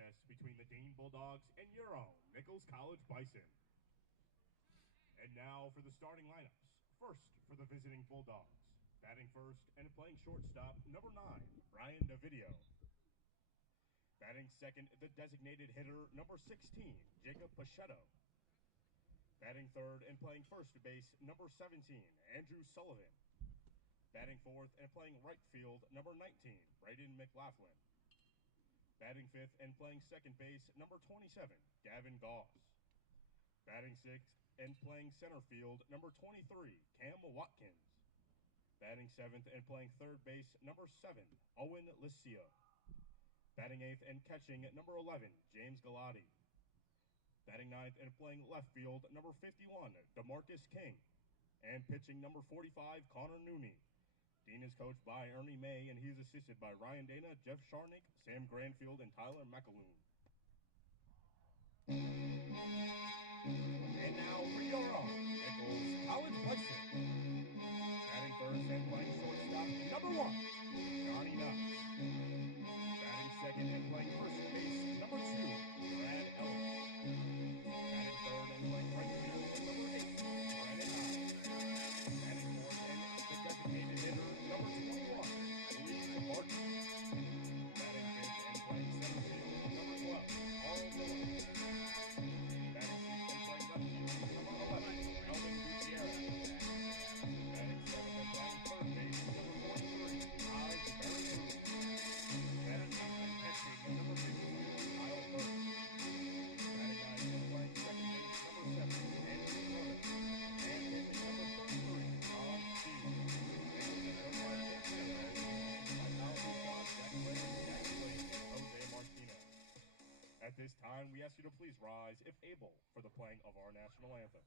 contest between the Dane Bulldogs and your own Nichols College Bison. And now for the starting lineups. First, for the visiting Bulldogs, batting first and playing shortstop, number 9, Brian Davidio. Batting second, the designated hitter, number 16, Jacob Pachetto. Batting third and playing first base, number 17, Andrew Sullivan. Batting fourth and playing right field, number 19, Braden McLaughlin. Batting fifth and playing second base, number 27, Gavin Goss. Batting sixth and playing center field, number 23, Cam Watkins. Batting seventh and playing third base, number 7, Owen Licio. Batting eighth and catching, number 11, James Galati. Batting ninth and playing left field, number 51, DeMarcus King. And pitching, number 45, Connor Nooney. Dean is coached by Ernie May, and he is assisted by Ryan Dana, Jeff Sharnick, Sam Granfield, and Tyler McAloon. And now for your own Nichols College Bison. Batting first and playing shortstop, number 1, Johnny Knox. Batting second and playing first base, number 2, Brad Ellis. Batting third and playing right field, number 8, Brandon Hines. Batting fourth and the designated hitter, number 21, Louise Martin. Batting fifth and playing center field, number 12, Paul Miller. Batting sixth and playing left field, number 11, Melvin Gutierrez. Batting seventh and playing third base, number 43, Oz Barry. Batting eighth and catching, number 52, Kyle Burke. Batting ninth and playing second base, number 7, Andrew Cronin. And pitching number 33, Tom Steve. At this time, we ask you to please rise, if able, for the playing of our national anthem.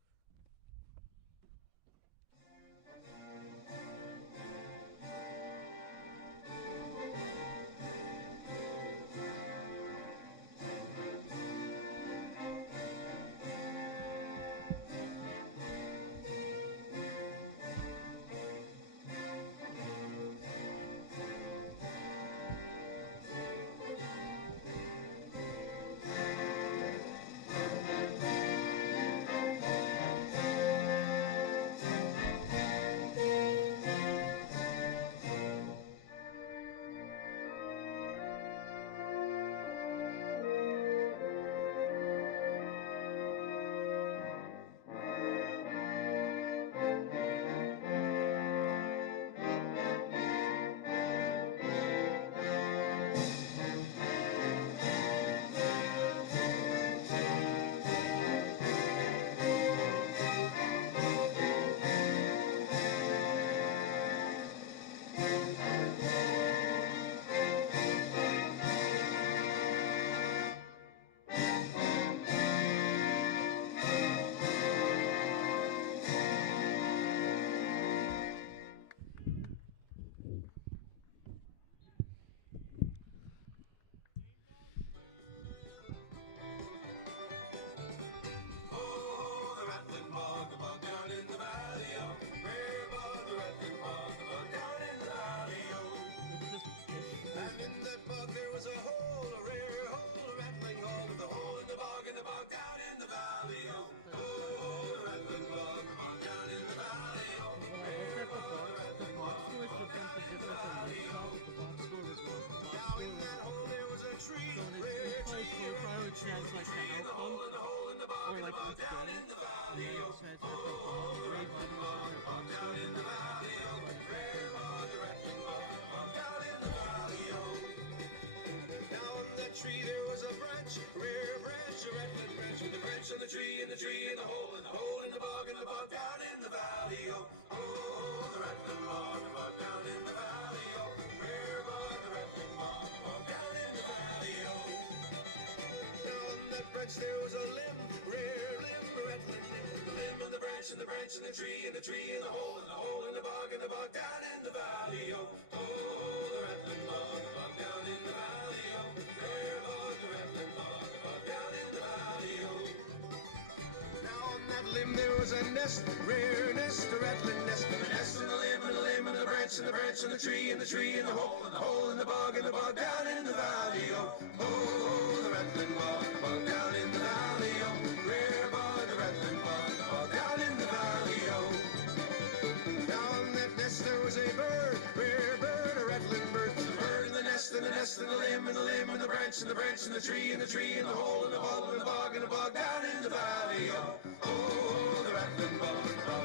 and the branch and the tree and the tree and the hole and the ball and the bog down in the valley. Oh, oh, the rattling bog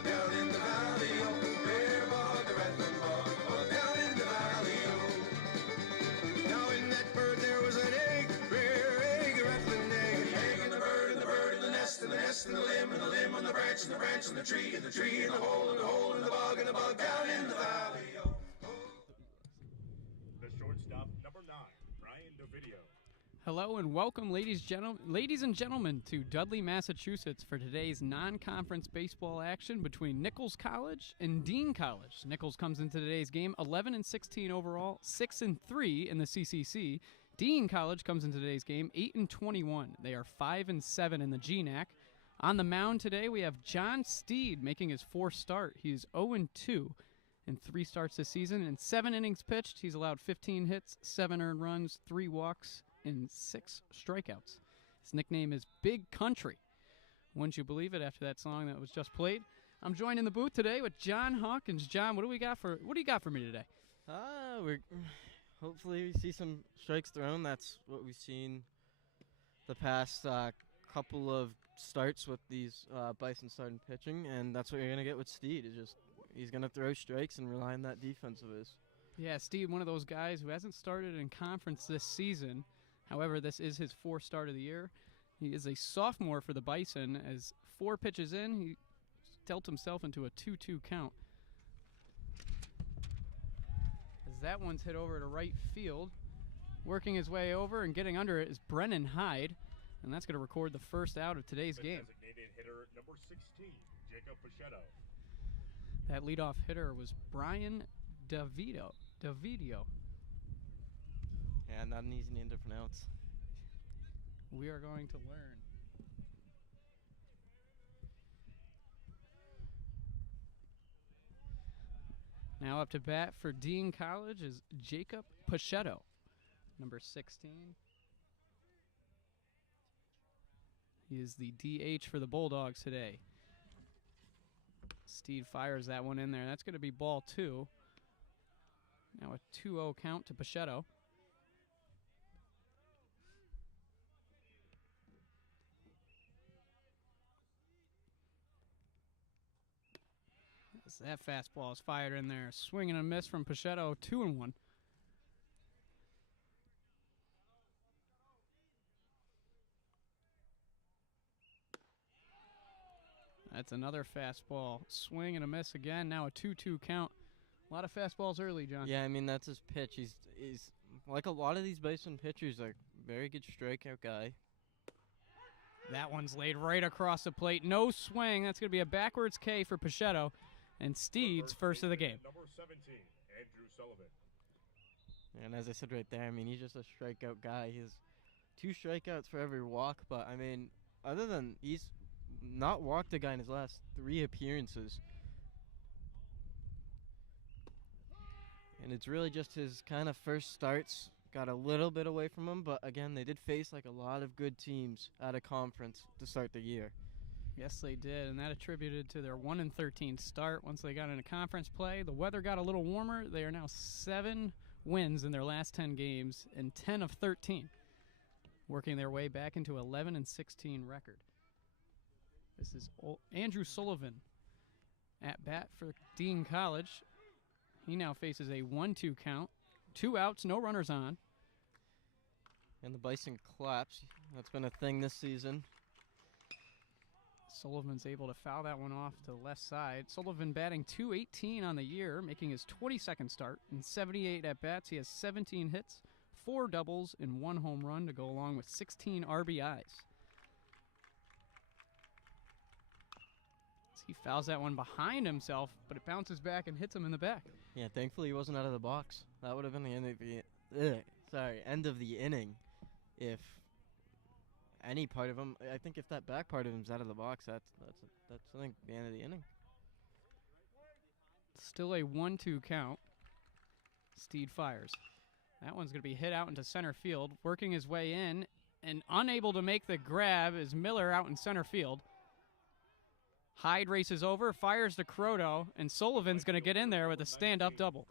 down in the valley. Oh, rare bog, the rattling bog down in the valley. Oh, now in that bird there was an egg, rare egg, a rattling egg, and the egg and the bird and the nest and the nest and the limb on the branch and the branch and the tree and the hole and the bog down in the valley. Oh. The shortstop, number 9, Brian DeVito. Hello and welcome, ladies and gentlemen, to Dudley, Massachusetts for today's non-conference baseball action between Nichols College and Dean College. Nichols comes into today's game 11-16 overall, 6-3 in the CCC. Dean College comes into today's game 8-21. They are 5-7 in the GNAC. On the mound today, we have John Steed making his fourth start. He is 0-2 in 3 starts this season. In 7 innings pitched, he's allowed 15 hits, 7 earned runs, 3 walks, and 6 strikeouts. His nickname is Big Country. Wouldn't you believe it after that song that was just played? I'm joined in the booth today with John Hawkins. John, what do you got for me today? We're hopefully we see some strikes thrown. That's what we've seen the past couple of starts with these Bison starting pitching, and that's what you're gonna get with Steed. He's gonna throw strikes and rely on that defense of his. Yeah, Steve, one of those guys who hasn't started in conference this season. However, this is his 4th start of the year. He is a sophomore for the Bison. As 4 pitches in, he dealt himself into a 2-2 count. As that one's hit over to right field. Working his way over and getting under it is Brennan Hyde. And that's going to record the first out of today's game. Designated hitter, number 16, Jacob Pichetto. That leadoff hitter was Brian DeVito. Yeah, not an easy name to pronounce. We are going to learn. Now up to bat for Dean College is Jacob Pichetto, number 16. He is the DH for the Bulldogs today. Steed fires that one in there. That's going to be ball 2. Now a 2-0 count to Pichetto. As that fastball is fired in there. Swing and a miss from Pichetto, 2-1. That's another fastball. Swing and a miss again. Now a 2-2 count. A lot of fastballs early, John. Yeah, I mean, that's his pitch. He's like a lot of these Bison pitchers, a very good strikeout guy. That one's laid right across the plate. No swing. That's going to be a backwards K for Pichetto. And Steed's first of the game. Number 17, Andrew Sullivan. And as I said right there, I mean, he's just a strikeout guy. He has 2 strikeouts for every walk. But, I mean, other than he's not walked a guy in his last 3 appearances. And it's really just his kind of first starts. Got a little bit away from him. But, again, they did face, like, a lot of good teams at a conference to start the year. Yes, they did, and that attributed to their 1-13 start once they got into conference play. The weather got a little warmer. They are now 7 wins in their last 10 games and 10 of 13, working their way back into 11-16 record. This is Andrew Sullivan at bat for Dean College. He now faces a 1-2 count, 2 outs, no runners on. And the Bison claps. That's been a thing this season. Sullivan's able to foul that one off to the left side. Sullivan batting .218 on the year, making his 22nd start. In 78 at-bats, he has 17 hits, 4 doubles, and 1 home run to go along with 16 RBIs. He fouls that one behind himself, but it bounces back and hits him in the back. Yeah, thankfully he wasn't out of the box. That would have been the end of end of the inning if any part of him. I think if that back part of him's out of the box, that's I think the end of the inning. Still a 1-2 count. Steed fires. That one's going to be hit out into center field. Working his way in and unable to make the grab is Miller out in center field. Hyde races over, fires to Croto, and Sullivan's going to get in there with a stand-up double.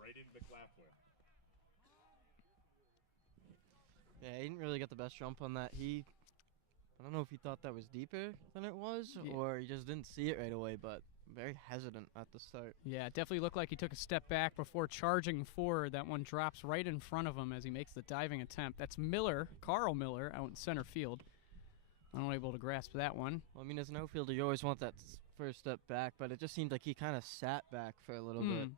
Yeah, he didn't really get the best jump on that. I don't know if he thought that was deeper than it was, Yeah. or he just didn't see it right away, but very hesitant at the start. Yeah, it definitely looked like he took a step back before charging forward. That one drops right in front of him as he makes the diving attempt. That's Miller, Carl Miller, out in center field. Unable to grasp that one. Well, I mean, as an outfielder, you always want that first step back, but it just seemed like he kind of sat back for a little bit.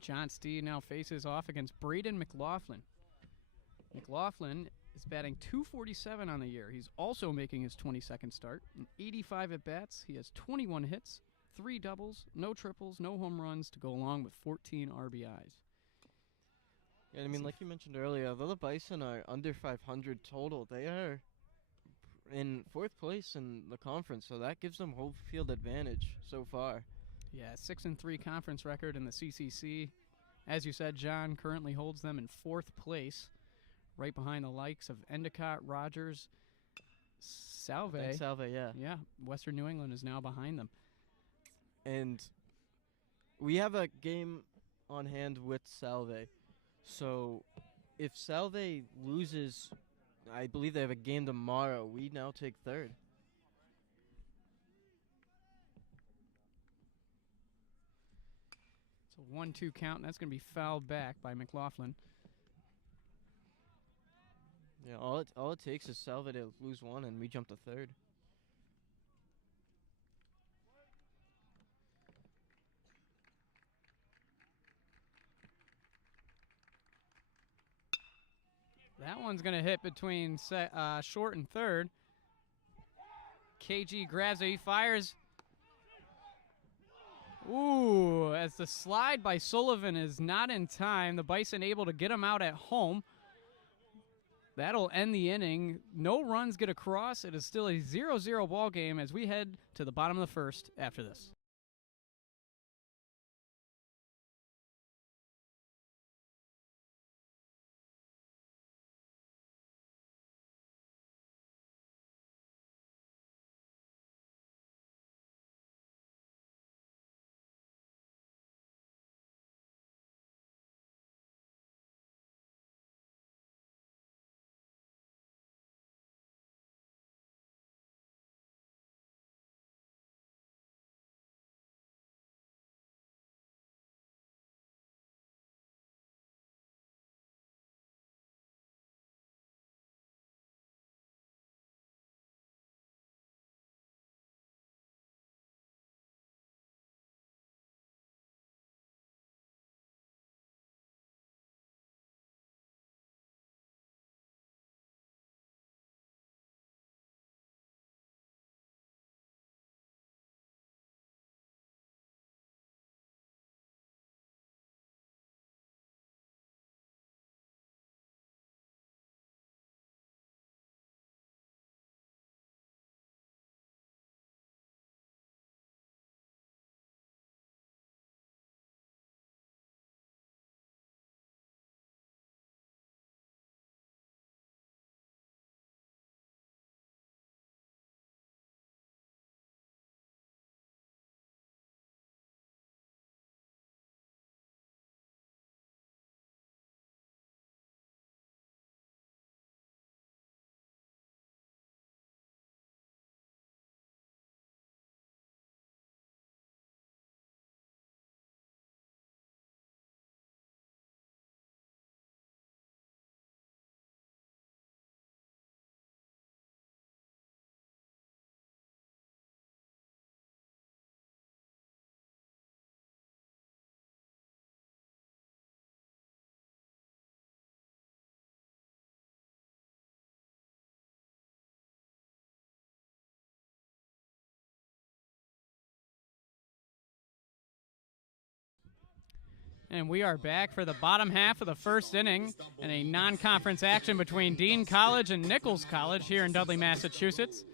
John Steed now faces off against Braden McLaughlin. McLaughlin is batting .247 on the year. He's also making his 22nd start. In 85 at-bats, he has 21 hits, 3 doubles, no triples, no home runs to go along with 14 RBIs. Yeah, I mean, like you mentioned earlier, though the Bison are under 500 total, they are in 4th place in the conference, so that gives them home field advantage so far. Yeah, 6-3 conference record in the CCC. As you said, John currently holds them in 4th place, right behind the likes of Endicott, Rogers, Salve. And Salve, yeah. Yeah, Western New England is now behind them. And we have a game on hand with Salve. So if Salve loses, I believe they have a game tomorrow, we now take 3rd. It's a 1-2 count, and that's going to be fouled back by McLaughlin. Yeah, all it takes is Salve to lose 1, and we jump to 3rd. That one's going to hit between short and 3rd. KG grabs it. He fires. Ooh, as the slide by Sullivan is not in time. The Bison able to get him out at home. That'll end the inning. No runs get across. It is still a 0-0 ball game as we head to the bottom of the 1st after this. And we are back for the bottom half of the 1st inning in a non-conference action between Dean College and Nichols College here in Dudley, Massachusetts.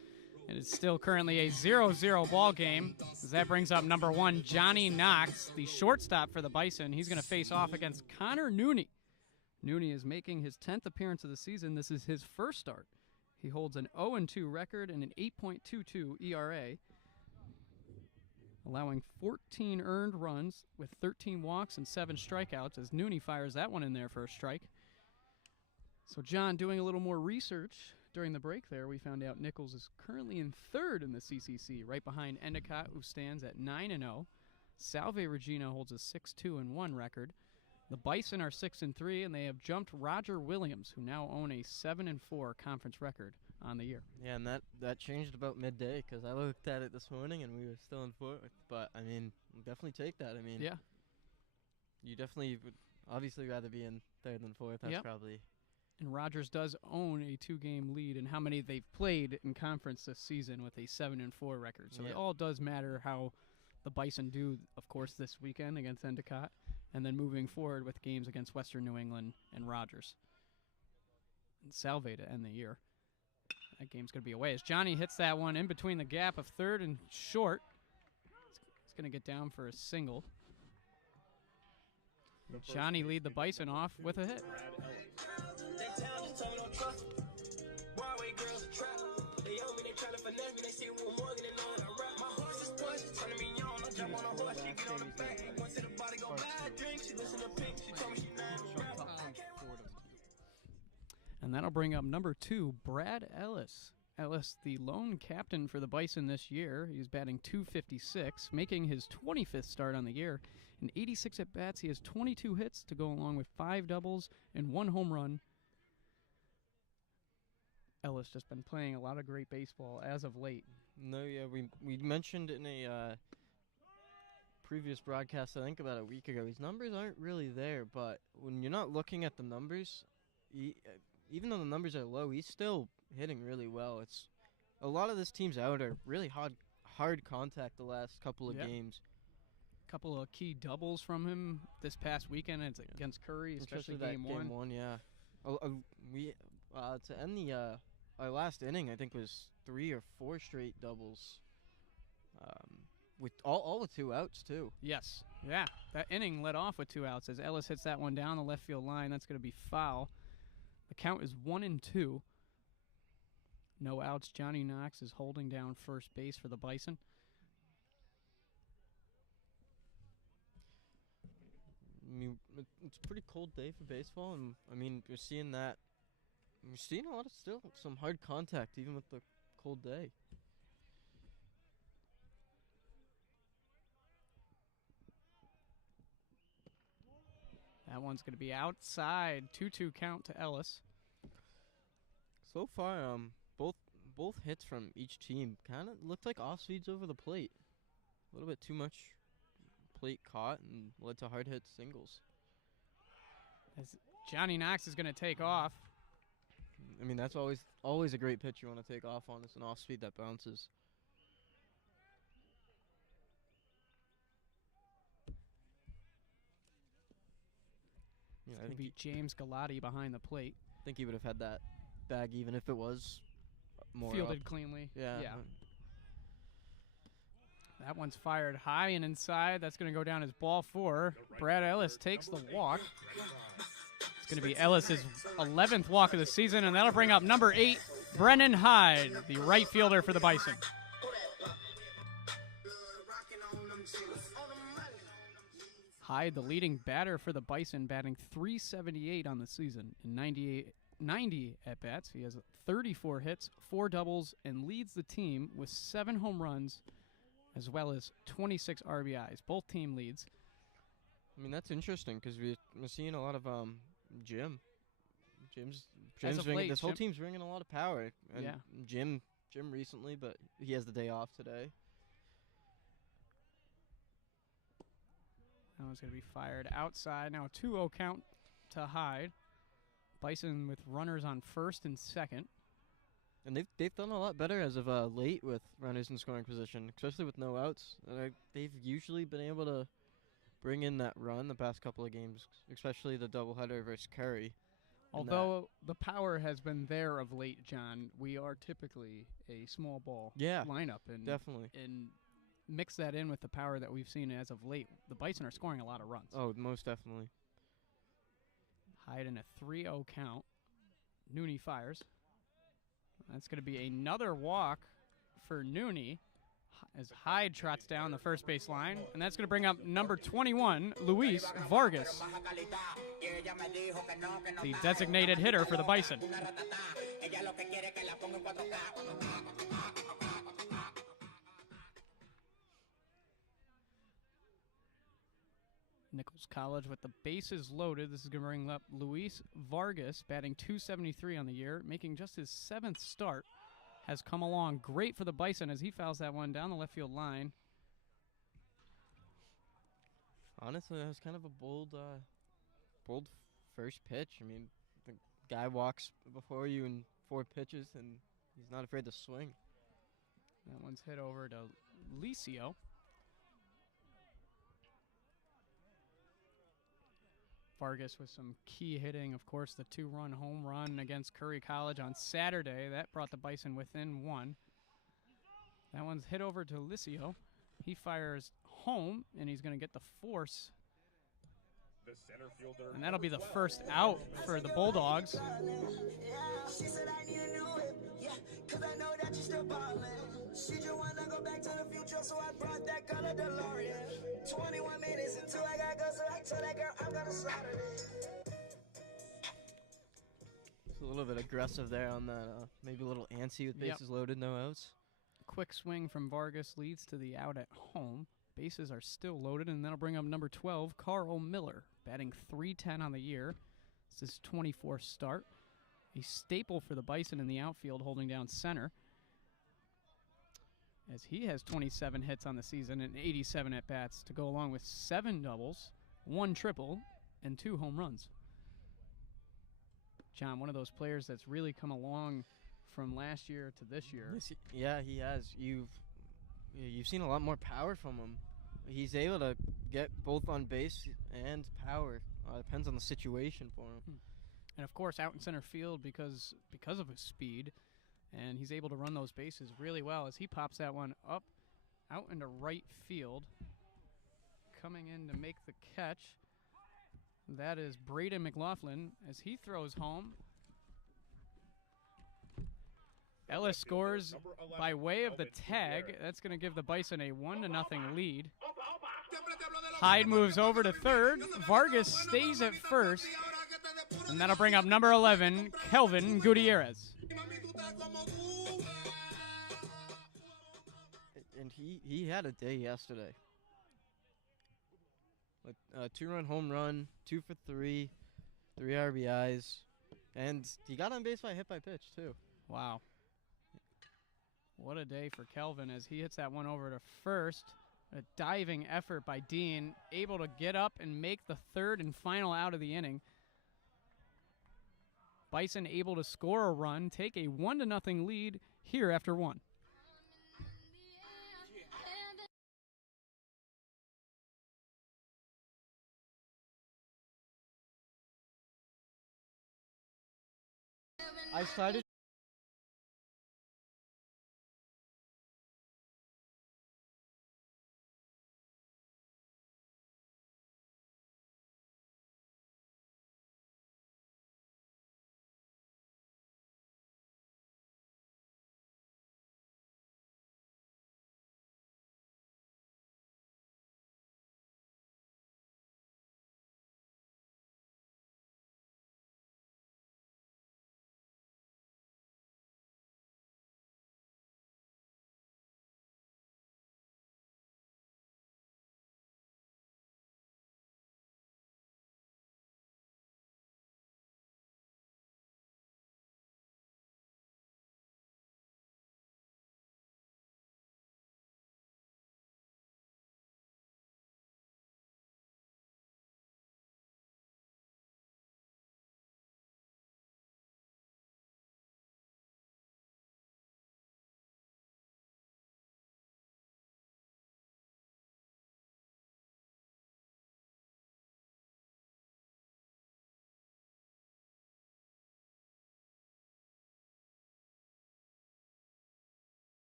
It is still currently a 0-0 ball game. As that brings up number 1, Johnny Knox, the shortstop for the Bison. He's going to face off against Connor Nooney. Nooney is making his 10th appearance of the season. This is his first start. He holds an 0-2 record and an 8.22 ERA. allowing 14 earned runs with 13 walks and 7 strikeouts as Nooney fires that one in there for a strike. So, John, doing a little more research during the break there, we found out Nichols is currently in 3rd in the CCC, right behind Endicott, who stands at 9-0. Salve Regina holds a 6-2-1 record. The Bison are 6-3, and they have jumped Roger Williams, who now own a 7-4 conference record on the year. Yeah, and that changed about midday because I looked at it this morning and we were still in 4th. But, I mean, definitely take that. I mean, Yeah. You definitely would obviously rather be in 3rd than 4th. That's Yep. probably. And Rogers does own a 2-game lead in how many they've played in conference this season with a 7-4 record. So Yeah. it all does matter how the Bison do, of course, this weekend against Endicott, and then moving forward with games against Western New England and Rogers. And Salve to end the year. That game's going to be away as Johnny hits that one in between the gap of 3rd and short. It's going to get down for a single. Johnny lead the Bison off with a hit. And that'll bring up number 2, Brad Ellis. Ellis, the lone captain for the Bison this year. He's batting .256, making his 25th start on the year. In 86 at-bats, he has 22 hits to go along with 5 doubles and 1 home run. Ellis just been playing a lot of great baseball as of late. No, yeah, we mentioned in a previous broadcast, I think about a week ago, his numbers aren't really there, but when you're not looking at the numbers, even though the numbers are low, he's still hitting really well. It's a lot of this team's out are really hard contact the last couple of games. Couple of key doubles from him this past weekend against Curry, especially that game one. Yeah. We to end the our last inning, I think was 3 or 4 straight doubles. With all with 2 outs too. Yes, yeah. That inning led off with 2 outs as Ellis hits that one down the left field line. That's going to be foul. The count is 1-2. No outs. Johnny Knox is holding down first base for the Bison. I mean, it's a pretty cold day for baseball, and I mean, we're seeing a lot of some hard contact even with the cold day. That one's going to be outside. 2-2 count to Ellis. So far, both hits from each team kind of looked like off speeds over the plate. A little bit too much plate caught and led to hard hit singles. As Johnny Knox is going to take off. I mean, that's always a great pitch you want to take off on. It's an off speed that bounces. It's going to be James Galati behind the plate. I think he would have had that bag even if it was more fielded up. cleanly. Yeah. That one's fired high and inside. That's going to go down as ball 4. Brad Ellis takes the walk. It's going to be Ellis's 11th walk of the season, and that'll bring up number 8, Brennan Hyde, the right fielder for the Bison. Hyde, the leading batter for the Bison, batting .378 on the season in 90 at-bats. He has 34 hits, 4 doubles, and leads the team with 7 home runs, as well as 26 RBIs, both team leads. I mean, that's interesting because we're seeing a lot of Jim's late, this whole team's bringing a lot of power. And Yeah. Jim recently, but he has the day off today. That one's going to be fired outside. Now a 2-0 count to Hyde. Bison with runners on first and second. And they've done a lot better as of late with runners in scoring position, especially with no outs. They've usually been able to bring in that run the past couple of games, especially the doubleheader versus Curry. Although the power has been there of late, John, we are typically a small ball lineup. And definitely. And mix that in with the power that we've seen as of late. The Bison are scoring a lot of runs. Oh, most definitely. Hyde in a 3-0 count. Nooney fires. That's going to be another walk for Nooney. as Hyde trots down the first base line, and that's going to bring up number 21, Luis Vargas, the designated hitter for the Bison. Nichols College with the bases loaded. This is going to bring up Luis Vargas, batting .273 on the year, making just his 7th start. Has come along great for the Bison as he fouls that one down the left field line. Honestly, that was kind of a bold first pitch. I mean, the guy walks before you in 4 pitches, and he's not afraid to swing. That one's hit over to Licio. Vargas with some key hitting, of course, the 2-run home run against Curry College on Saturday. That brought the Bison within 1. That one's hit over to Licio. He fires home, and he's going to get the force. The center fielder, and that'll be the first out for the Bulldogs. She said I need a new whip, yeah, 'cause I know that you're still ballin'. She just wanna go back to the future, so I brought that color DeLorean. 21 minutes until I gotta go, so I told that girl I'm gonna slaughter it. It's a little bit aggressive there on that, maybe a little antsy with bases loaded, no outs. Quick swing from Vargas leads to the out at home. Bases are still loaded, and that'll bring up number 12, Carl Miller, batting .310 on the year. This is his 24th start. A staple for the Bison in the outfield, holding down center, as he has 27 hits on the season and 87 at-bats to go along with 7 doubles, 1 triple, and 2 home runs. John, one of those players that's really come along from last year to this year. Yeah, he has. You've seen a lot more power from him. He's able to get both on base and power. Depends on the situation for him. And of course, out in center field because of his speed, and he's able to run those bases really well as he pops that one up out into right field. Coming in to make the catch, that is Braden McLaughlin as he throws home. Ellis scores by way of the tag. That's going to give the Bison a 1-0 lead. Hyde moves over to third. Vargas stays at first. And that'll bring up number 11, Kelvin Gutierrez. And he had a day yesterday. Like a 2-run home run, 2 for 3, 3 RBIs, and he got on base by hit by pitch too. Wow. What a day for Kelvin as he hits that one over to first. A diving effort by Dean, able to get up and make the third and final out of the inning. Bison able to score a run, take a 1-0 lead here after 1. I started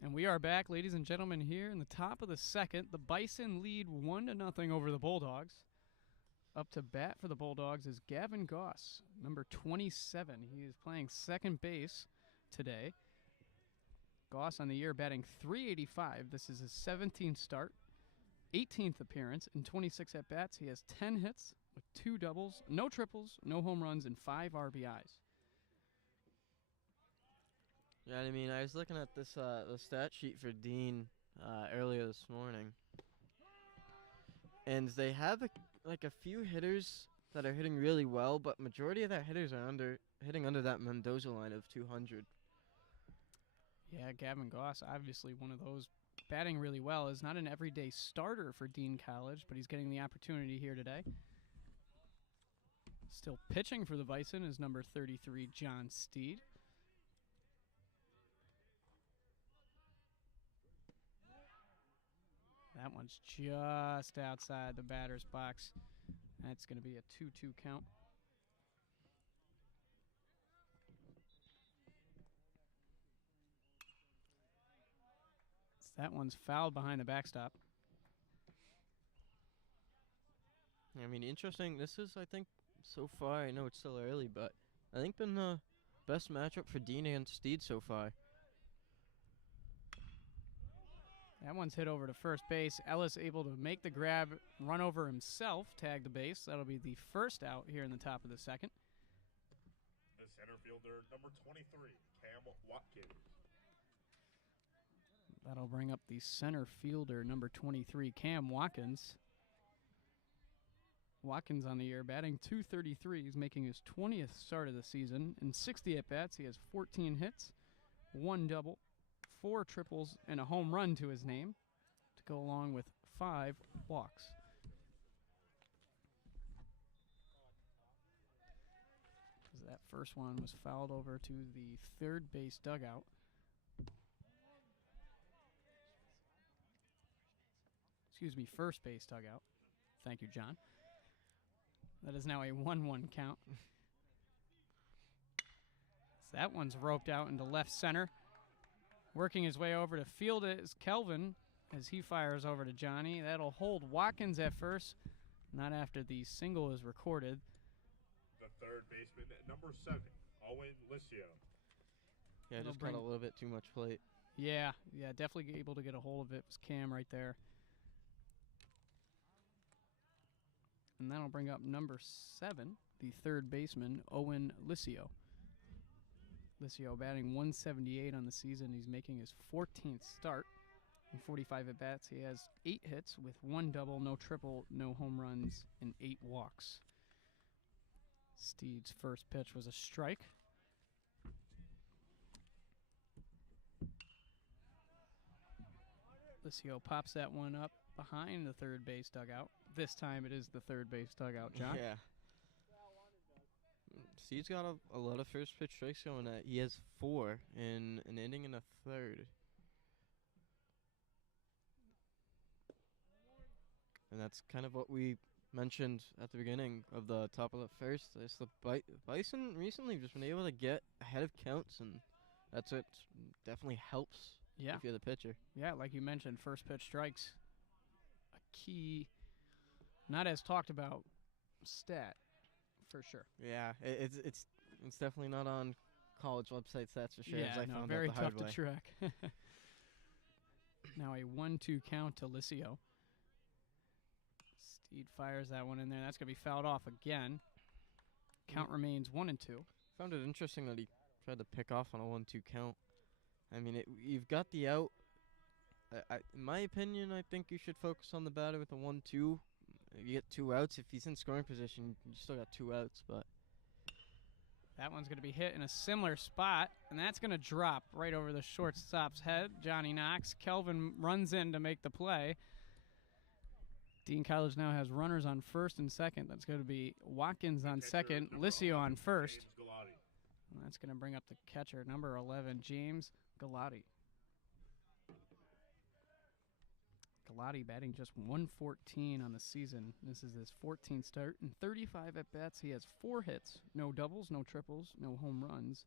And we are back, ladies and gentlemen, here in the top of the second. The Bison lead 1-0 over the Bulldogs. Up to bat for the Bulldogs is Gavin Goss, number 27. He is playing second base today. Goss on the year batting .385. This is his 17th start, 18th appearance, and 26 at-bats. He has 10 hits with 2 doubles, no triples, no home runs, and 5 RBIs. Yeah, I mean, I was looking at this the stat sheet for Dean earlier this morning, and they have a few hitters that are hitting really well, but majority of their hitters are hitting under that Mendoza line of 200. Yeah, Gavin Goss, obviously one of those batting really well, is not an everyday starter for Dean College, but he's getting the opportunity here today. Still pitching for the Bison is number 33, John Steed. That one's just outside the batter's box. That's going to be a 2-2 count. That one's fouled behind the backstop. I mean, interesting. This is, I think, so far, I know it's still early, but I think been the best matchup for Dean against Steed so far. That one's hit over to first base. Ellis able to make the grab, run over himself, tag the base. That'll be the first out here in the top of the second. The center fielder, number 23, Cam Watkins. That'll bring up the center fielder, number 23, Cam Watkins. Watkins on the year, batting .233. He's making his 20th start of the season. In 60 at-bats, he has 14 hits, 1 double, 4 triples, and a home run to his name to go along with 5 walks. That first one was fouled over to the third base dugout. Excuse me, first base dugout. Thank you, John. That is now a 1-1 count. So that one's roped out into left center. Working his way over to field is Kelvin as he fires over to Johnny. That'll hold Watkins at first, not after the single is recorded. The third baseman, number 7, Owen Licio. Yeah, just got a little bit too much plate. Yeah, definitely able to get a hold of it. It was Cam right there. And that'll bring up number 7, the third baseman, Owen Licio. Licio batting .178 on the season. He's making his 14th start. In 45 at-bats, he has 8 hits with 1 double, no triple, no home runs, and 8 walks. Steed's first pitch was a strike. Licio pops that one up behind the third base dugout. This time it is the third base dugout, John. Yeah. Steed's got a lot of first pitch strikes going. He has 4 in an inning and a third. And that's kind of what we mentioned at the beginning of the top of the first. It's the Bison recently just been able to get ahead of counts, and that's what definitely helps if you're the pitcher. Yeah, like you mentioned, first pitch strikes, a key, not as talked about stat, for sure. Yeah, it's definitely not on college websites, that's for sure. Yeah, as I found very out the hard tough way. to track. Now a 1-2 count to Licio. Steed fires that one in there. That's going to be fouled off again. Count remains 1-2. Found it interesting that he tried to pick off on a 1-2 count. I mean, you've got the out. In my opinion, I think you should focus on the batter with a 1-2. You get 2 outs. If he's in scoring position, you still got 2 outs. But that one's going to be hit in a similar spot, and that's going to drop right over the shortstop's head. Johnny Knox. Kelvin runs in to make the play. Dean College now has runners on first and second. That's going to be Watkins on second, Licio on first. And that's going to bring up the catcher, number 11, James Galati. Galati batting just .114 on the season. This is his 14th start. In 35 at-bats, he has 4 hits, no doubles, no triples, no home runs,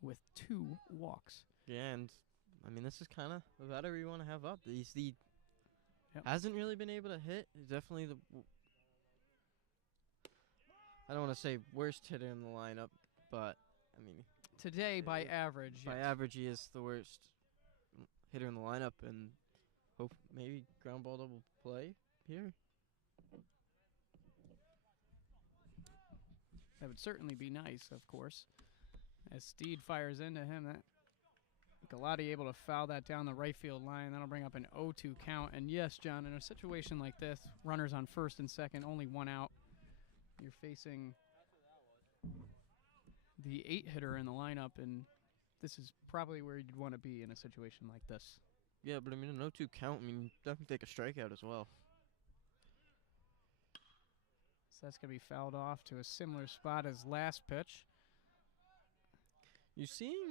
with 2 walks. yeah, and I mean, this is kind of the batter you want to have up. He's the Yep. hasn't really been able to hit. He's definitely the I don't want to say worst hitter in the lineup, but I mean, Today, by average, by yes. average, he is the worst hitter in the lineup, and hope maybe ground ball double play here. That would certainly be nice, of course. As Steed fires into him, that Galati able to foul that down the right field line. That'll bring up an 0-2 count. And yes, John, in a situation like this, runners on first and second, only one out. You're facing the 8-hitter in the lineup, and this is probably where you'd want to be in a situation like this. Yeah, but I mean, an 0-2 count, I mean, definitely take a strikeout as well. So that's going to be fouled off to a similar spot as last pitch. You're seeing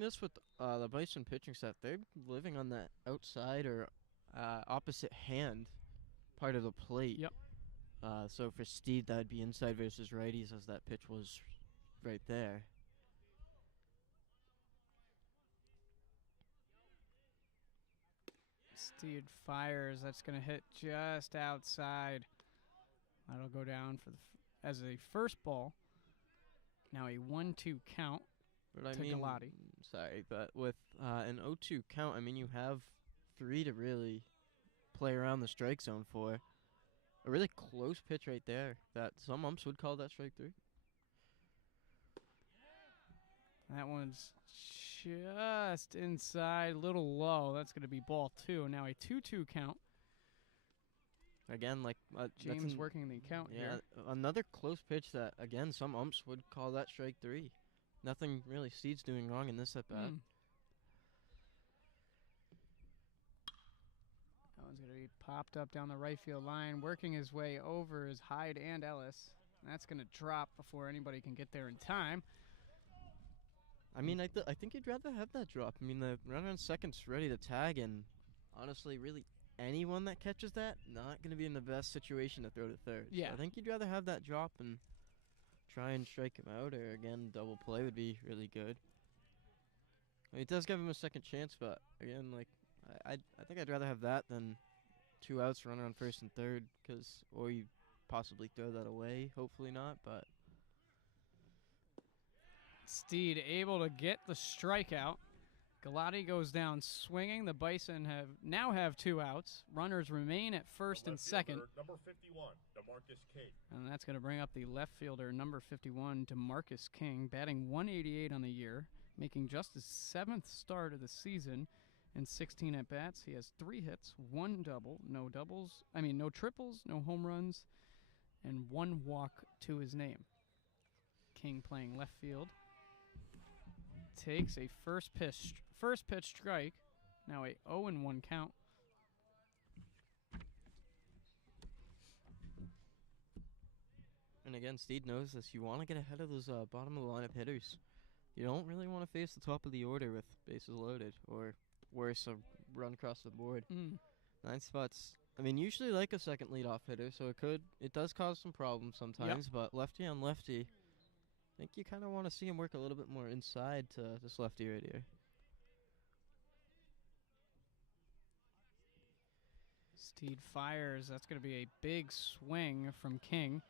this with the Bison pitching staff. They're living on that outside or opposite hand part of the plate. Yep. So for Steed, that'd be inside versus righties, as that pitch was right there. Steed fires. That's going to hit just outside. That'll go down for as a first ball. Now a 1-2 count But I to mean, Galati. sorry, but with an 0-2 count, I mean, you have 3 to really play around the strike zone for. A really close pitch right there that some umps would call that strike 3. That one's just inside, a little low. That's going to be ball 2. Now a 2-2 count. Again, like James working the count yeah, here. another close pitch that, again, some umps would call that strike 3. Nothing really Steed's doing wrong in this at bat. That one's going to be popped up down the right field line. Working his way over is Hyde and Ellis. That's going to drop before anybody can get there in time. I mean, I think you'd rather have that drop. I mean, the runner on second's ready to tag, and honestly, really anyone that catches that, not going to be in the best situation to throw to third. Yeah. So I think you'd rather have that drop and try and strike him out, or again, double play would be really good. I mean, it does give him a second chance, but again, like, I think I'd rather have that than 2 outs, runner on first and third, or you possibly throw that away. Hopefully not, but. Steed able to get the strikeout. Galati goes down swinging. The Bison now have 2 outs. Runners remain at first and second. Number 51, DeMarcus King. And that's going to bring up the left fielder, number 51, DeMarcus King, batting 188 on the year, making just his 7th start of the season in 16 at-bats. He has 3 hits, 1 double, no triples, no home runs, and 1 walk to his name. King playing left field. Takes a first pitch strike. Now a 0-1 count. And again, Steed knows this. You want to get ahead of those bottom of the lineup hitters. You don't really want to face the top of the order with bases loaded, or worse, a run across the board. 9 spots. I mean, usually like a second leadoff hitter, so it does cause some problems sometimes. But lefty on lefty, I think you kind of want to see him work a little bit more inside to this lefty right here. Steed fires. That's going to be a big swing from King.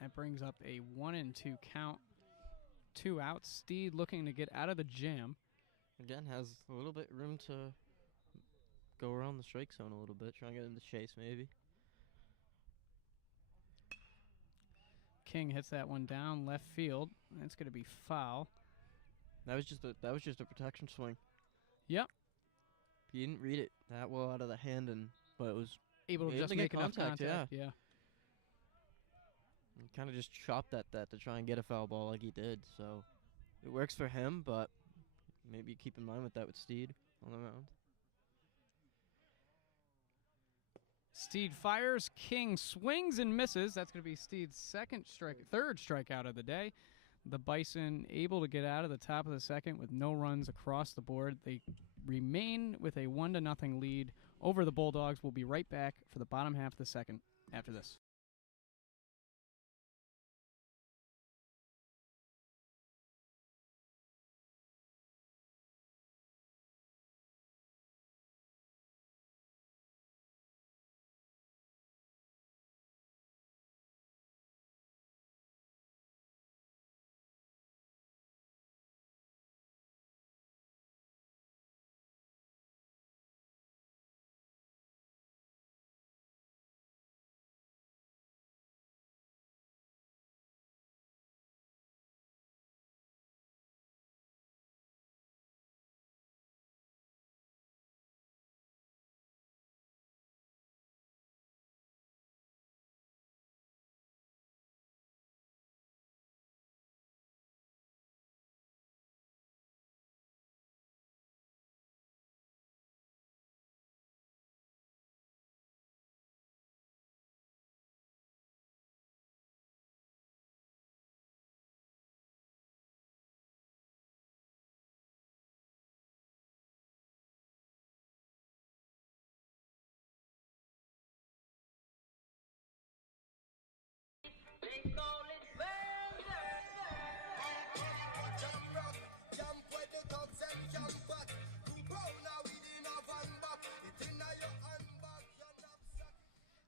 That brings up a 1-2 count. 2 outs. Steed looking to get out of the jam. Again, has a little bit room to go around the strike zone a little bit, try and get into chase maybe. King hits that one down left field. That's going to be foul. That was just a protection swing. Yep. He didn't read it that well out of the hand, but it was Able to able just to get make enough contact, contact. yeah. Kind of just chopped at that to try and get a foul ball like he did. So it works for him, but maybe keep in mind with that with Steed on the mound. Steed fires. King swings and misses. That's going to be Steed's third strikeout of the day. The Bison able to get out of the top of the second with no runs across the board. They remain with a 1-0 lead over the Bulldogs. We'll be right back for the bottom half of the second after this.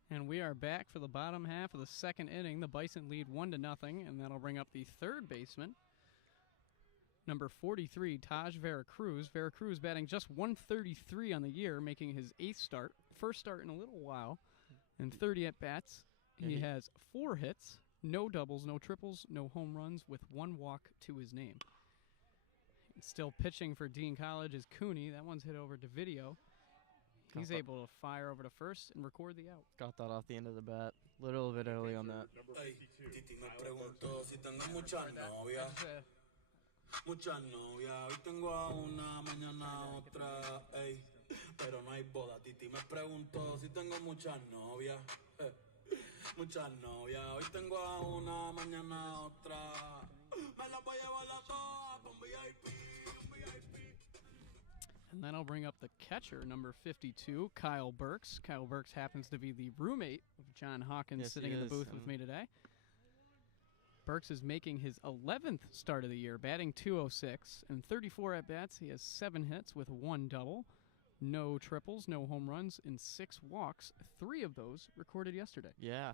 And we are back for the bottom half of the second inning. The Bison lead 1-0, and that'll bring up the third baseman, number 43, Taj Veracruz. Veracruz batting just 133 on the year, making his 8th start, first start in a little while, and 30 at-bats. He has 4 hits, no doubles, no triples, no home runs, with 1 walk to his name. And still pitching for Dean College is Cooney. That one's hit over to video. He's able to fire over to first and record the out. Got that off the end of the bat. Little bit early on that. Titi me preguntó si tengo muchas novias. Muchas novias. Hoy tengo a una, mañana a otra. Ey. Pero no hay boda. Titi me preguntó si tengo muchas novias. Muchas novias. Hoy tengo a una, mañana a otra. Me las voy a llevar a todas con VIP. And then I'll bring up the catcher, number 52, Kyle Burks. Kyle Burks happens to be the roommate of John Hawkins, sitting in the booth with me today. Burks is making his 11th start of the year, batting .206 and 34 at-bats. He has 7 hits with 1 double, no triples, no home runs, and 6 walks. 3 of those recorded yesterday. Yeah,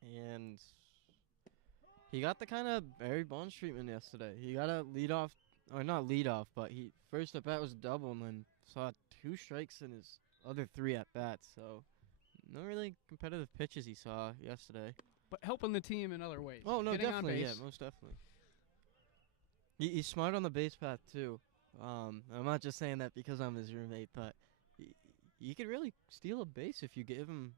and he got the kind of Barry Bonds treatment yesterday. He got a leadoff. Or not lead off, but he first at bat was a double and then saw 2 strikes in his other 3 at bats. So no really competitive pitches he saw yesterday. But helping the team in other ways. Oh no, Getting definitely, on base. yeah, most definitely. He's smart on the base path too. I'm not just saying that because I'm his roommate, but he could really steal a base if you give him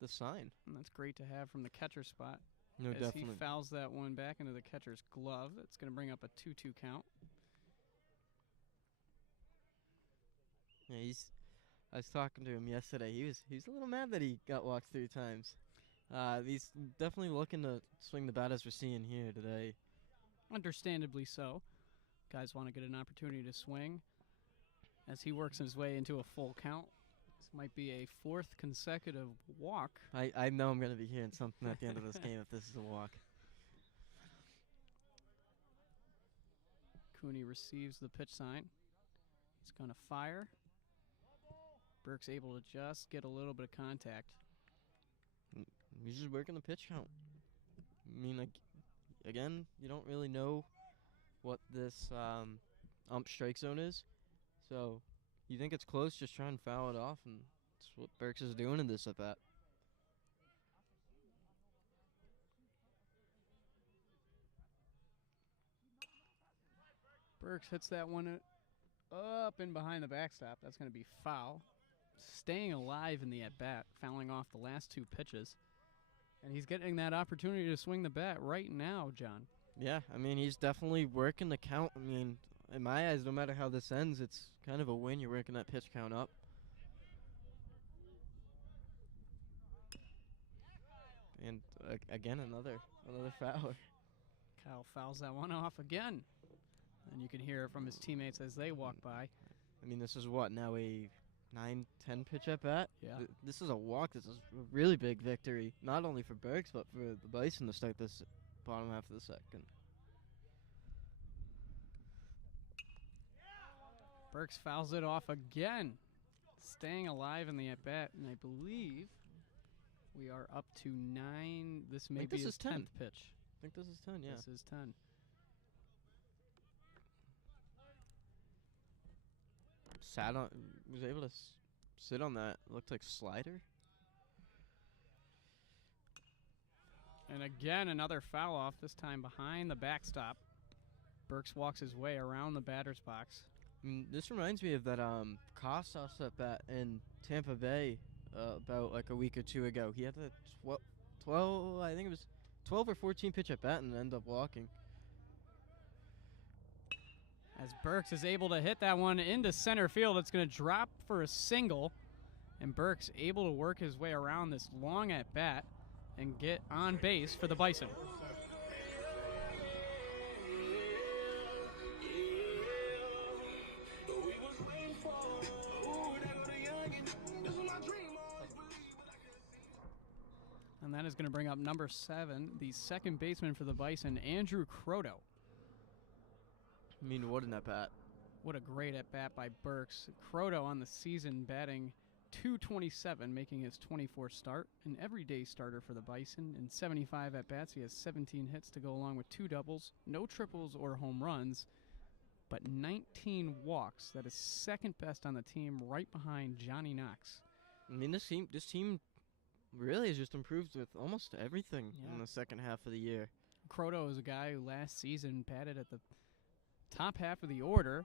the sign. And that's great to have from the catcher spot. No, As definitely. he fouls that one back into the catcher's glove, it's going to bring up a 2-2 count. Yeah, I was talking to him yesterday. He was a little mad that he got walked 3 times. He's definitely looking to swing the bat as we're seeing here today. Understandably so. Guys want to get an opportunity to swing. As he works his way into a full count, this might be a 4th consecutive walk. I know I'm going to be hearing something at the end of this game if this is a walk. Cooney receives the pitch sign. He's going to fire. Burke's able to just get a little bit of contact. He's just working the pitch count. I mean, again, you don't really know what this ump strike zone is. So you think it's close, just try and foul it off, and that's what Burks is doing in this at bat. Burks hits that one up and behind the backstop. That's going to be foul. Staying alive in the at-bat, fouling off the last 2 pitches. And he's getting that opportunity to swing the bat right now, John. Yeah, I mean, he's definitely working the count. I mean, in my eyes, no matter how this ends, it's kind of a win. You're working that pitch count up. And again, another foul. Kyle fouls that one off again. And you can hear it from his teammates as they walk by. I mean, this is what, now a 9-10 pitch at bat? Yeah. This is a walk. This is a really big victory, not only for Burks, but for the Bison to start this bottom half of the second. Burks fouls it off again. Staying alive in the at-bat, and I believe we are up to 9. This may be his 10th pitch. I think this is 10, yeah. This is 10. Was able to sit on that. Looked like slider. And again, another foul off, this time behind the backstop. Burks walks his way around the batter's box. This reminds me of that Kostos at bat in Tampa Bay about like a week or 2 ago. He had a 12, I think it was 12 or 14 pitch at bat and ended up walking. As Burks is able to hit that one into center field, it's going to drop for a single. And Burks able to work his way around this long at bat and get on base for the Bison. And And that is going to bring up number 7, the second baseman for the Bison, Andrew Croto. I mean, what an at-bat. What a great at-bat by Burks. Croto on the season batting .227, making his 24th start. An everyday starter for the Bison. In 75 at-bats, he has 17 hits to go along with 2 doubles, no triples or home runs, but 19 walks. That is second best on the team, right behind Johnny Knox. I mean, this team really has just improved with almost everything Yeah. in the second half of the year. Croto is a guy who last season batted at the top half of the order.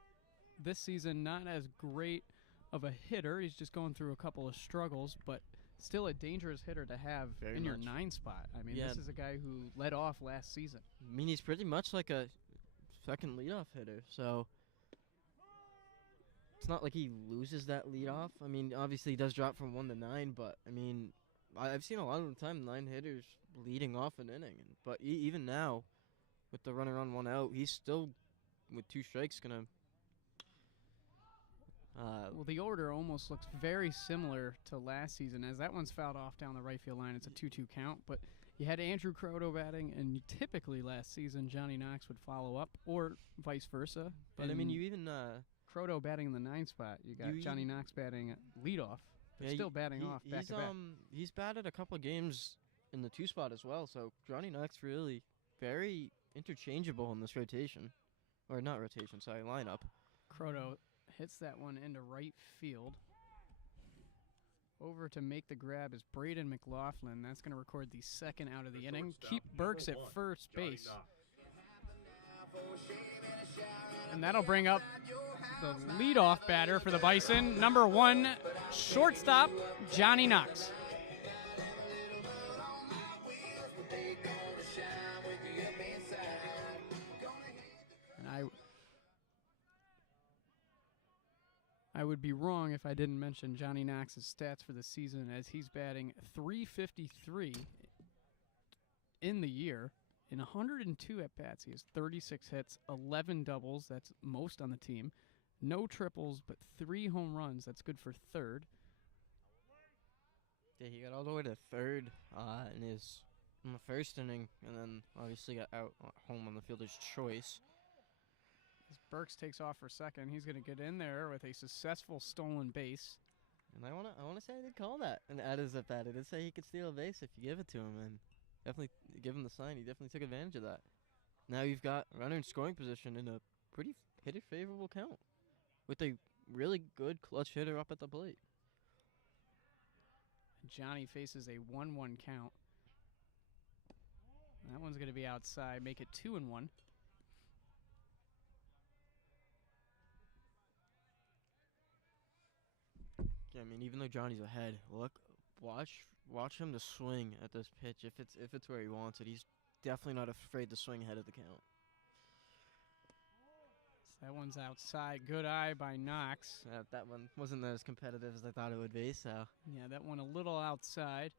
This season, not as great of a hitter. He's just going through a couple of struggles, but still a dangerous hitter to have Very in your much. 9 spot. I mean, Yeah. this is a guy who led off last season. I mean, he's pretty much like a second leadoff hitter, so it's not like he loses that leadoff. I mean, obviously he does drop from 1 to 9, but I mean, I've seen a lot of the time 9 hitters leading off an inning, but even now, with the runner on 1 out, he's still with 2 strikes gonna. Well, the order almost looks very similar to last season, as that one's fouled off down the right field line. It's a 2-2 count, but you had Andrew Croto batting, and typically last season Johnny Knox would follow up, or vice versa. But I mean, And you even Croto batting in the 9 spot. You got You Johnny even- Knox batting at leadoff, but still batting off back he's to back. he's batted a couple of games in the 2 spot as well. So Johnny Knox really very interchangeable in this rotation, or not rotation, sorry, lineup. Croto hits that one into right field. Over to make the grab is Braden McLaughlin. That's going to record the second out of the inning. Shortstop, Keep Burks at number 1, first Johnny base. Knox. And that'll bring up the leadoff batter for the Bison, number 1, shortstop, Johnny Knox. And I would be wrong if I didn't mention Johnny Knox's stats for the season, as he's batting .353 in the year. In 102 at-bats, he has 36 hits, 11 doubles. That's most on the team. No triples, but 3 home runs. That's good for third. Yeah, he got all the way to third in the first inning, and then obviously got out home on the fielder's choice. As Burks takes off for second, he's going to get in there with a successful stolen base. And I wanna say I did call that an at his at bat. I did say he could steal a base if you give it to him, and definitely give him the sign. He definitely took advantage of that. Now you've got runner in scoring position in a pretty hitter favorable count, with a really good clutch hitter up at the plate. Johnny faces a 1-1 count. That one's going to be outside, make it 2-1. Yeah, I mean, even though Johnny's ahead, watch him to swing at this pitch. If it's where he wants it, he's definitely not afraid to swing ahead of the count. So that one's outside. Good eye by Knox. That one wasn't as competitive as I thought it would be. So, Yeah, that one a little outside.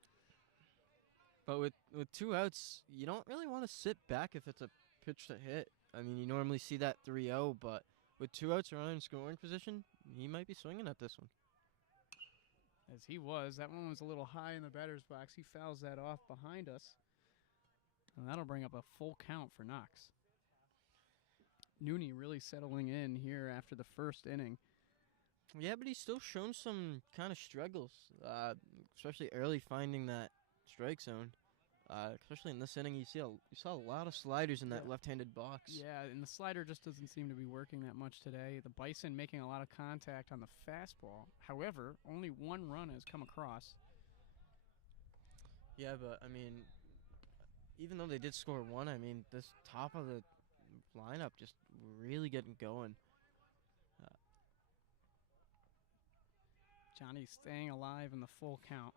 but with 2 outs, you don't really want to sit back if it's a pitch to hit. I mean, you normally see that 3-0, but with 2 outs runner in scoring position, he might be swinging at this one. As he was. That one was a little high in the batter's box. He fouls that off behind us. And that'll bring up a full count for Knox. Nooney really settling in here after the first inning. Yeah, but he's still shown some kind of struggles, especially early finding that strike zone. Especially in this inning, you saw a lot of sliders in that Yeah. left-handed box. Yeah, and the slider just doesn't seem to be working that much today. The Bison making a lot of contact on the fastball. However, only 1 run has come across. Yeah, but I mean, even though they did score 1, I mean, this top of the lineup just really getting going. Johnny staying alive in the full count.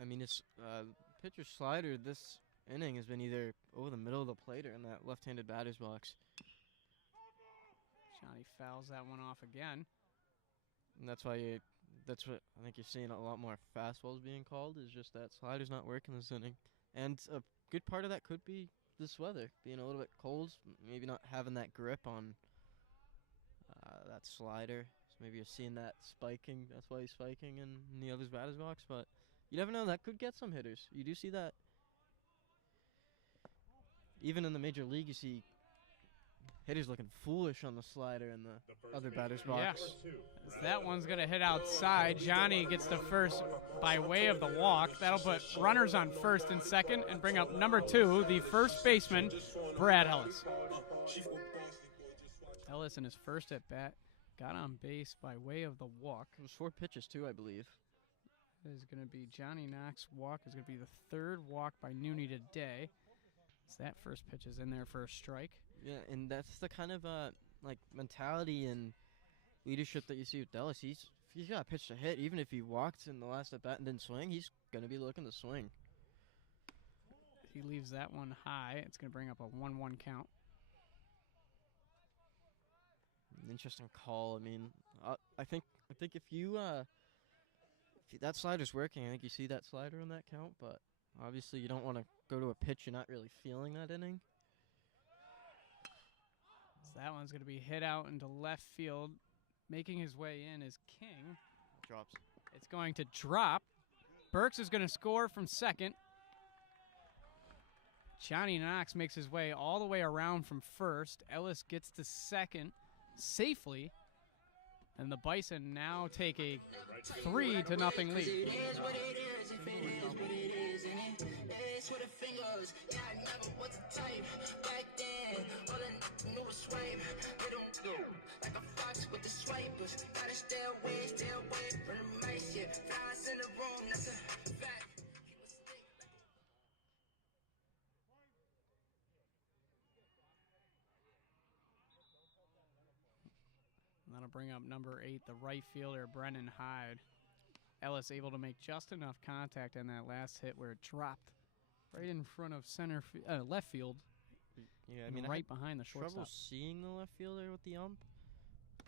I mean, it's pitcher's slider this inning has been either over the middle of the plate or in that left-handed batter's box. Johnny fouls that one off again. And that's what I think you're seeing a lot more fastballs being called, is just that slider's not working this inning. And a good part of that could be this weather, being a little bit cold, maybe not having that grip on that slider. So maybe you're seeing that spiking. That's why he's spiking in the other's batter's box. But You never know. That could get some hitters. You do see that. Even in the major league, you see hitters looking foolish on the slider in the other batter's box. Yeah. That one's going to hit outside. Johnny gets the first by way of the walk. That'll put runners on first and second and bring up number 2, the first baseman, Brad Ellis. Ellis in his first at bat got on base by way of the walk. It was 4 pitches, too, I believe. It is going to be Johnny Knox's walk. Is going to be the 3rd walk by Nooney today. So that first pitch is in there for a strike. Yeah, and that's the kind of mentality and leadership that you see with Ellis. If he's got a pitch to hit, even if he walked in the last at bat and didn't swing, he's going to be looking to swing. He leaves that one high. It's going to bring up a 1-1 count. An interesting call. I mean, I think if that slider's working, I think you see that slider on that count, but obviously you don't want to go to a pitch you're not really feeling that inning. So that one's going to be hit out into left field. Making his way in is King. Drops. It's going to drop. Burks is going to score from second. Johnny Knox makes his way all the way around from first. Ellis gets to second safely. And the Bison now take a 3-0 lead. That'll bring up number 8, the right fielder, Brennan Hyde. Ellis able to make just enough contact on that last hit where it dropped right in front of left field. Yeah, I mean, right behind the shortstop. Trouble seeing the left fielder with the ump,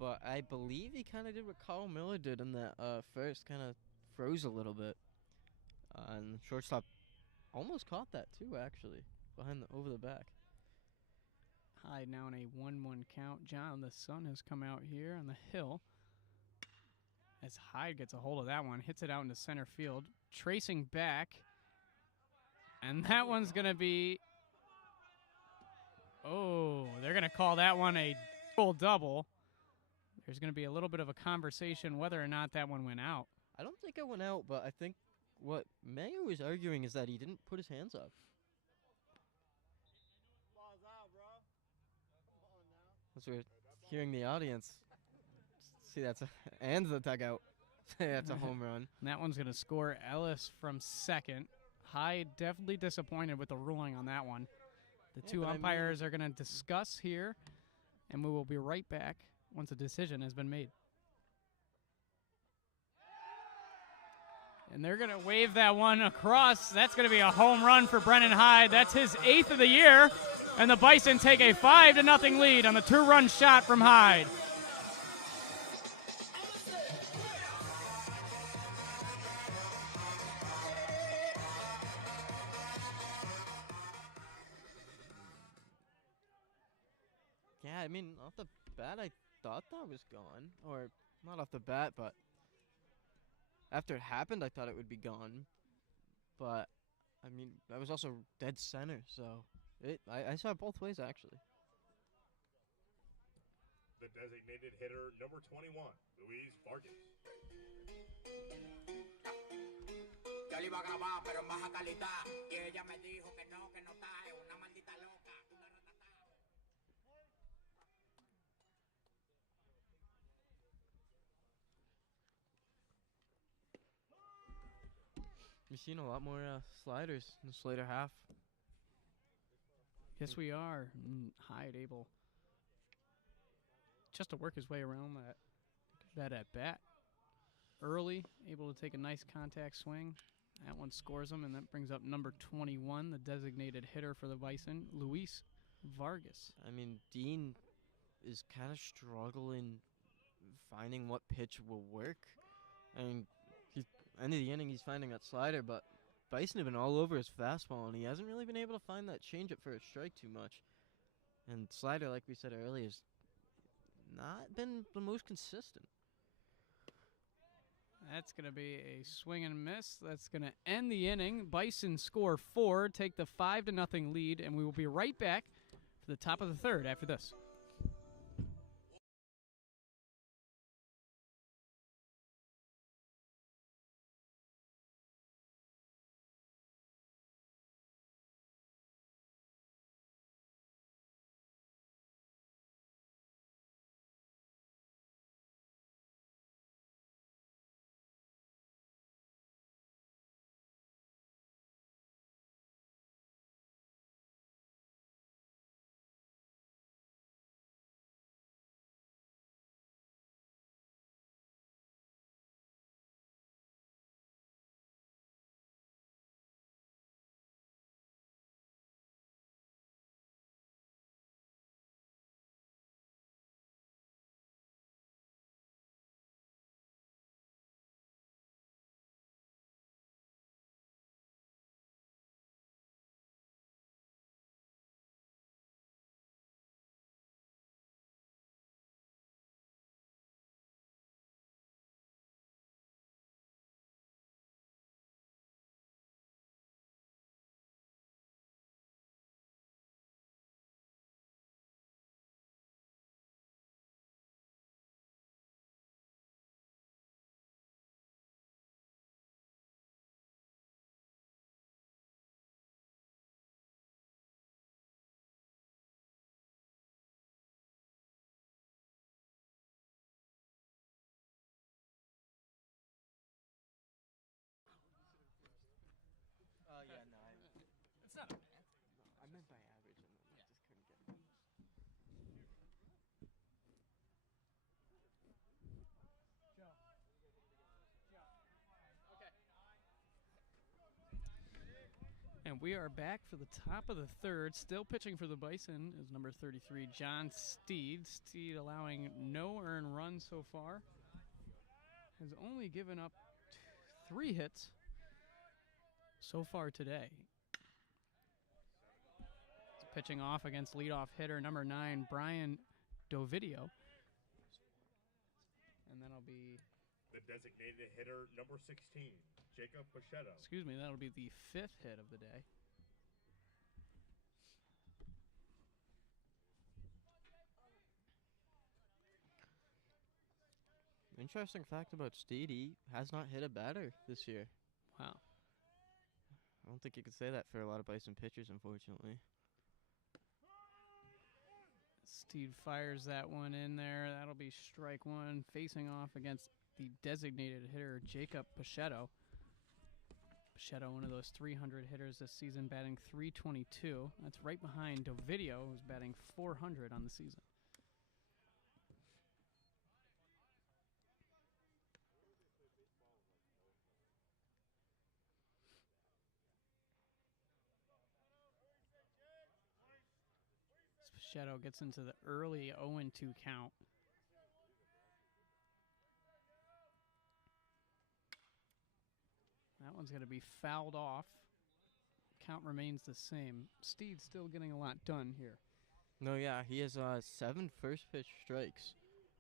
but I believe he kind of did what Kyle Miller did in that first, kind of froze a little bit. And the shortstop almost caught that too, actually, over the back. Hyde now in a 1-1 count. John, the sun has come out here on the hill. As Hyde gets a hold of that one, hits it out into center field, tracing back. And that one's going to be... Oh, they're going to call that one a double. There's going to be a little bit of a conversation whether or not that one went out. I don't think it went out, but I think what Mayo is arguing is that he didn't put his hands up. As we're hearing the audience. See, and the dugout. That's a home run. And that one's going to score Ellis from second. Hyde definitely disappointed with the ruling on that one. The two umpires are going to discuss here, and we will be right back once a decision has been made. And they're going to wave that one across. That's going to be a home run for Brennan Hyde. That's his 8th of the year. And the Bison take a 5-0 lead on the 2-run shot from Hyde. Yeah, I mean, off the bat, I thought that was gone. Or, not off the bat, but after it happened, I thought it would be gone. But, I mean, that was also dead center, so I saw it both ways, actually. The designated hitter, number 21, Luis Vargas. Yo le iba a grabar, pero en baja calidad. Y ella me dijo que no está, es una maldita loca. We've seen a lot more sliders in this later half. Yes, we are. Hyde able just to work his way around that at bat early, able to take a nice contact swing. That one scores him, and that brings up number 21, the designated hitter for the Bison, Luis Vargas. I mean, Dean is kind of struggling finding what pitch will work. I mean, end of the inning, he's finding that slider, but Bison have been all over his fastball, and he hasn't really been able to find that changeup for a strike too much. And slider, like we said earlier, has not been the most consistent. That's going to be a swing and a miss. That's going to end the inning. Bison score 4, take the 5-0 lead, and we will be right back for the top of the third after this. Yeah, no. It's not a bad. I meant by average, and I just couldn't get it. And we are back for the top of the third. Still pitching for the Bison is number 33, John Steed. Steed allowing no earned runs so far. Has only given up 3 hits so far today. He's pitching off against leadoff hitter number 9, Brian Dovidio. And that'll be... The designated hitter number 16, Jacob Pachetto. Excuse me, that'll be the 5th hit of the day. Interesting fact about Steed, he has not hit a batter this year. Wow. I don't think you could say that for a lot of Bison pitchers, unfortunately. Steed fires that one in there. That'll be strike 1, facing off against the designated hitter, Jacob Pachetto. Pachetto, one of those 300 hitters this season, batting .322. That's right behind Dovidio, who's batting .400 on the season. Pachetto gets into the early 0-2 count. That one's going to be fouled off. Count remains the same. Steed's still getting a lot done here. No, yeah, he has 7 first pitch strikes.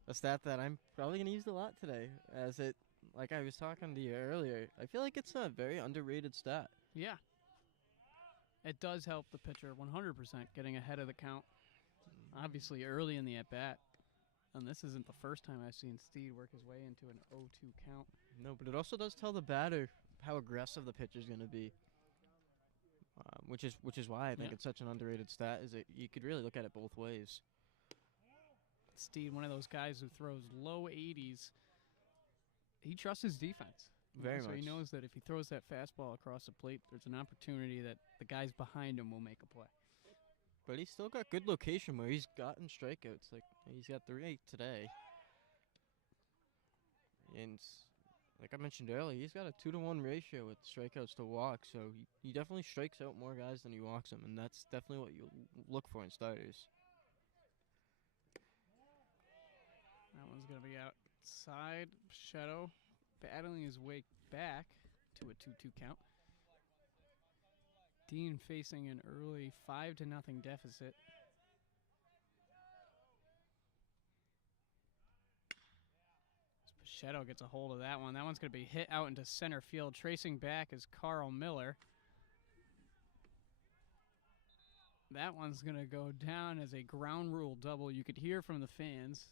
A stat that I'm probably going to use a lot today, as it, like I was talking to you earlier, I feel like it's a very underrated stat. Yeah. It does help the pitcher 100% getting ahead of the count. Obviously early in the at-bat. And this isn't the first time I've seen Steed work his way into an 0-2 count. No, but it also does tell the batter how aggressive the pitcher's going to be. Which is why I think it's such an underrated stat, is that you could really look at it both ways. Steed, one of those guys who throws low 80s. He trusts his defense. Very so much. he knows that if he throws that fastball across the plate, there's an opportunity that the guys behind him will make a play. But he's still got good location where he's gotten strikeouts. Like, he's got 3 today. And like I mentioned earlier, he's got a 2-to-1 ratio with strikeouts to walks. So he definitely strikes out more guys than he walks them. And that's definitely what you look for in starters. That one's going to be outside. Pachetto battling his way back to a 2-2 count. Dean facing an early 5-0 deficit. Bichette gets a hold of that one. That one's going to be hit out into center field. Tracing back is Carl Miller. That one's going to go down as a ground rule double. You could hear from the fans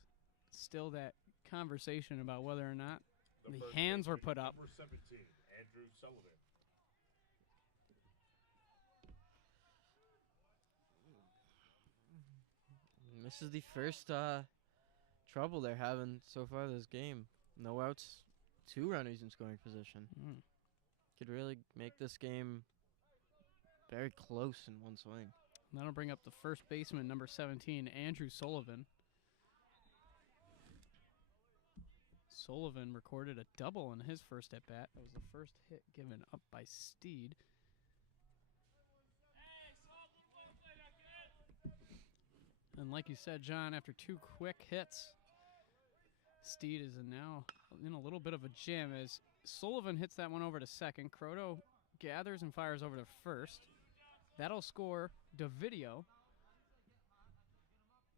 still that conversation about whether or not the hands were put up. Number 17, Andrew Sullivan. And this is the first trouble they're having so far this game. No outs, 2 runners in scoring position. Could really make this game very close in one swing. That'll bring up the first baseman, number 17, Andrew Sullivan. Sullivan recorded a double in his first at-bat. That was the first hit given up by Steed. And like you said, John, after 2 quick hits, Steed is now in a little bit of a jam as Sullivan hits that one over to second. Croto gathers and fires over to first. That'll score DeVideo.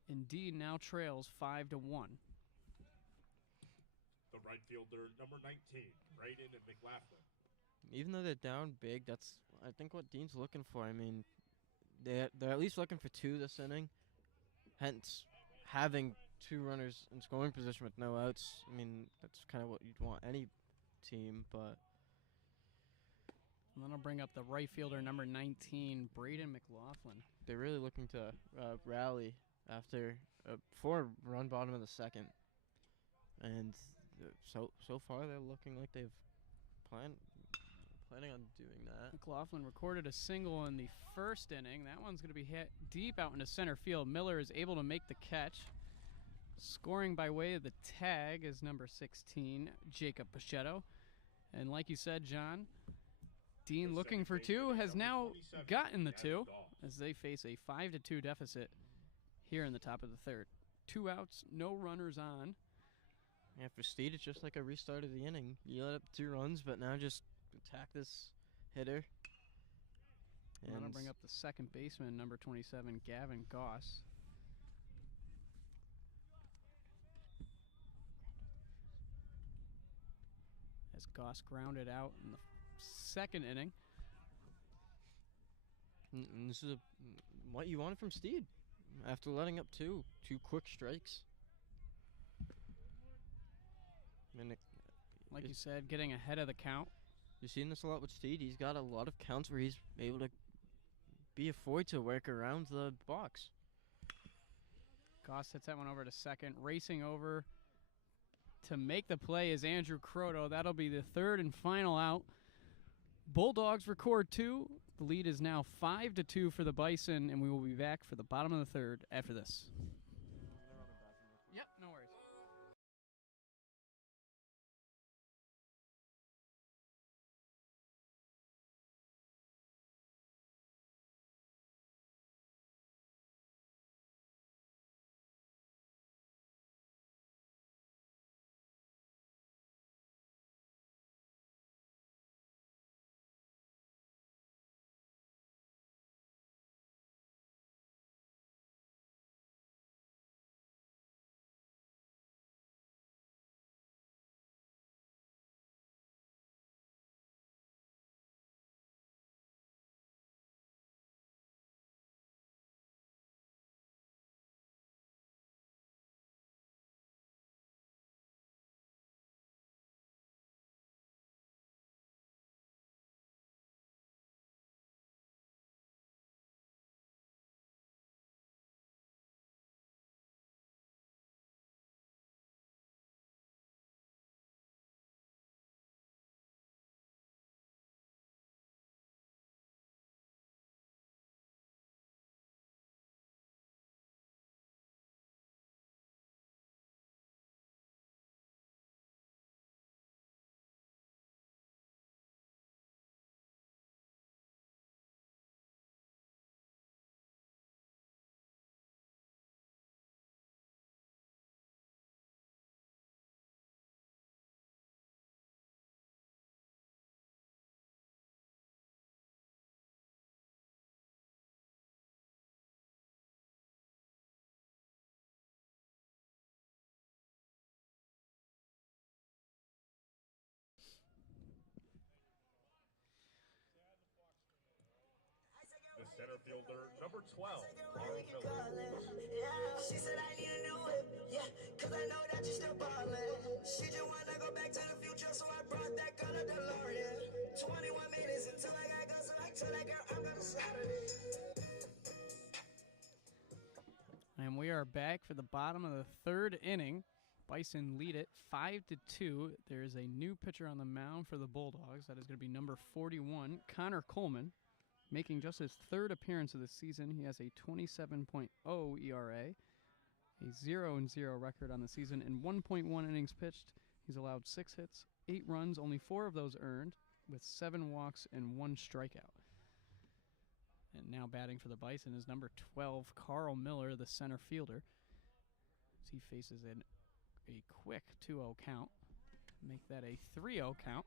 Indeed now trails 5-1. The right fielder, number 19, Braden and McLaughlin. Even though they're down big, that's I think what Dean's looking for. I mean, they're at least looking for 2 this inning. Hence, having 2 runners in scoring position with no outs. I mean, that's kind of what you'd want any team, but. And then I'll bring up the right fielder, number 19, Braden McLaughlin. They're really looking to rally after a 4-run bottom of the second. And so far they're looking like they've planning on doing that. McLaughlin recorded a single in the first inning. That one's going to be hit deep out into center field. Miller is able to make the catch. Scoring by way of the tag is number 16, Jacob Bichette. And like you said, John, Dean looking for 2 has now gotten the 2 as they face a 5-2 deficit here in the top of the third. 2 outs, no runners on. Yeah, for Steed, it's just like a restart of the inning. You let up 2 runs, but now just attack this hitter. And I'm going to bring up the second baseman, number 27, Gavin Goss. As Goss grounded out in the second inning. And this is what you wanted from Steed after letting up 2 quick strikes. And like you said, getting ahead of the count. You've seen this a lot with Steed. He's got a lot of counts where he's able to be a forward to work around the box. Goss hits that one over to second. Racing over to make the play is Andrew Croto. That'll be the third and final out. Bulldogs record 2. The lead is now 5-2 for the Bison, and we will be back for the bottom of the third after this. Yep, no worries. fielder, number 12, Carl Miller. She said I need a new whip, yeah, cause I know that you still ballin'. She just wanna go back to the future, so I brought that color DeLorean. 21 minutes until I got go, so I tell that girl I'm gonna Saturday. And we are back for the bottom of the third inning. Bison lead it 5-2. There is a new pitcher on the mound for the Bulldogs. That is going to be number 41, Connor Coleman, making just his third appearance of the season. He has a 27.0 ERA, a 0-0 record on the season, and 1.1 innings pitched. He's allowed 6 hits, 8 runs, only 4 of those earned, with 7 walks and 1 strikeout. And now batting for the Bison is number 12, Carl Miller, the center fielder, as he faces a quick 2-0 count. Make that a 3-0 count.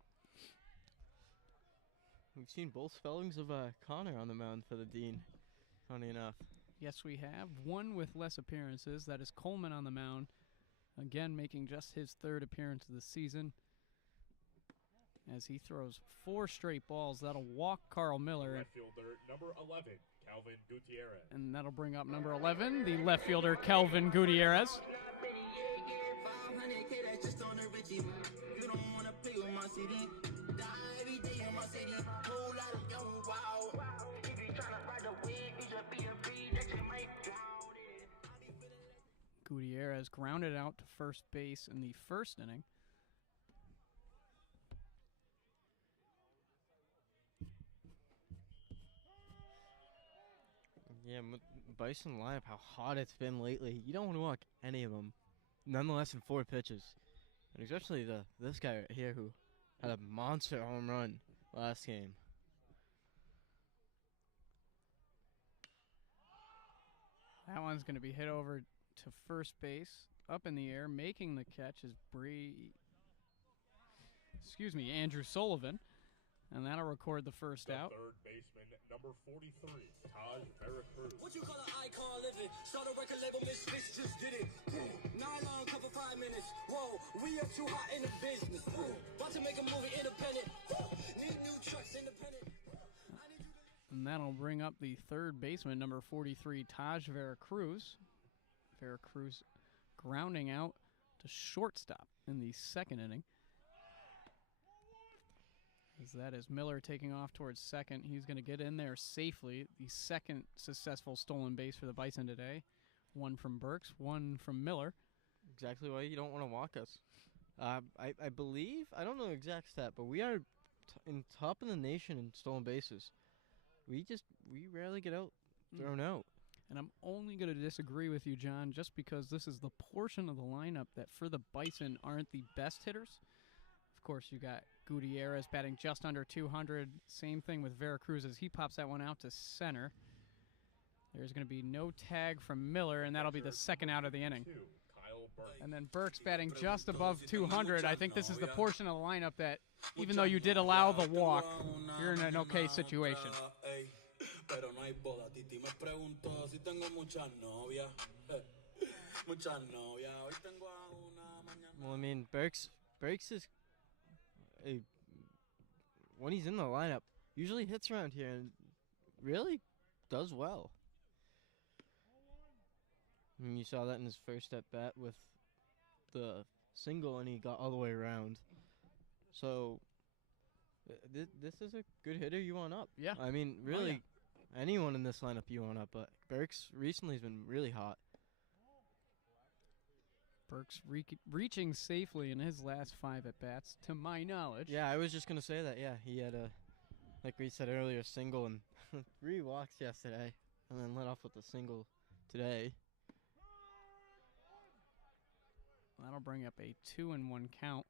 We've seen both spellings of Connor on the mound for the Dean, funny enough. Yes, we have. One with less appearances. That is Coleman on the mound, again making just his third appearance of the season, as he throws 4 straight balls. That'll walk Carl Miller. Left fielder, number 11, Calvin Gutierrez. And that'll bring up number 11, the left fielder, Calvin Gutierrez. Gutierrez grounded out to first base in the first inning. Yeah, Bison lineup, how hot it's been lately. You don't want to walk any of them, nonetheless in 4 pitches. And especially this guy right here who had a monster home run last game. That one's going to be hit over to first base. Up in the air, making the catch is Andrew Sullivan. And that'll record the first out. Third baseman, number 43, Taj Veracruz. What you call an icon living? Start a record label, Miss Fish just did it. Nylon cover 5 minutes. Whoa, we are too hot in the business. About to make a movie independent. Need new trucks independent. And that'll bring up the third baseman, number 43, Taj Veracruz. Veracruz grounding out to shortstop in the second inning. As that is Miller taking off towards second. He's going to get in there safely. The second successful stolen base for the Bison today. One from Burks, one from Miller. Exactly why you don't want to walk us. I believe, I don't know the exact stat, but we are in top of the nation in stolen bases. We rarely get thrown out. And I'm only going to disagree with you, John, just because this is the portion of the lineup that for the Bison aren't the best hitters. Of course, you got Gutierrez batting just under 200. Same thing with Veracruz as he pops that one out to center. There's going to be no tag from Miller, and that'll be the second out of the inning. And then Burks batting just above 200. I think this is the portion of the lineup that, even though you did allow the walk, you're in an okay situation. Well, I mean, Burks is when he's in the lineup, usually hits around here and really does well. I mean, you saw that in his first at bat with the single, and he got all the way around. So this is a good hitter you want up. Yeah. I mean, really, anyone in this lineup you want up, but Burks recently has been really hot. Burks reaching safely in his last 5 at-bats, to my knowledge. Yeah, I was just going to say that. Yeah, he had like we said earlier, single and 3 walks yesterday, and then let off with a single today. That'll bring up a 2-1 count.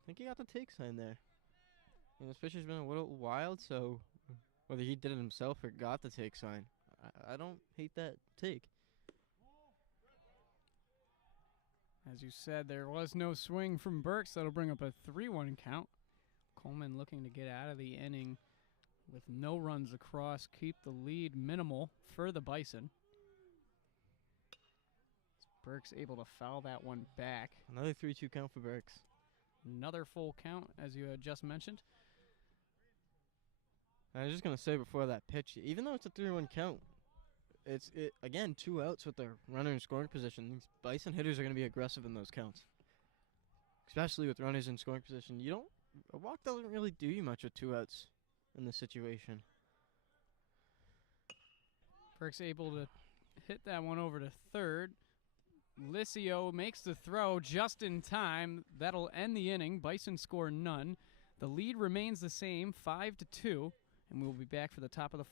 I think he got the take sign there. And this pitcher's been a little wild, so whether he did it himself or got the take sign, I don't hate that take. As you said, there was no swing from Burks. That'll bring up a 3-1 count. Coleman looking to get out of the inning with no runs across, keep the lead minimal for the Bison. Burks able to foul that one back. Another 3-2 count for Burks. Another full count, as you had just mentioned. I was just gonna say before that pitch, even though it's a 3-1 count, it's again 2 outs with their runner in scoring position. These Bison hitters are gonna be aggressive in those counts, especially with runners in scoring position. A walk doesn't really do you much with 2 outs in this situation. Perk's able to hit that one over to third. Licio makes the throw just in time. That'll end the inning. Bison score none. The lead remains the same, 5-2, and we'll be back for the top of the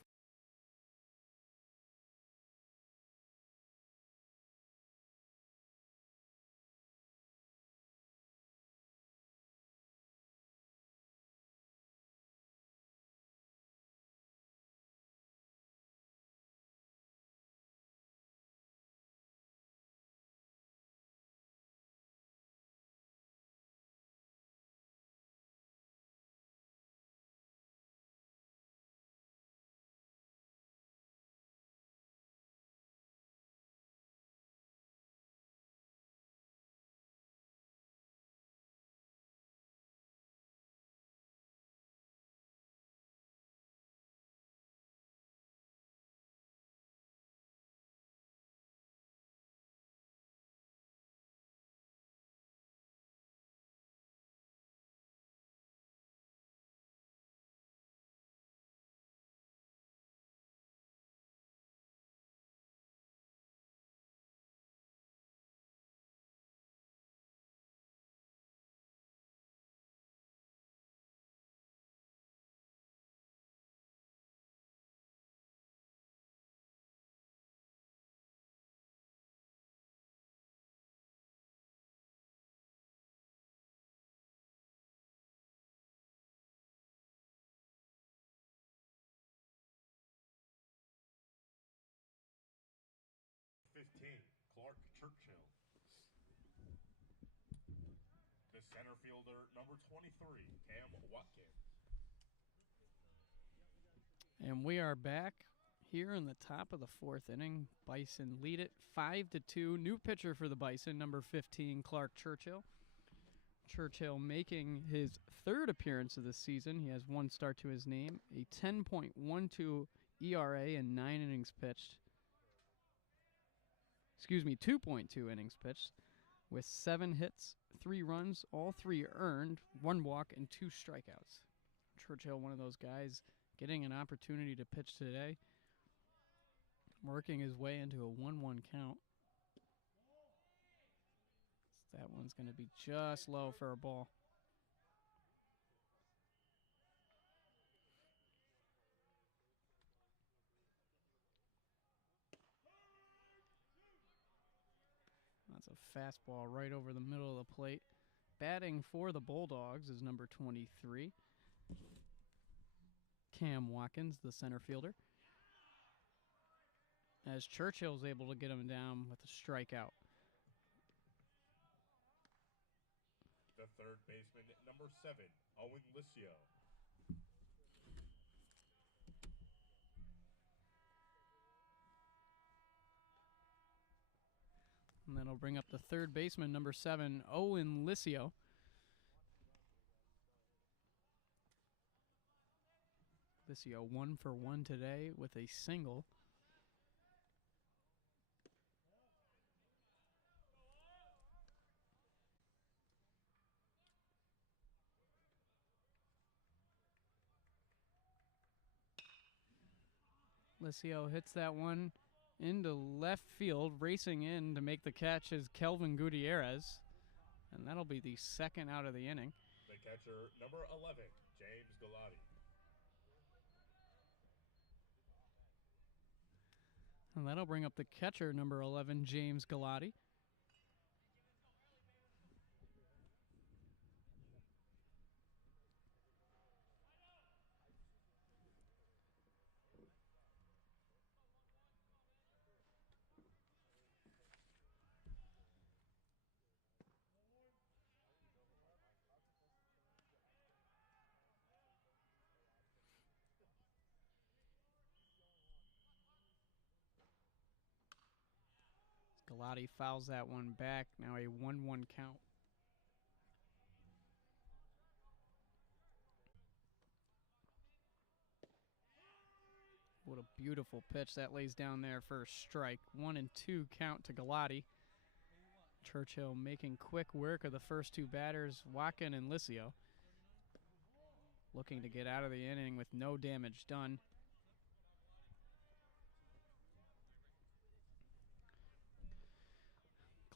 Clark Churchill. The center fielder, number 23, Cam Watkins. And we are back here in the top of the 4th inning. Bison lead it 5-2. New pitcher for the Bison, number 15, Clark Churchill. Churchill making his 3rd appearance of the season. He has 1 start to his name, a 10.12 ERA and 9 innings pitched. 2.2 innings pitched with 7 hits, 3 runs, all 3 earned, 1 walk, and 2 strikeouts. Churchill, one of those guys getting an opportunity to pitch today, working his way into a 1-1 count. That one's going to be just low for a ball. That's a fastball right over the middle of the plate. Batting for the Bulldogs is number 23, Cam Watkins, the center fielder. As Churchill's able to get him down with a strikeout. The third baseman, number 7, Owen Licio. And then I'll bring up the third baseman, number 7, Owen Licio. Licio 1 for 1 today with a single. Licio hits that one into left field. Racing in to make the catch is Kelvin Gutierrez. And that'll be the 2nd out of the inning. The catcher, number 11, James Galati. And that'll bring up the catcher, number 11, James Galati. Galati fouls that one back. Now a 1-1 count. What a beautiful pitch that lays down there for a strike. 1-2 count to Galati. Churchill making quick work of the first two batters, Watkin and Licio. Looking to get out of the inning with no damage done.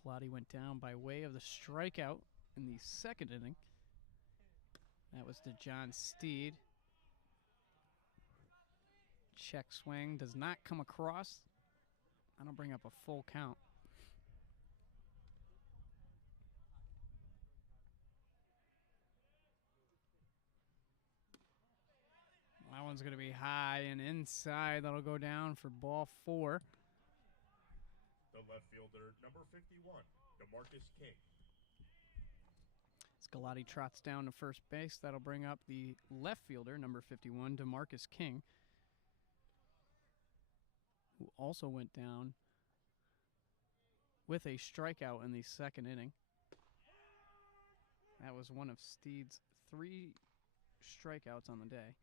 Galati went down by way of the strikeout in the second inning. That was to John Steed. Check swing does not come across. That'll bring up a full count. That one's going to be high and inside. That'll go down for ball 4. The left fielder, number 51, DeMarcus King. As Galati trots down to first base, that'll bring up the left fielder, number 51, DeMarcus King, who also went down with a strikeout in the second inning. That was one of Steed's 3 strikeouts on the day.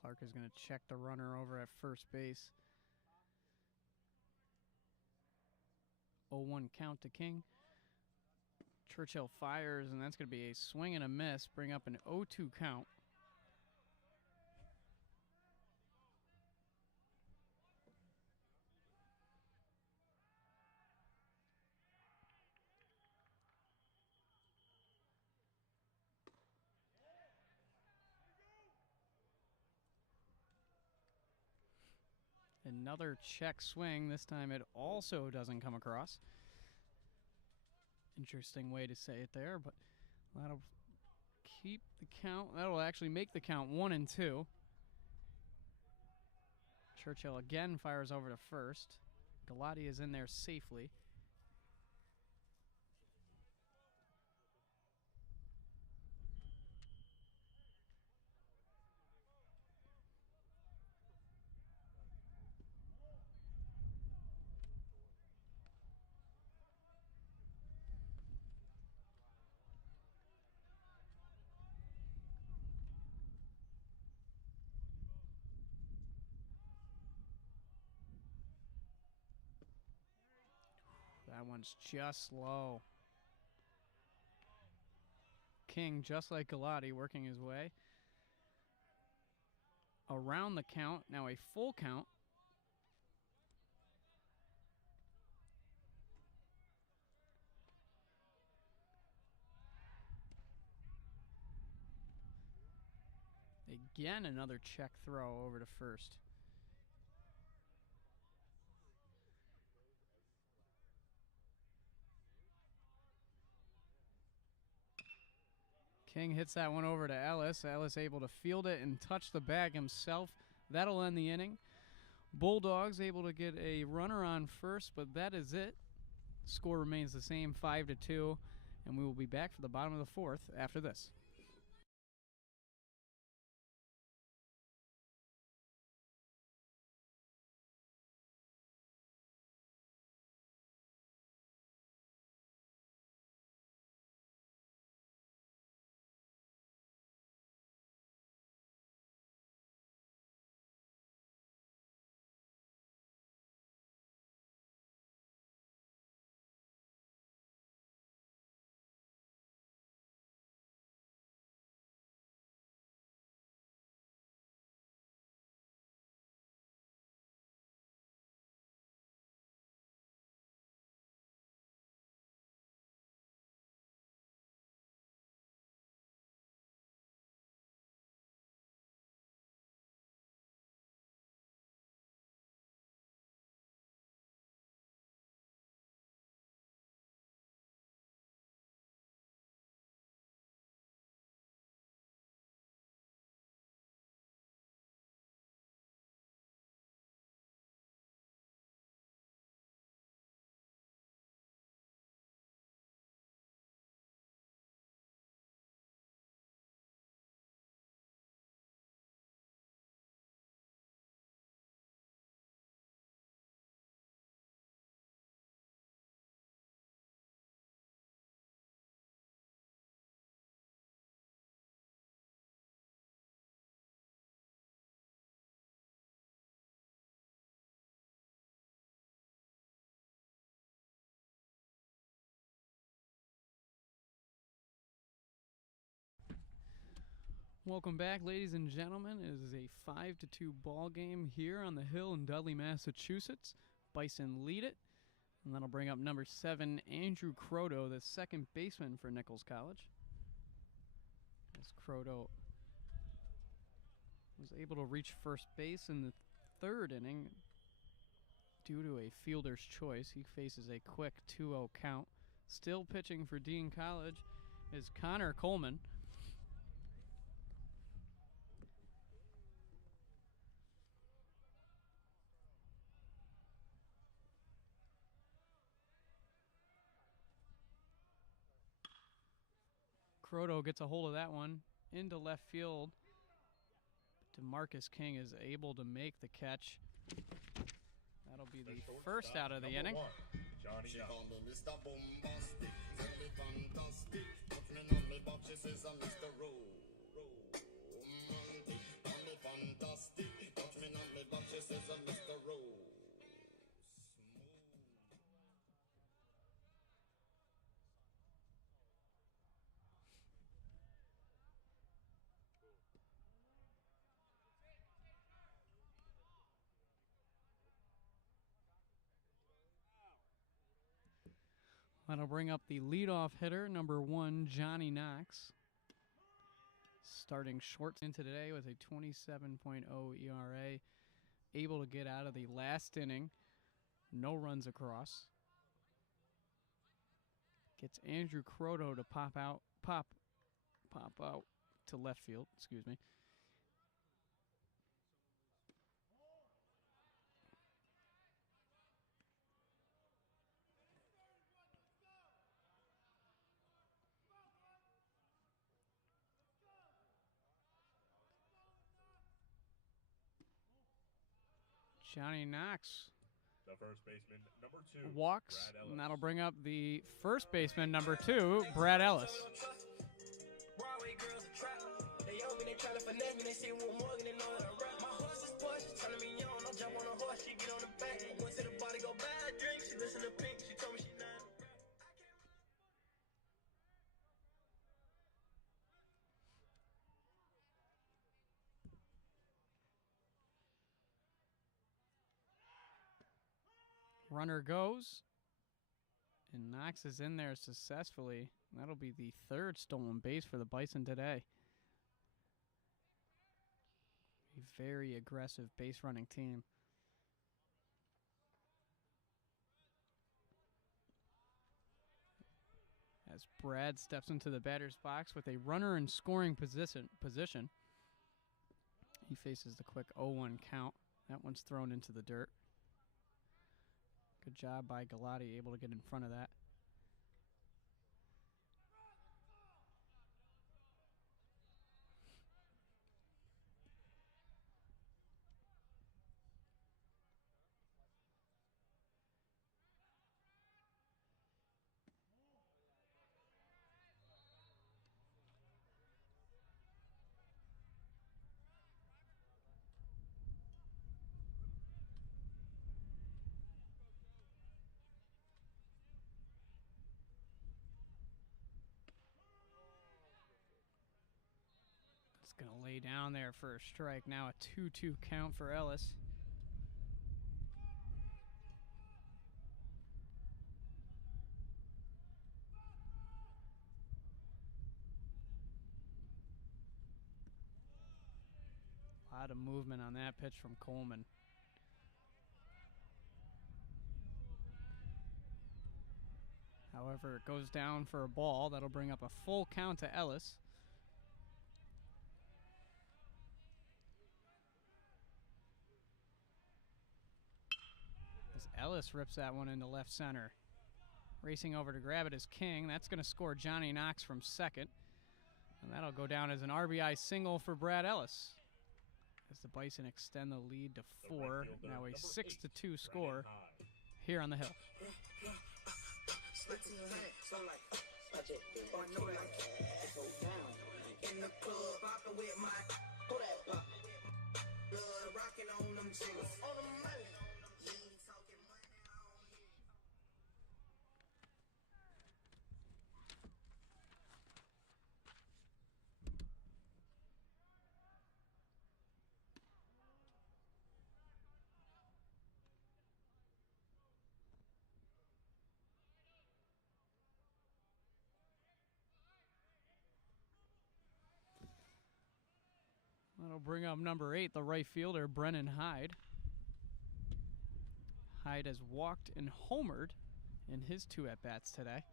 Clark is going to check the runner over at first base. 0-1 count to King. Churchill fires, and that's going to be a swing and a miss, bring up an 0-2 count. Another check swing. This time it also doesn't come across. Interesting way to say it there, but that'll keep the count. That'll actually make the count 1-2. Churchill again fires over to first. Galati is in there safely. That one's just low. King, just like Galati, working his way around the count. Now a full count. Again, another check throw over to first. King hits that one over to Ellis. Ellis able to field it and touch the bag himself. That'll end the inning. Bulldogs able to get a runner on first, but that is it. Score remains the same, 5-2, and we will be back for the bottom of the 4th after this. Welcome back, ladies and gentlemen. It is a 5-2 ball game here on the hill in Dudley, Massachusetts. Bison lead it, and that'll bring up number 7, Andrew Croto, the second baseman for Nichols College. As Croto was able to reach first base in the third inning due to a fielder's choice. He faces a quick 2-0 count. Still pitching for Dean College is Connor Coleman. Croto gets a hold of that one into left field. DeMarcus King is able to make the catch. That'll be the first out of the inning. Johnny She Young. called me Mr. Bombastic, very fantastic. Touch me on me back, she says I'm Mr. Romantic. Call me fantastic, touch me on me back, she says I'm Mr. Smooth. That'll bring up the leadoff hitter, number 1, Johnny Knox. Starting short into today with a 27.0 ERA. Able to get out of the last inning. No runs across. Gets Andrew Croto to pop out to left field, excuse me. Johnny Knox The first baseman, number 2, walks, Brad Ellis. and that'll bring up the first baseman, number 2, Brad Ellis. Broadway girls a trap. They owe me, they tryna finesse me, they see one more than they know that I rap. My horse is push, telling me young, I'll jump on a horse, she get on the back. Went to the body, go bad drink, she listen to Pink, she told me she not. Runner goes, and Knox is in there successfully. That'll be the third stolen base for the Bison today. A very aggressive base running team. As Brad steps into the batter's box with a runner in scoring position. He faces the quick 0-1 count. That one's thrown into the dirt. Good job by Galati, able to get in front of that. Going to lay down there for a strike. Now a 2-2 count for Ellis. A lot of movement on that pitch from Coleman. However, it goes down for a ball. That'll bring up a full count to Ellis. Ellis rips that one into left center. Racing over to grab it is King. That's going to score Johnny Knox from second. And that'll go down as an RBI single for Brad Ellis. As the Bison extend the lead to 4. Now a 6-2 score here on the hill. In the club, popping with my rocking on them chicks. On the money. You ain't talking money on here. That'll bring up number 8, the right fielder, Brennan Hyde. Hyde has walked and homered in his 2 at-bats today.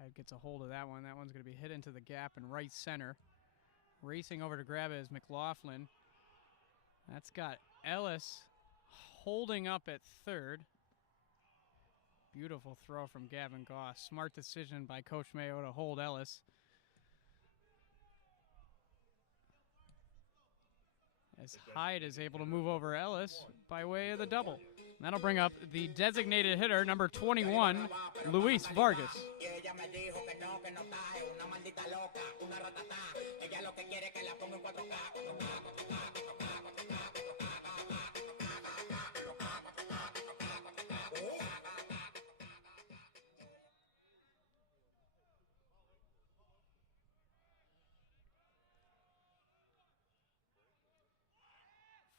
Hyde gets a hold of that one. That one's going to be hit into the gap in right center. Racing over to grab it is McLaughlin. That's got Ellis holding up at third. Beautiful throw from Gavin Goss. Smart decision by Coach Mayo to hold Ellis. As Hyde is able to move over Ellis by way of the double. And that'll bring up the designated hitter, number 21, Luis Vargas.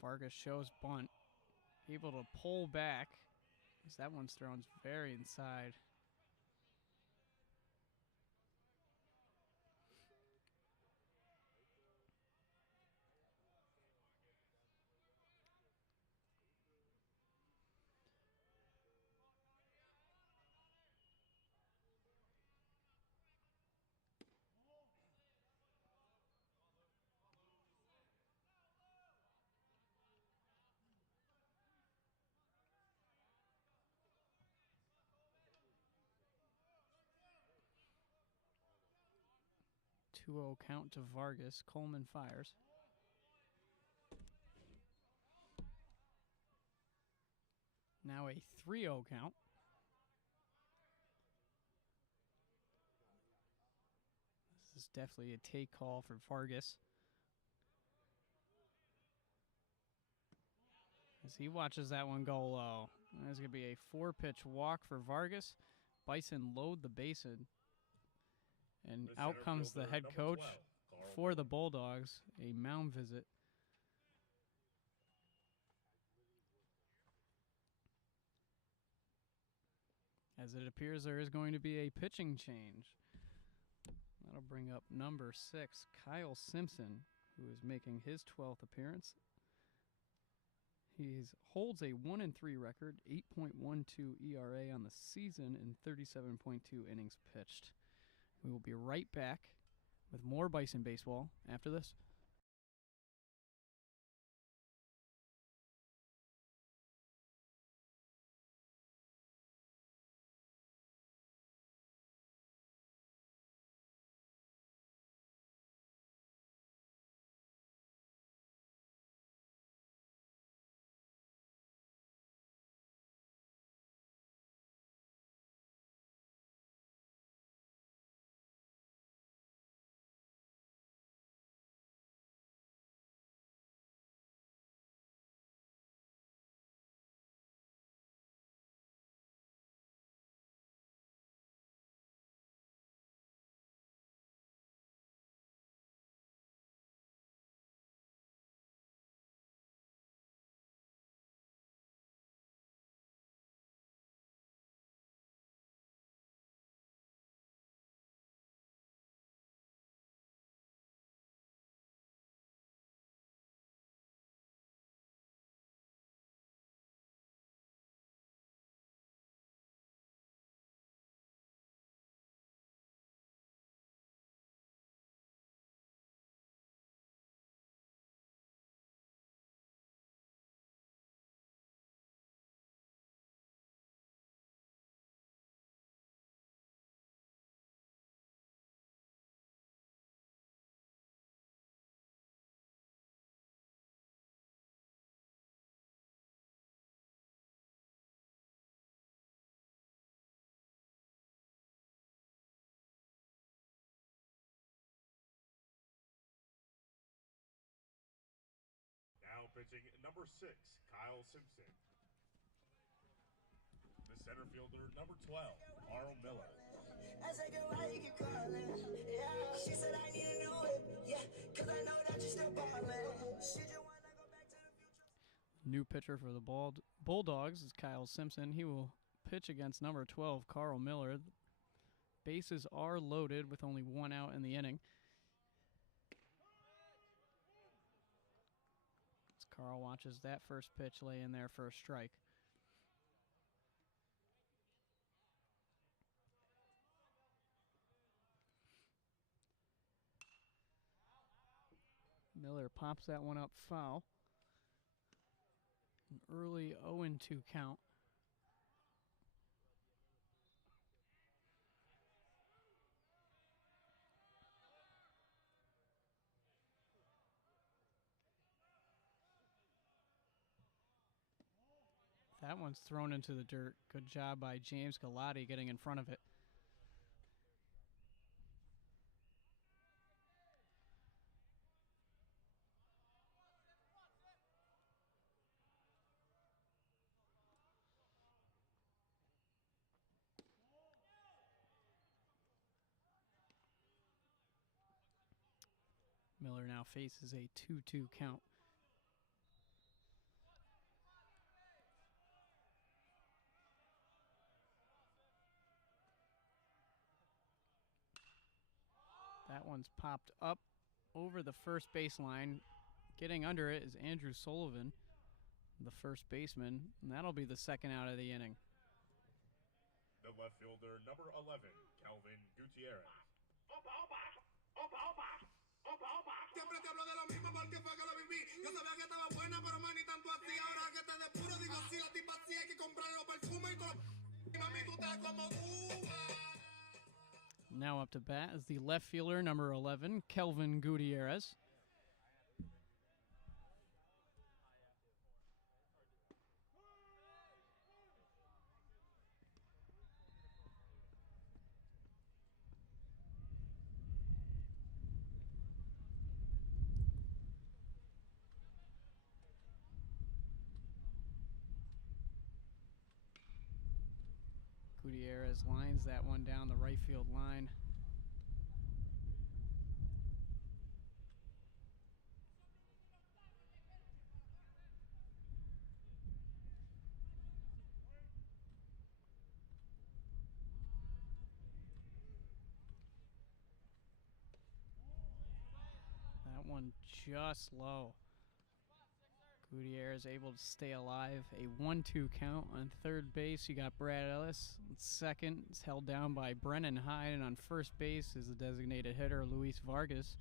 Vargas shows bunt. Able to pull back, as that one's thrown very inside. Two-0 count to Vargas. Coleman fires. Now a 3-0 count. This is definitely a take call for Vargas. As he watches that one go low. There's going to be a 4-pitch walk for Vargas. Bison load the bases. And out comes the head coach for the Bulldogs, a mound visit. As it appears there is going to be a pitching change. That'll bring up number 6, Kyle Simpson, who is making his 12th appearance. He holds a 1-3 record, 8.12 ERA on the season, and 37.2 innings pitched. We will be right back with more Bison baseball after this. Now pitching number 6, Kyle Simpson. The center fielder, number 12, Carl Miller. I said, girl, why you keep calling? Yeah, she said I need a new whip. Yeah, cause I know that you're still ballin'. She just wanna go back to the future. New pitcher for the Bulldogs is Kyle Simpson. He will pitch against number 12, Carl Miller. Bases are loaded with only one out in the inning. As Carl watches that first pitch lay in there for a strike. Miller pops that one up foul. An early 0-2 count. That one's thrown into the dirt. Good job by James Galati getting in front of it. Miller now faces a 2-2 count. That one's popped up over the first baseline. Getting under it is Andrew Sullivan, the first baseman, and that'll be the second out of the inning. The left fielder, number 11, Calvin Gutierrez. Siempre te hablo de lo mismo porque fue que lo viví. Yo sabía que estaba buena, pero man, ni tanto así. Ahora que te depuro, digo sí, la tipa sí, hay que comprar los perfumes y todo. Y mami, tú estás como uva. Now up to bat is the left fielder, number 11, Kelvin Gutierrez. Gutierrez lines that one down the right field line. That one just low. Gutierrez able to stay alive. A 1-2 count on third base. You got Brad Ellis. Second is held down by Brennan Hyde, and on first base is the designated hitter, Luis Vargas.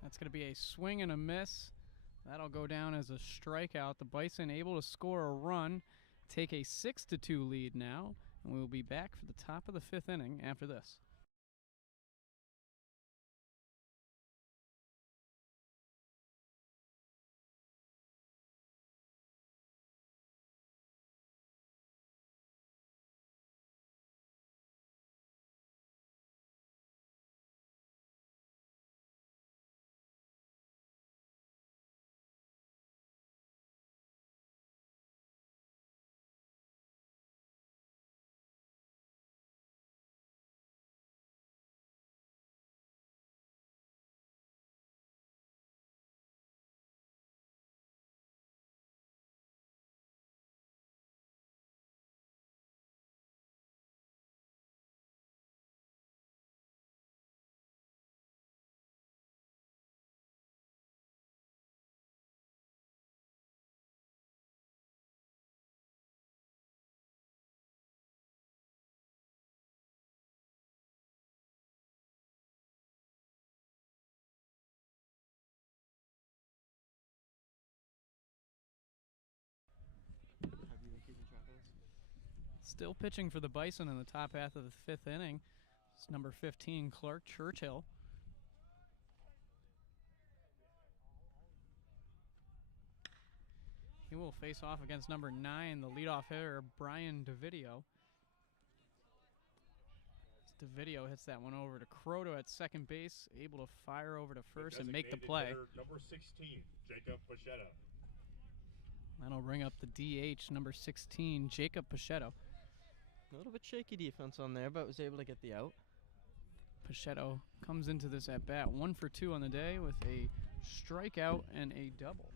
That's going to be a swing and a miss. That'll go down as a strikeout. The Bison able to score a run, take a 6-2 lead now, and we will be back for the top of the fifth inning after this. Still pitching for the Bison in the top half of the fifth inning. It's number 15, Clark Churchill. He who will face off against number 9, the leadoff hitter, Brian DeVideo. DeVideo hits that one over to Croto at second base, able to fire over to first and make the play. Number 16, Jacob Pachetto. That'll bring up the DH, number 16, Jacob Pachetto. A little bit shaky defense on there, but was able to get the out. Pachetto comes into this at bat 1 for 2 on the day with a strikeout and a double.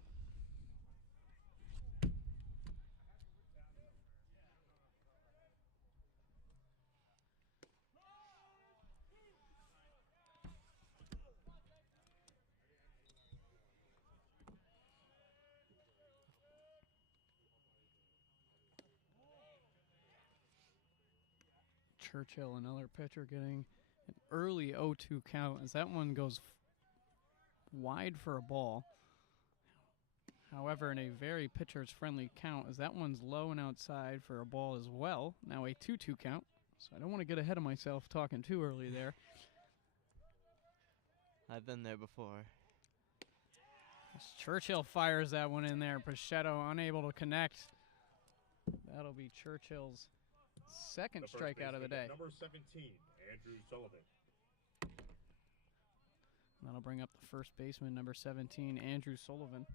Churchill, another pitcher, getting an early 0-2 count as that one goes wide for a ball. However, in a very pitcher's friendly count, as that one's low and outside for a ball as well. Now a 2-2 count, so I don't want to get ahead of myself talking too early there. I've been there before. As Churchill fires that one in there. Pachetto unable to connect. That'll be Churchill's second strikeout of the day. Number 17, Andrew Sullivan. That'll bring up the first baseman, number 17, Andrew Sullivan.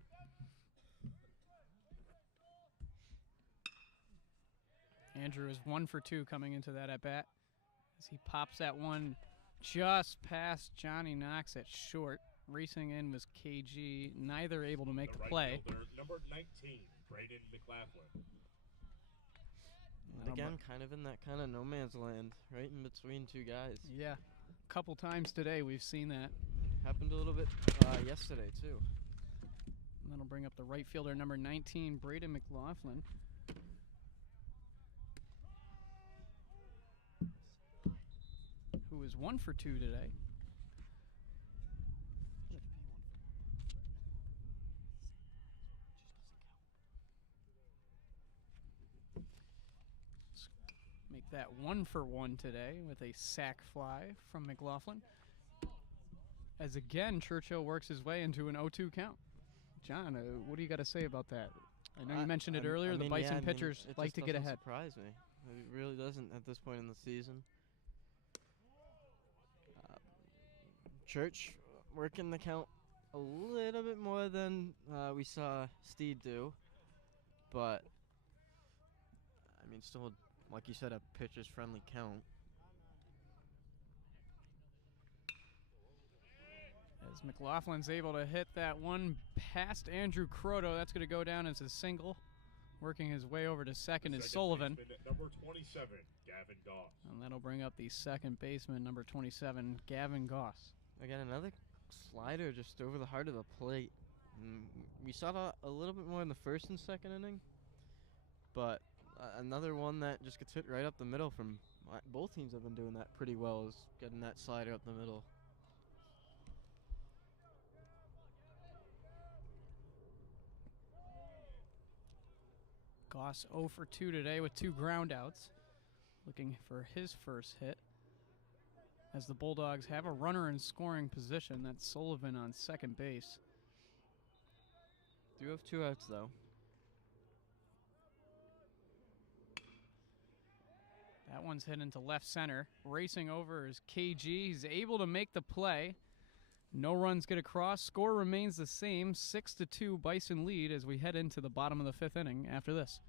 Andrew is 1 for 2 coming into that at bat as he pops that one just past Johnny Knox at short. Racing in was KG, neither able to make the play. Fielder, number 19, Braden McLaughlin. And again, kind of in that kind of no man's land, right in between two guys. Yeah, a couple times today we've seen that. Happened a little bit yesterday, too. And that'll bring up the right fielder, number 19, Braden McLaughlin. Who is 1 for 2 today. Make that 1 for 1 today with a sac fly from McLaughlin. As again, Churchill works his way into an 0-2 count. John, what do you got to say about that? I know you mentioned it earlier. The Bison pitchers like to get ahead. It surprise me. It really doesn't at this point in the season. Church working the count a little bit more than we saw Steed do. But, I mean, still, like you said, a pitcher's friendly count. As McLaughlin's able to hit that one past Andrew Croto, that's going to go down as a single. Working his way over to second is Sullivan. Number 27, Gavin Goss. And that'll bring up the second baseman, number 27, Gavin Goss. Again, another slider just over the heart of the plate. We saw that a little bit more in the first and second inning. But another one that just gets hit right up the middle from both teams have been doing that pretty well, is getting that slider up the middle. Goss 0 for 2 today with 2 groundouts. Looking for his first hit. As the Bulldogs have a runner in scoring position, that's Sullivan on second base. Do have 2 outs, though. That one's hit into left center. Racing over is KG. He's able to make the play. No runs get across. Score remains the same. 6-2 Bison lead as we head into the bottom of the 5th inning after this.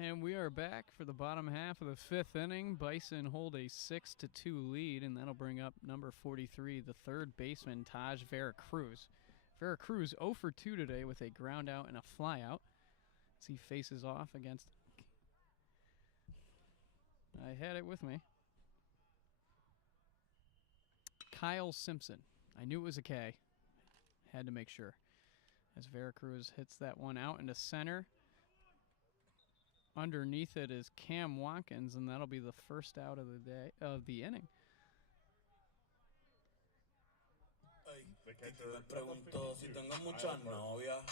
And we are back for the bottom half of the 5th inning. Bison hold a 6-2 lead, and that'll bring up number 43, the third baseman, Taj Veracruz. Veracruz 0 for 2 today with a ground out and a fly out as he faces off against... I had it with me. Kyle Simpson. I knew it was a K. Had to make sure. As Veracruz hits that one out into center. Underneath it is Cam Watkins, and that'll be the first out of the day of the inning. The Me catcher, pregunto si tengo Kyle muchas Burks. novias.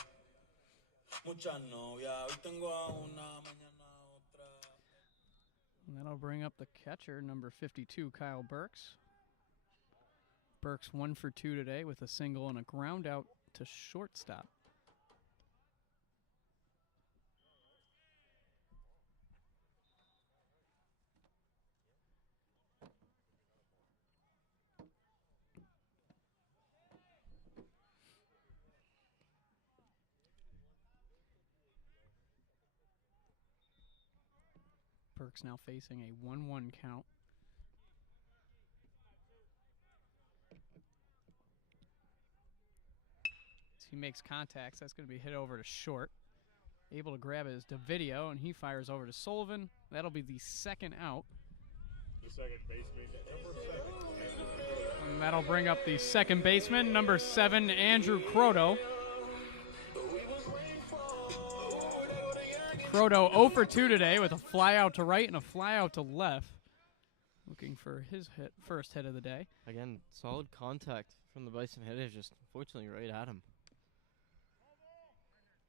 Muchas novias. Hoy tengo a una, mañana a otra. And that'll bring up the catcher, number 52, Kyle Burks. Burks 1 for 2 today with a single and a ground out to shortstop. Burks now facing a 1-1 count. As he makes contacts, that's going to be hit over to short. Able to grab it is DeVideo, and he fires over to Sullivan. That'll be the second out. The second baseman, number 7. And that'll bring up the second baseman, number 7, Andrew Croto. Croto 0 for 2 today with a fly out to right and a fly out to left. Looking for his first hit of the day. Again, solid contact from the Bison hitter, just unfortunately right at him.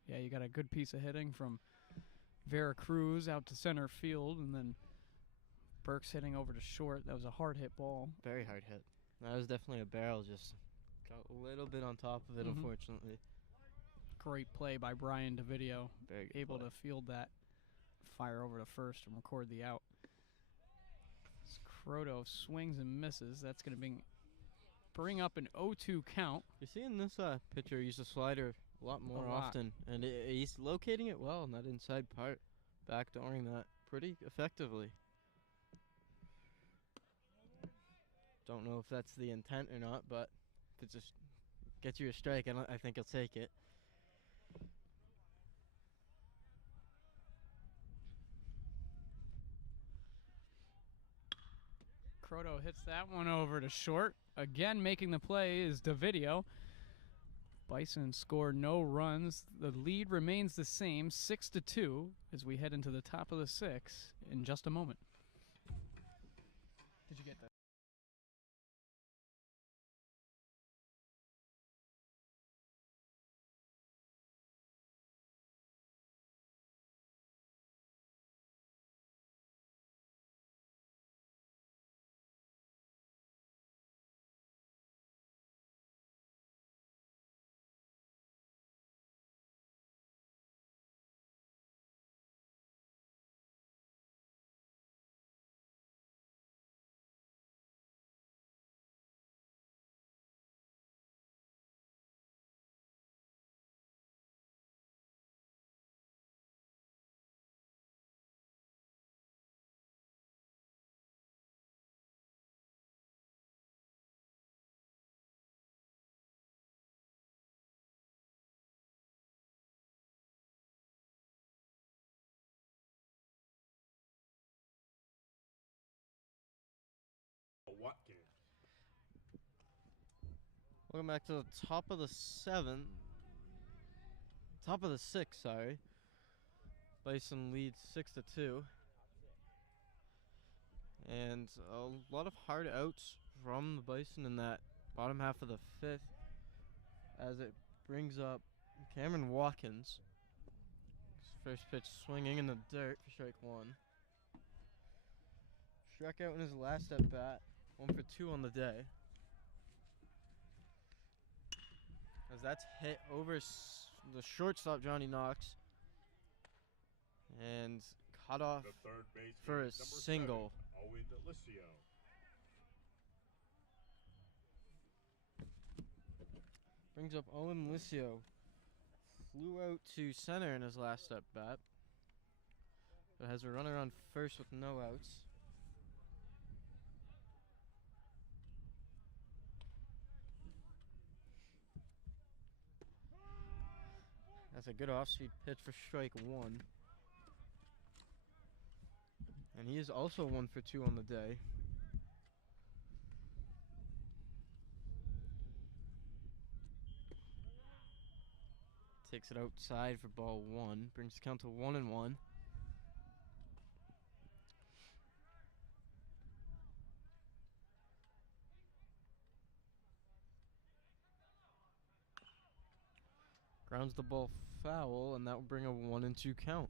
Yeah, you got a good piece of hitting from Veracruz out to center field, and then Burks hitting over to short. That was a hard hit ball. Very hard hit. That was definitely a barrel, just got a little bit on top of it, unfortunately. Great play by Brian DeVideo. Very good Able play. to field that, fire over to first, and record the out. As Croto swings and misses. That's going to bring up an 0-2 count. You're seeing this pitcher use the slider a lot more A lot. often, and he's locating it well in that inside part, backdooring that pretty effectively. Don't know if that's the intent or not, but if it just gets you a strike, I think he'll take it. Croto hits that one over to short. Again, making the play is DeVideo. Bison score no runs. The lead remains the same, 6-2, as we head into the top of the 6th in just a moment. Did you get that? Watkins. Welcome back to the top of the 7th. Top of the 6th, sorry. Bison leads 6-2. And a lot of hard outs from the Bison in that bottom half of the 5th, as it brings up Cameron Watkins. His first pitch swinging in the dirt for strike 1. Struck out in his last at bat, 1 for 2 on the day. As that's hit over the shortstop, Johnny Knox, and cut off The third baseman, for a number single. 7, Owen Licio. Brings up Owen Licio. Flew out to center in his last at bat. It has a runner on first with no outs. That's a good off-speed pitch for strike one. And he is also 1 for 2 on the day. Takes it outside for ball one. Brings the count to 1-1. Grounds the ball foul, and that will bring a 1-2 count.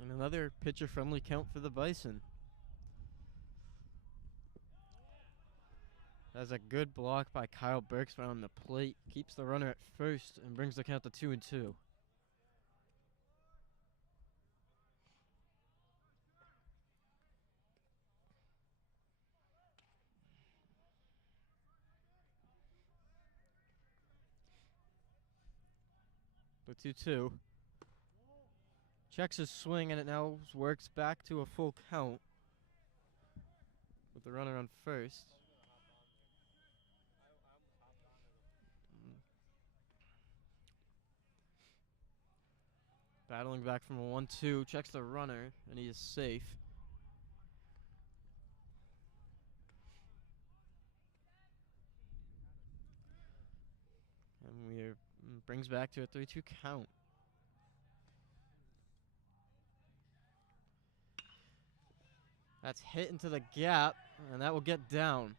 And another pitcher-friendly count for the Bison. That's a good block by Kyle Burks around the plate. Keeps the runner at first and brings the count to 2-2. The 2-2. Checks his swing, and it now works back to a full count with the runner on first. Battling back from a 1-2, checks the runner, and he is safe. And brings back to a 3-2 count. That's hit into the gap, and that will get down.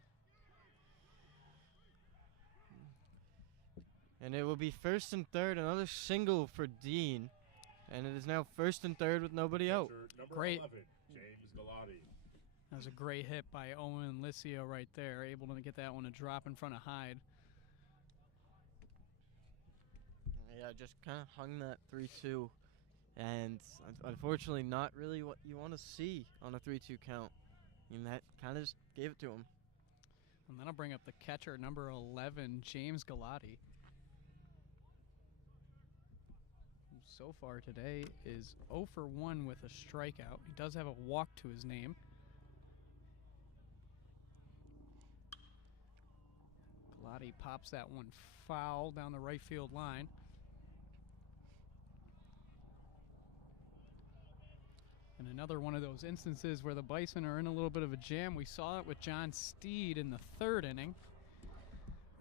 And it will be first and third, another single for Dean. And it is now first and third with nobody out. Great. 11, James Galati. That was a great hit by Owen Licio right there, able to get that one to drop in front of Hyde. Yeah, just kind of hung that 3-2. And unfortunately, not really what you want to see on a 3-2 count. I mean, that kind of just gave it to him. And that'll bring up the catcher, number 11, James Galati. Who so far today is 0 for 1 with a strikeout. He does have a walk to his name. Galati pops that one foul down the right field line. And another one of those instances where the Bison are in a little bit of a jam. We saw it with John Steed in the third inning.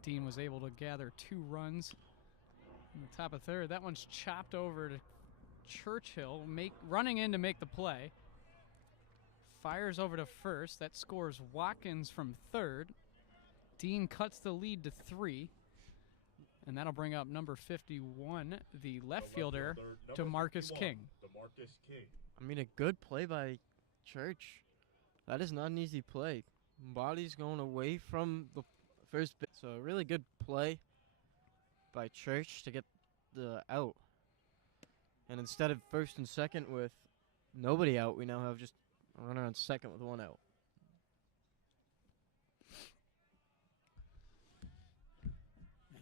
Dean was able to gather 2 runs in the top of third. That one's chopped over to Churchill, running in to make the play. Fires over to first. That scores Watkins from third. Dean cuts the lead to 3. And that'll bring up number 51, the left fielder, DeMarcus King. DeMarcus King. I mean, a good play by Church. That is not an easy play. Body's going away from the first bit. So a really good play by Church to get the out. And instead of first and second with nobody out, we now have just a runner on second with 1 out.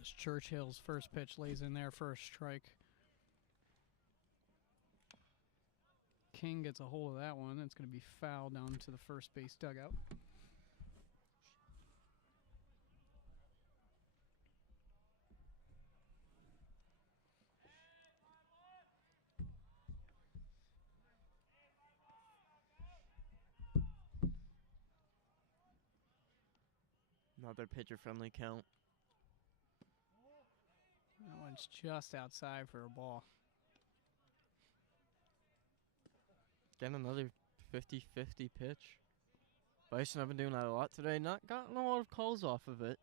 As Churchill's first pitch lays in there for a strike. King gets a hold of that one. It's going to be fouled down to the first base dugout. Another pitcher-friendly count. That one's just outside for a ball. Again, another 50-50 pitch. Bison have been doing that a lot today. Not gotten a lot of calls off of it.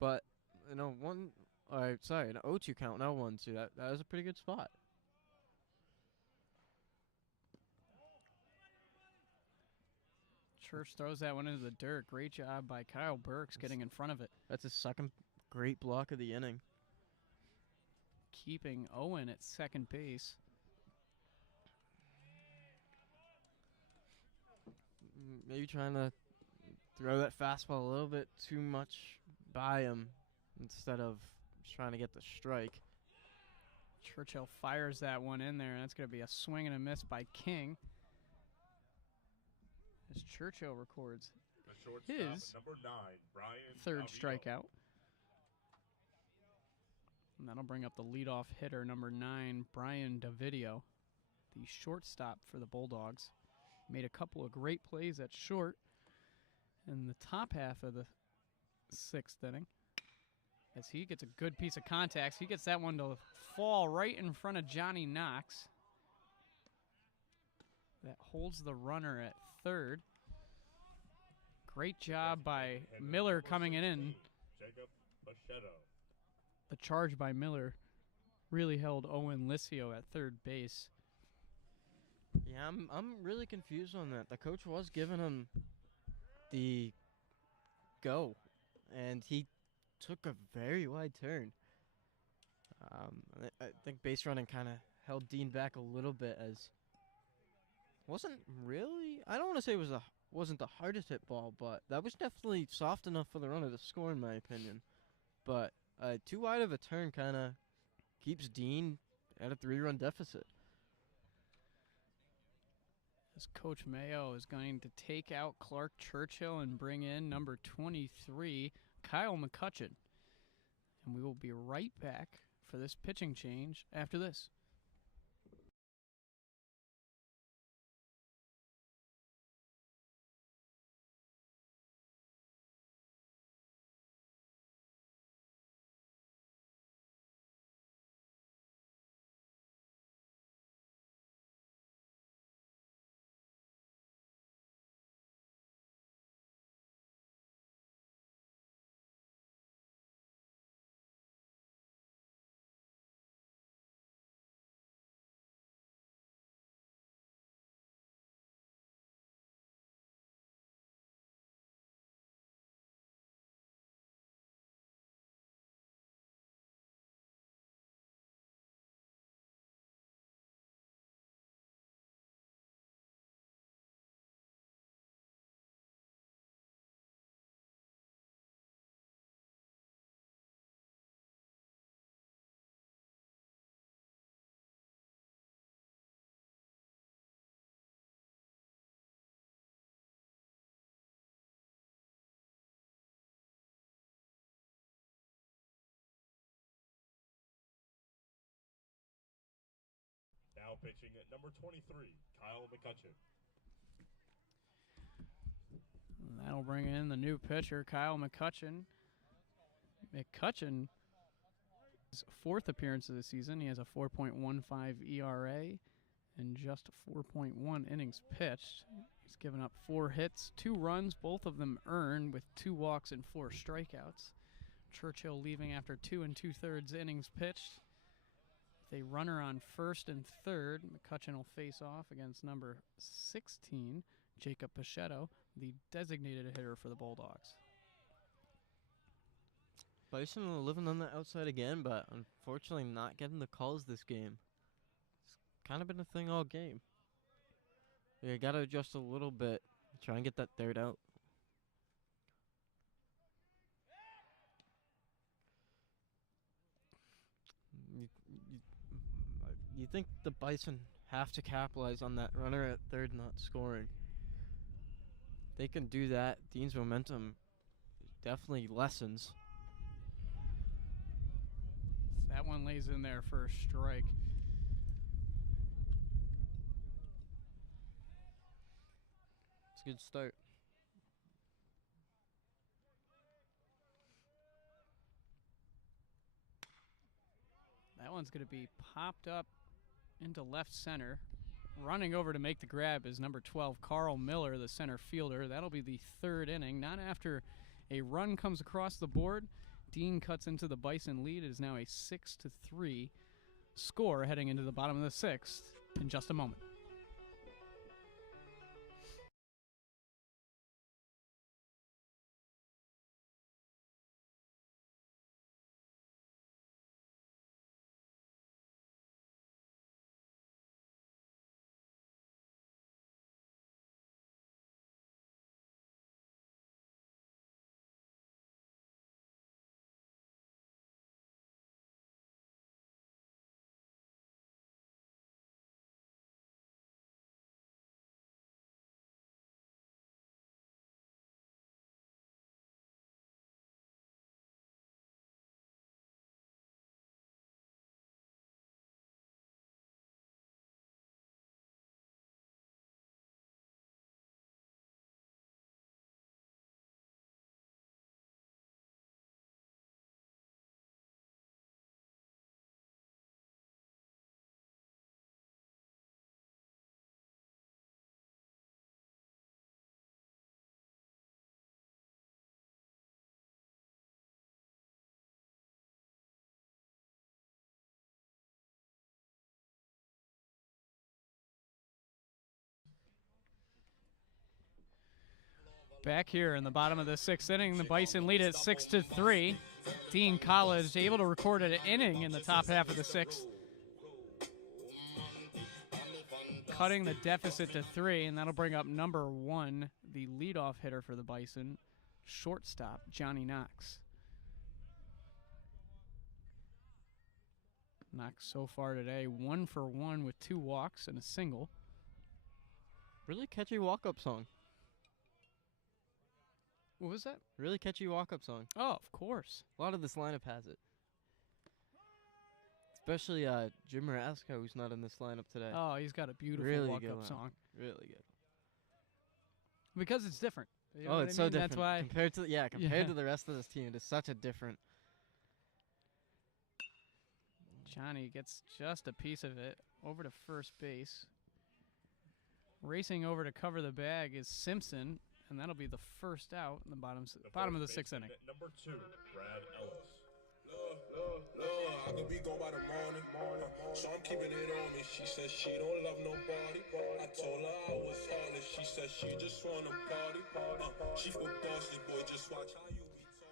But, you know, an 0-2 count, now 1-2. That was a pretty good spot. Church throws that one into the dirt. Great job by Kyle Burks getting in front of it. That's his second great block of the inning. Keeping Owen at second base. Maybe trying to throw that fastball a little bit too much by him instead of trying to get the strike. Churchill fires that one in there, and that's going to be a swing and a miss by King. As Churchill records The shortstop, his number 9, Brian third Davio. strikeout. And that'll bring up the leadoff hitter, number 9, Brian Davidio, the shortstop for the Bulldogs. Made a couple of great plays at short in the top half of the 6th inning. As he gets a good piece of contact, he gets that one to fall right in front of Johnny Knox. That holds the runner at third. Great job by Miller coming in. Jacob Machado. The charge by Miller really held Owen Licio at third base. Yeah, I'm really confused on that. The coach was giving him the go, and he took a very wide turn. I think base running kind of held Dean back a little bit, as wasn't really. I don't want to say it wasn't the hardest hit ball, but that was definitely soft enough for the runner to score, in my opinion. But too wide of a turn kind of keeps Dean at a 3-run deficit. As Coach Mayo is going to take out Clark Churchill and bring in number 23, Kyle McCutcheon. And we will be right back for this pitching change after this. Now pitching at number 23, Kyle McCutcheon. And that'll bring in the new pitcher, Kyle McCutcheon. McCutcheon, his 4th appearance of the season. He has a 4.15 ERA and just 4.1 innings pitched. He's given up 4 hits, 2 runs, both of them earned, with 2 walks and 4 strikeouts. Churchill leaving after 2 2/3 innings pitched. With a runner on first and third, McCutcheon will face off against number 16, Jacob Pichetto, the designated hitter for the Bulldogs. Bison are living on the outside again, but unfortunately not getting the calls this game. It's kind of been a thing all game. You got to adjust a little bit, try and get that third out. You think the Bison have to capitalize on that runner at third not scoring. They can do that. Dean's momentum definitely lessens. That one lays in there for a strike. It's a good start. That one's going to be popped up into left center. Running over to make the grab is number 12, Carl Miller, the center fielder. That'll be the 3rd inning. Not after a run comes across the board. Dean cuts into the Bison lead. It is now a 6-3 score heading into the bottom of the 6th in just a moment. Back here in the bottom of the 6th inning, the Bison lead it 6-3. Dean College able to record an inning in the top half of the 6th, cutting the deficit to 3, and that'll bring up number 1, the leadoff hitter for the Bison, shortstop Johnny Knox. Knox so far today 1 for 1 with 2 walks and a single. Really catchy walk-up song. What was that? Really catchy walk-up song. Oh, of course. A lot of this lineup has it. Especially Jim Marasco, who's not in this lineup today. Oh, he's got a beautiful Really good walk-up one. song. Really good. Because it's different. You know Oh, what it's I so mean? different. That's why. Compared to Yeah. to the rest of this team, it is such a different. Johnny gets just a piece of it over to first base. Racing over to cover the bag is Simpson, and that'll be the first out in the bottom of the 6th inning. Number 2, Brad Ellis. I could be gone by the morning, so I'm keeping it on me. She says she don't love nobody. I told her I was heartless. She says she just wanna party. She for bossy boy, just watch how you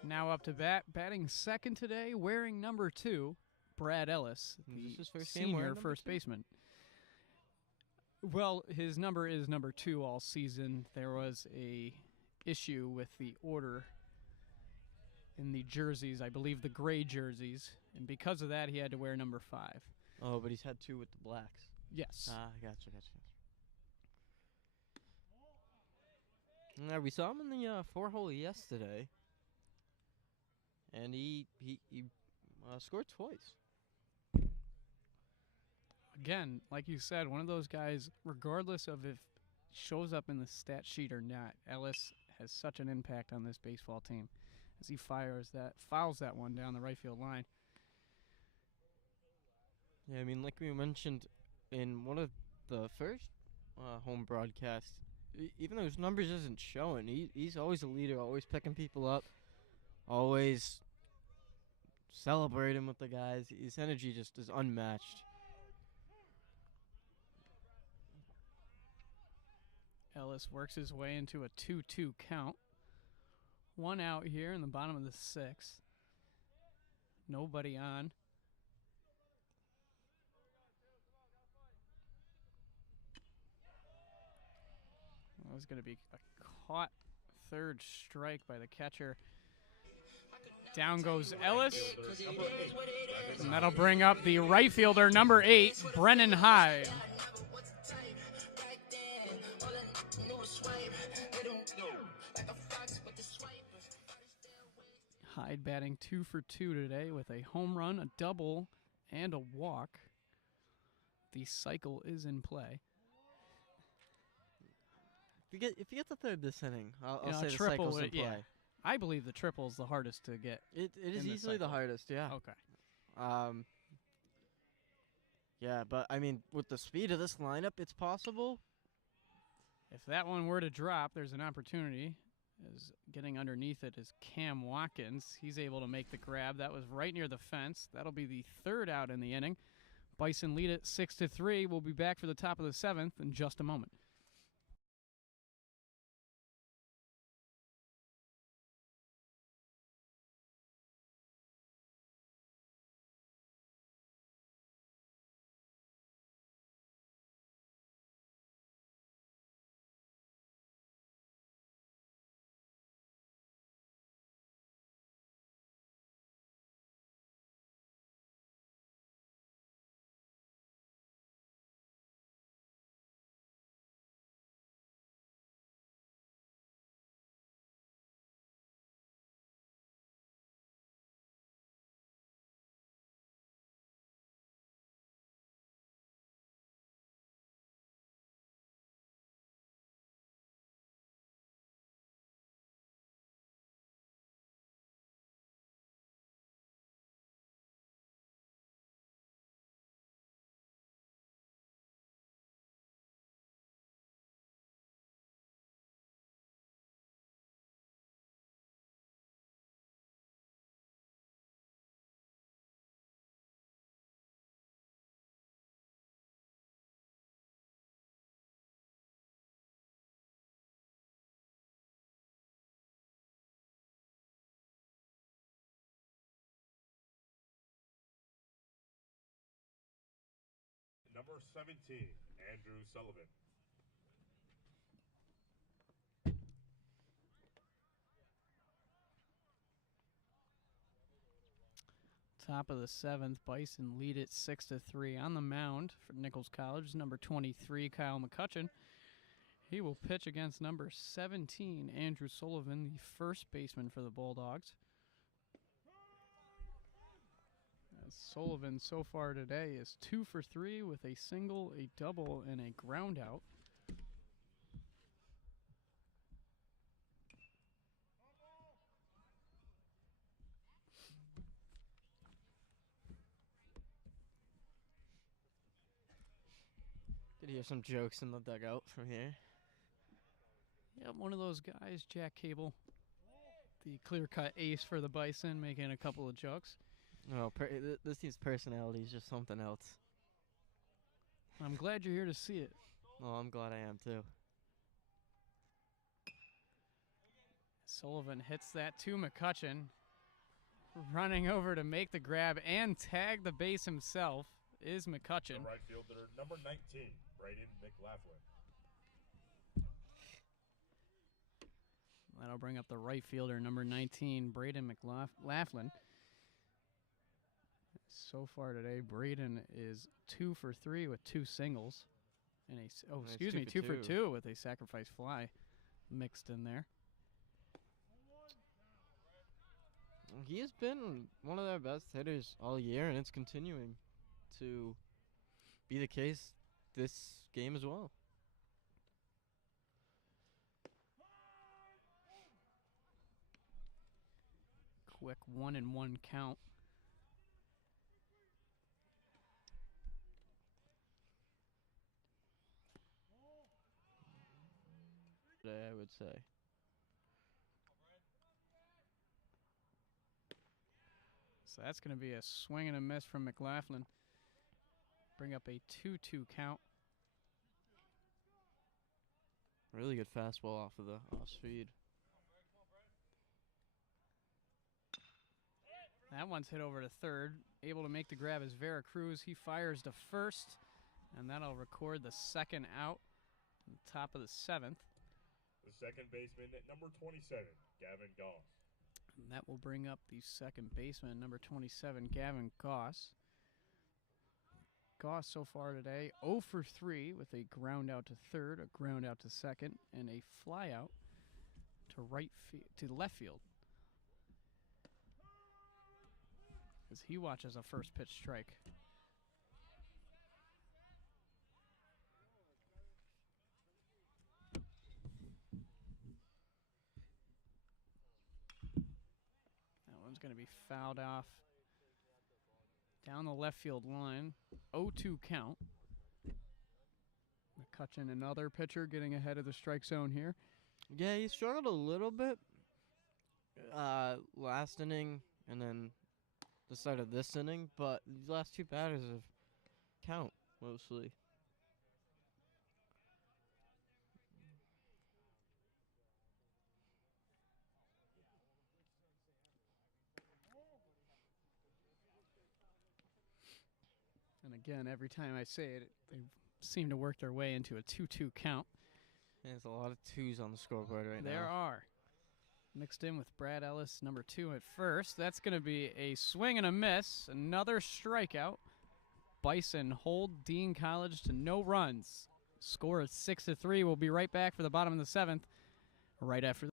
be. Now up to bat, batting second today, wearing number 2, Brad Ellis, Is this the his first game senior wearing number first 2? baseman. Well, his number is number 2 all season. There was a issue with the order in the jerseys, I believe the gray jerseys, and because of that, he had to wear number 5. Oh, but he's had 2 with the Blacks. Yes. Gotcha. Yeah, we saw him in the 4-hole yesterday, and he scored twice. Again, like you said, one of those guys, regardless of if shows up in the stat sheet or not, Ellis has such an impact on this baseball team as he fouls that one down the right field line. Yeah, I mean, like we mentioned in one of the first home broadcasts, even though his numbers isn't showing, he's always a leader, always picking people up, always celebrating with the guys. His energy just is unmatched. Ellis works his way into a 2-2 count. 1 out here in the bottom of the 6th. Nobody on. That was going to be a caught third strike by the catcher. Down goes Ellis. And that'll bring up the right fielder, number 8, Brennan Hyde. Hyde batting 2 for 2 today with a home run, a double, and a walk. The cycle is in play. If you get the third this inning, I'll You know, say a the triple cycle's in would- play. yeah. I believe the triple is the hardest to get. It is in the easily the cycle. hardest, yeah. Okay. Yeah, but I mean, with the speed of this lineup, it's possible. If that one were to drop, there's an opportunity. As getting underneath it is Cam Watkins. He's able to make the grab. That was right near the fence. That'll be the third out in the inning. Bison lead it 6-3. We'll be back for the top of the 7th in just a moment. number 17, Andrew Sullivan. Top of the 7th, Bison lead it 6-3 on the mound for Nichols College. Number 23, Kyle McCutcheon. He will pitch against number 17, Andrew Sullivan, the first baseman for the Bulldogs. As Sullivan so far today is 2 for 3 with a single, a double, and a ground out. Could hear some jokes in the dugout from here. Yep, one of those guys, Jack Cable, the clear-cut ace for the Bison, making a couple of jokes. Oh, this team's personality is just something else. I'm glad you're here to see it. Oh, I'm glad I am too. Sullivan hits that to McCutcheon. Running over to make the grab and tag the base himself is McCutcheon. The right fielder, number 19, Braden McLaughlin. That'll bring up the right fielder, number 19, Braden McLaughlin. So far today, Braden is 2 for 3 with 2 singles. And a, 2 for 2 with a sacrifice fly mixed in there. He has been one of their best hitters all year, and it's continuing to be the case this game as well. Quick 1-1 count. I would say. So that's going to be a swing and a miss from McLaughlin. Bring up a 2-2 count. Really good fastball off of the off speed. That one's hit over to third. Able to make the grab is Vera Cruz. He fires to first, and that'll record the second out on the top of the 7th. The second baseman at number 27, Gavin Goss. And that will bring up the second baseman, number 27, Gavin Goss. Goss so far today, 0 for 3 with a ground out to third, a ground out to second, and a fly out to left field. As he watches a first pitch strike. Going to be fouled off down the left field line. 0-2 count. McCutcheon, another pitcher, getting ahead of the strike zone here. Yeah, he struggled a little bit last inning and then the start of this inning, but these last two batters have count mostly. And again, every time I say it, they seem to work their way into a 2-2 count. There's a lot of twos on the scoreboard right now. There are. Mixed in with Brad Ellis, number 2 at first. That's going to be a swing and a miss. Another strikeout. Bison hold Dean College to no runs. Score is 6-3. We'll be right back for the bottom of the 7th right after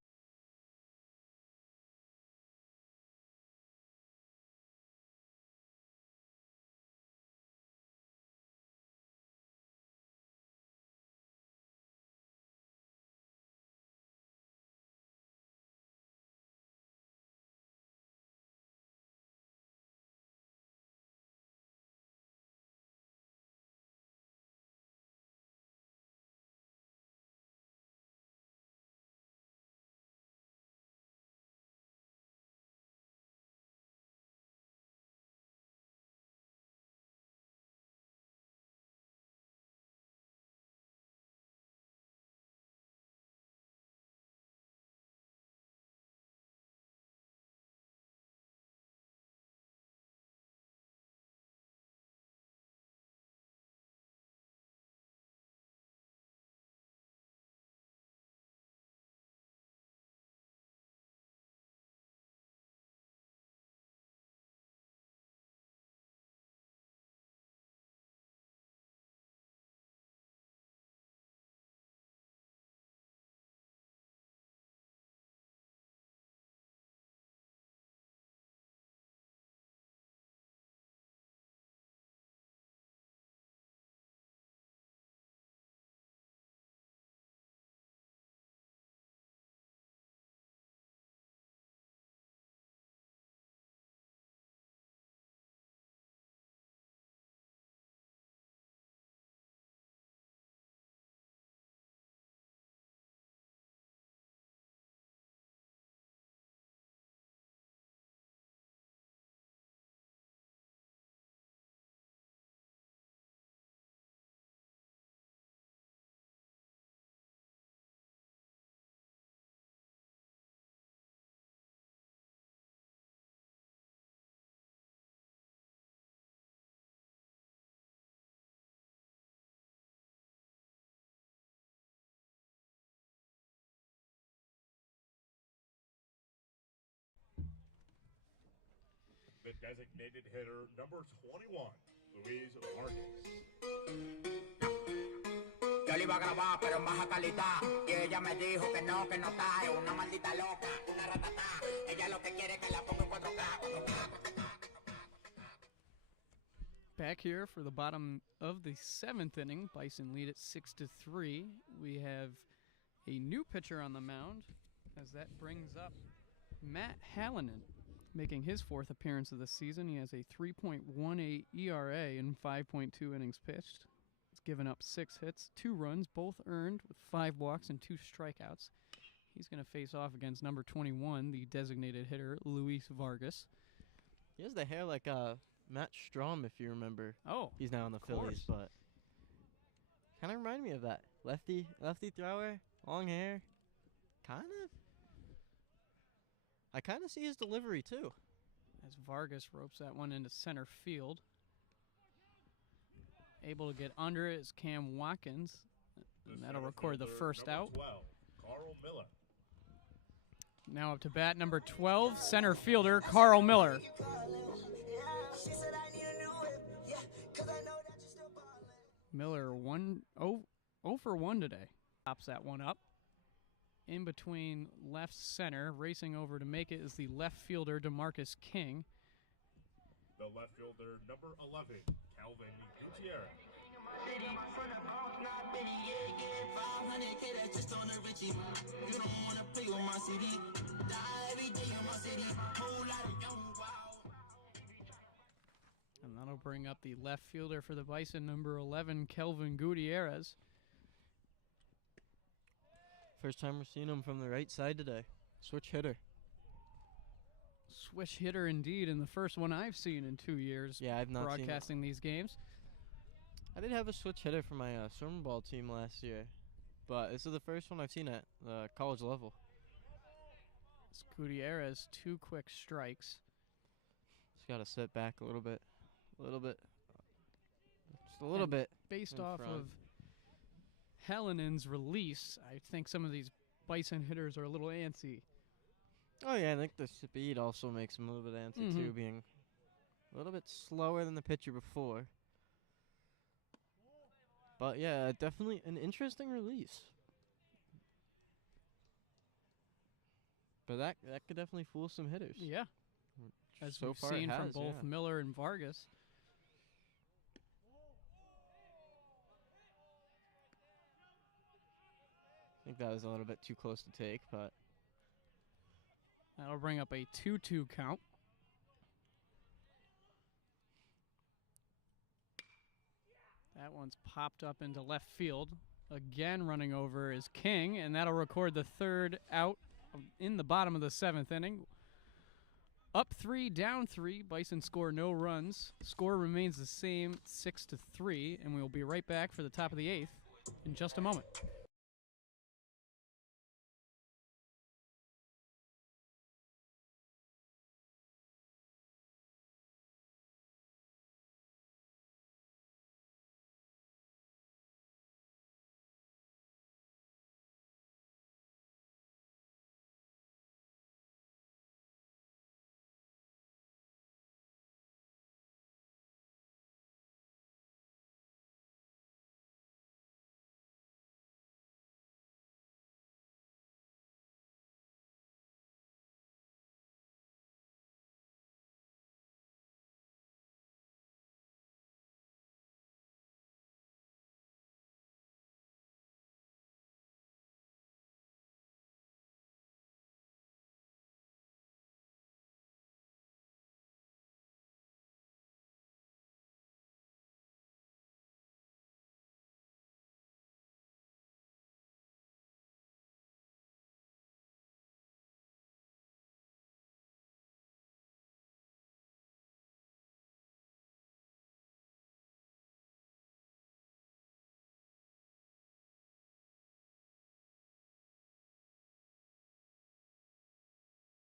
designated hitter number 21, Luis Vargas. Yo le iba a grabar, pero en baja calidad. Y ella me dijo que no está. Es una maldita loca, una ratatá. Ella lo que quiere es que la ponga en 4K. Back here for the bottom of the 7th inning, Bison lead at 6-3. We have a new pitcher on the mound, as that brings up Matt Hallinan, making his 4th appearance of the season. He has a 3.18 ERA in 5.2 innings pitched. He's given up 6 hits, 2 runs, both earned with 5 walks and 2 strikeouts. He's going to face off against number 21, the designated hitter, Luis Vargas. He has the hair like Matt Strom, if you remember. Oh, he's now in the Phillies, but kind of reminded me of that. Lefty thrower, long hair, kind of. I kind of see his delivery too. As Vargas ropes that one into center field. Able to get under it is Cam Watkins. And that'll record the first out. 12, Carl Miller. Now up to bat number 12, center fielder Carl Miller. Miller 0 for 1 today. Pops that one up. In between left center, racing over to make it is the left fielder DeMarcus King. The left fielder number 11, Calvin Gutierrez. And that'll bring up the left fielder for the Bison, number 11, Kelvin Gutierrez. First time we're seeing him from the right side today. Switch hitter. Switch hitter indeed, and the first one I've seen in 2 years. Yeah, I've not broadcasting these games. I did have a switch hitter for my swimmer ball team last year, but this is the first one I've seen at college level. It's Gutierrez, 2 quick strikes. Just got to sit back a little bit. Just a little bit. Based off of Hallinan's release, I think some of these Bison hitters are a little antsy. Oh, yeah, I think the speed also makes him a little bit antsy, too, being a little bit slower than the pitcher before. But, yeah, definitely an interesting release. But that could definitely fool some hitters. Yeah. As so we've far seen it has, from both yeah. Miller and Vargas. I think that was a little bit too close to take, but that'll bring up a 2-2 count. That one's popped up into left field. Again, running over is King, and that'll record the 3rd out in the bottom of the 7th inning. Up 3, down 3. Bison score no runs. Score remains the same, 6-3, and we'll be right back for the top of the 8th in just a moment.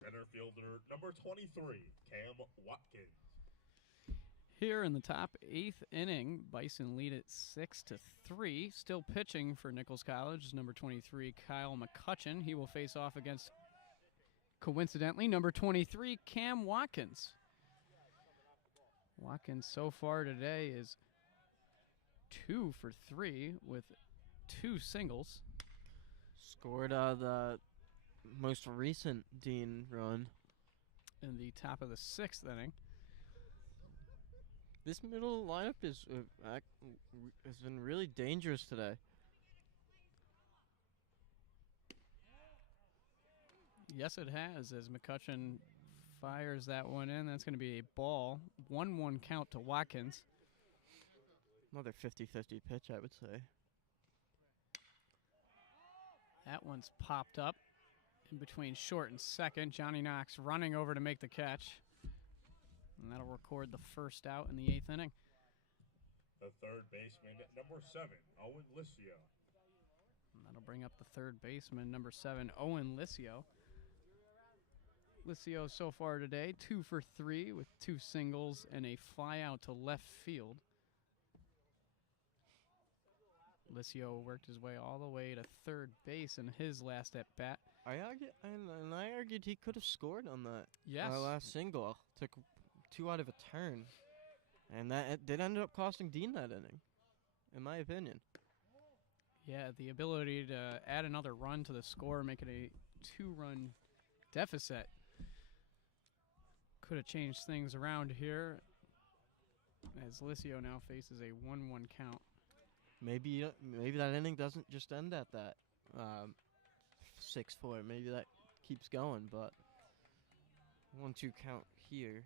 Center fielder number 23, Cam Watkins. Here in the top 8th inning, Bison lead at 6-3. Still pitching for Nichols College is number 23, Kyle McCutcheon. He will face off against, coincidentally, number 23, Cam Watkins. Watkins so far today is 2 for 3 with 2 singles. Scored the most recent Dean run. In the top of the 6th inning. This middle lineup has been really dangerous today. Yes, it has, as McCutcheon fires that one in. That's going to be a ball. 1-1 count to Watkins. Another 50-50 pitch, I would say. That one's popped up in between short and second. Johnny Knox running over to make the catch. And that'll record the first out in the 8th inning. The third baseman, number 7, Owen Licio. And that'll bring up the third baseman, number 7, Owen Licio. Licio so far today, 2 for 3 with 2 singles and a fly out to left field. Licio worked his way all the way to third base in his last at bat. I argued he could have scored on that. Yes. Last single. Took 2 out of a turn. And that did end up costing Dean that inning, in my opinion. Yeah, the ability to add another run to the score, make it a 2-run deficit. Could have changed things around here as Licio now faces a 1-1 count. Maybe that inning doesn't just end at that 6-4. Maybe that keeps going, but 1-2 count here.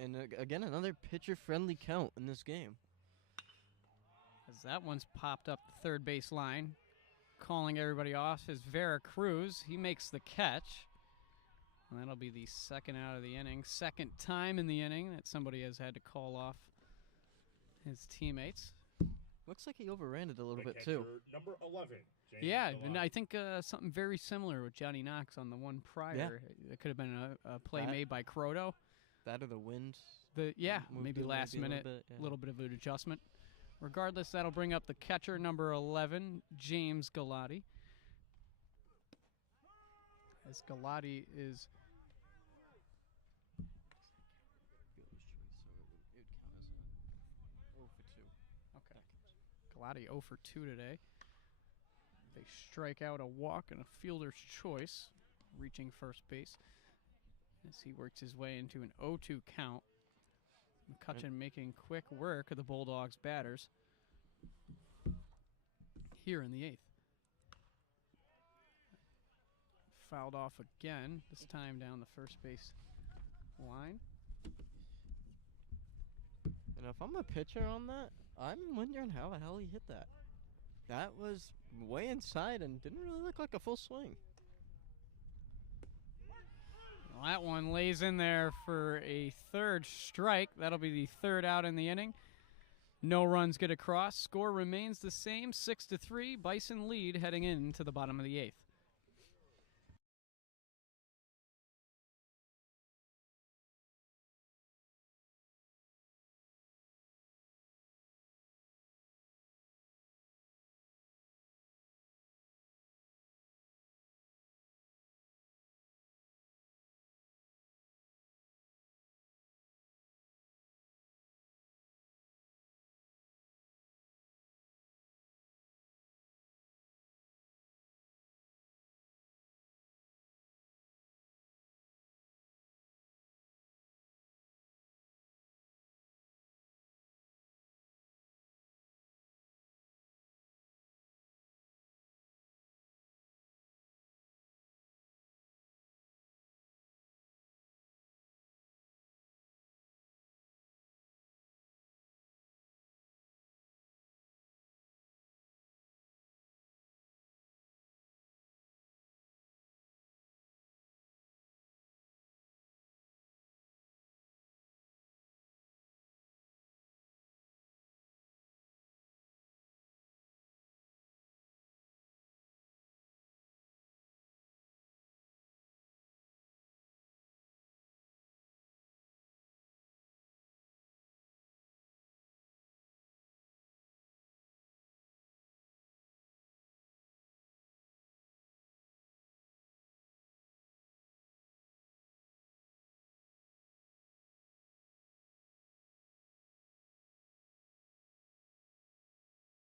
And again, another pitcher-friendly count in this game. As that one's popped up the third base line, calling everybody off is Vera Cruz. He makes the catch. And that'll be the second out of the inning. Second time in the inning that somebody has had to call off his teammates. Looks like he overran it a little The bit, too. catcher, number 11, James Yeah, Galante. and I think something very similar with Johnny Knox on the one prior. Yeah. It could have been a play That- made by Croto. That or the wind. Maybe moved it last maybe a minute, little bit, yeah. little bit of an adjustment. Regardless, that'll bring up the catcher, number 11, James Galati. As Galati is... Okay. Galati 0 for 2 today. They strike out a walk and a fielder's choice, reaching first base as he works his way into an 0-2 count. McCutcheon making quick work of the Bulldogs batters here in the 8th. Fouled off again, this time down the first base line. And if I'm a pitcher on that, I'm wondering how the hell he hit that. That was way inside and didn't really look like a full swing. Well, that one lays in there for a third strike. That'll be the third out in the inning. No runs get across. Score remains the same, 6-3. Bison lead heading into the bottom of the 8th.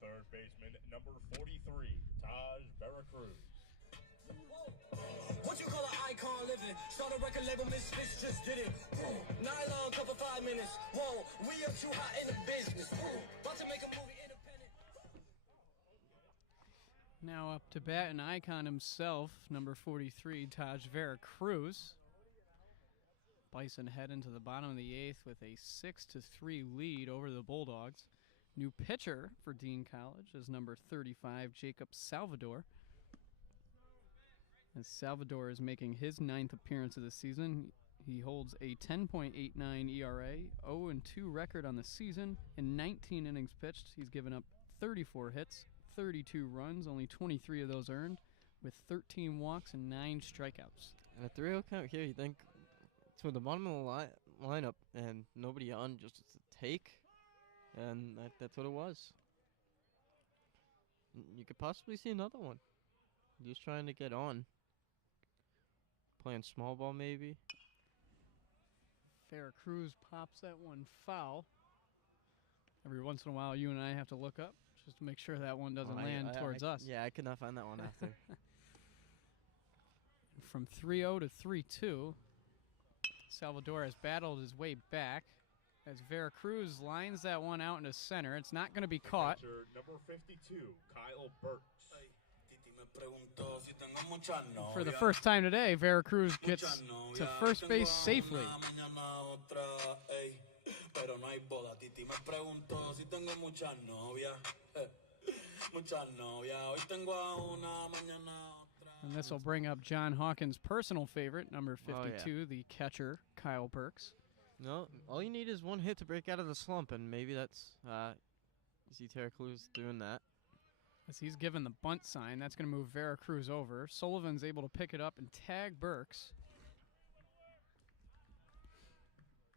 Third baseman, number 43, Taj Veracruz. What you call an icon living? Start a record label, Misfits just did it. Nylon cover 5 minutes. Whoa, we are too hot in the business. About to make a movie independent. Now up to bat, an icon himself, number 43, Taj Veracruz. Bison head into the bottom of the 8th with a 6-3 lead over the Bulldogs. New pitcher for Dean College is number 35, Jacob Salvador. As Salvador is making his 9th appearance of the season, he holds a 10.89 ERA, 0-2 record on the season. In 19 innings pitched, he's given up 34 hits, 32 runs, only 23 of those earned, with 13 walks and 9 strikeouts. And a 3-0 count here, you think to the bottom of the lineup and nobody on, just a take, and that's what it was. You could possibly see another one. Just trying to get on. Playing small ball maybe. Veracruz pops that one foul. Every once in a while, you and I have to look up just to make sure that one doesn't land towards us. Yeah, I could not find that one after. From 3-0 to 3-2, Salvador has battled his way back as Veracruz lines that one out into center. It's not going to be caught. Catcher, number 52, Kyle Burks. For the first time today, Veracruz gets to first base safely. And this will bring up John Hawkins' personal favorite, number 52, the catcher, Kyle Burks. No, all you need is one hit to break out of the slump, and maybe that's you see Veracruz doing that. As he's given the bunt sign, that's going to move Veracruz over. Sullivan's able to pick it up and tag Burks.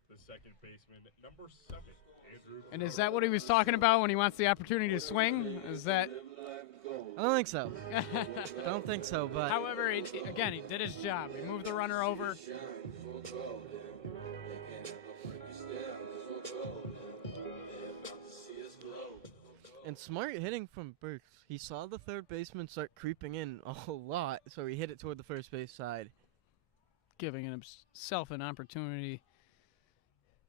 The second baseman, number 7, Andrew. And is that what he was talking about when he wants the opportunity to swing? Is that? I don't think so. I don't think so, but... However, he did his job. He moved the runner over. And smart hitting from Burks. He saw the third baseman start creeping in a lot, so he hit it toward the first base side. Giving himself an opportunity.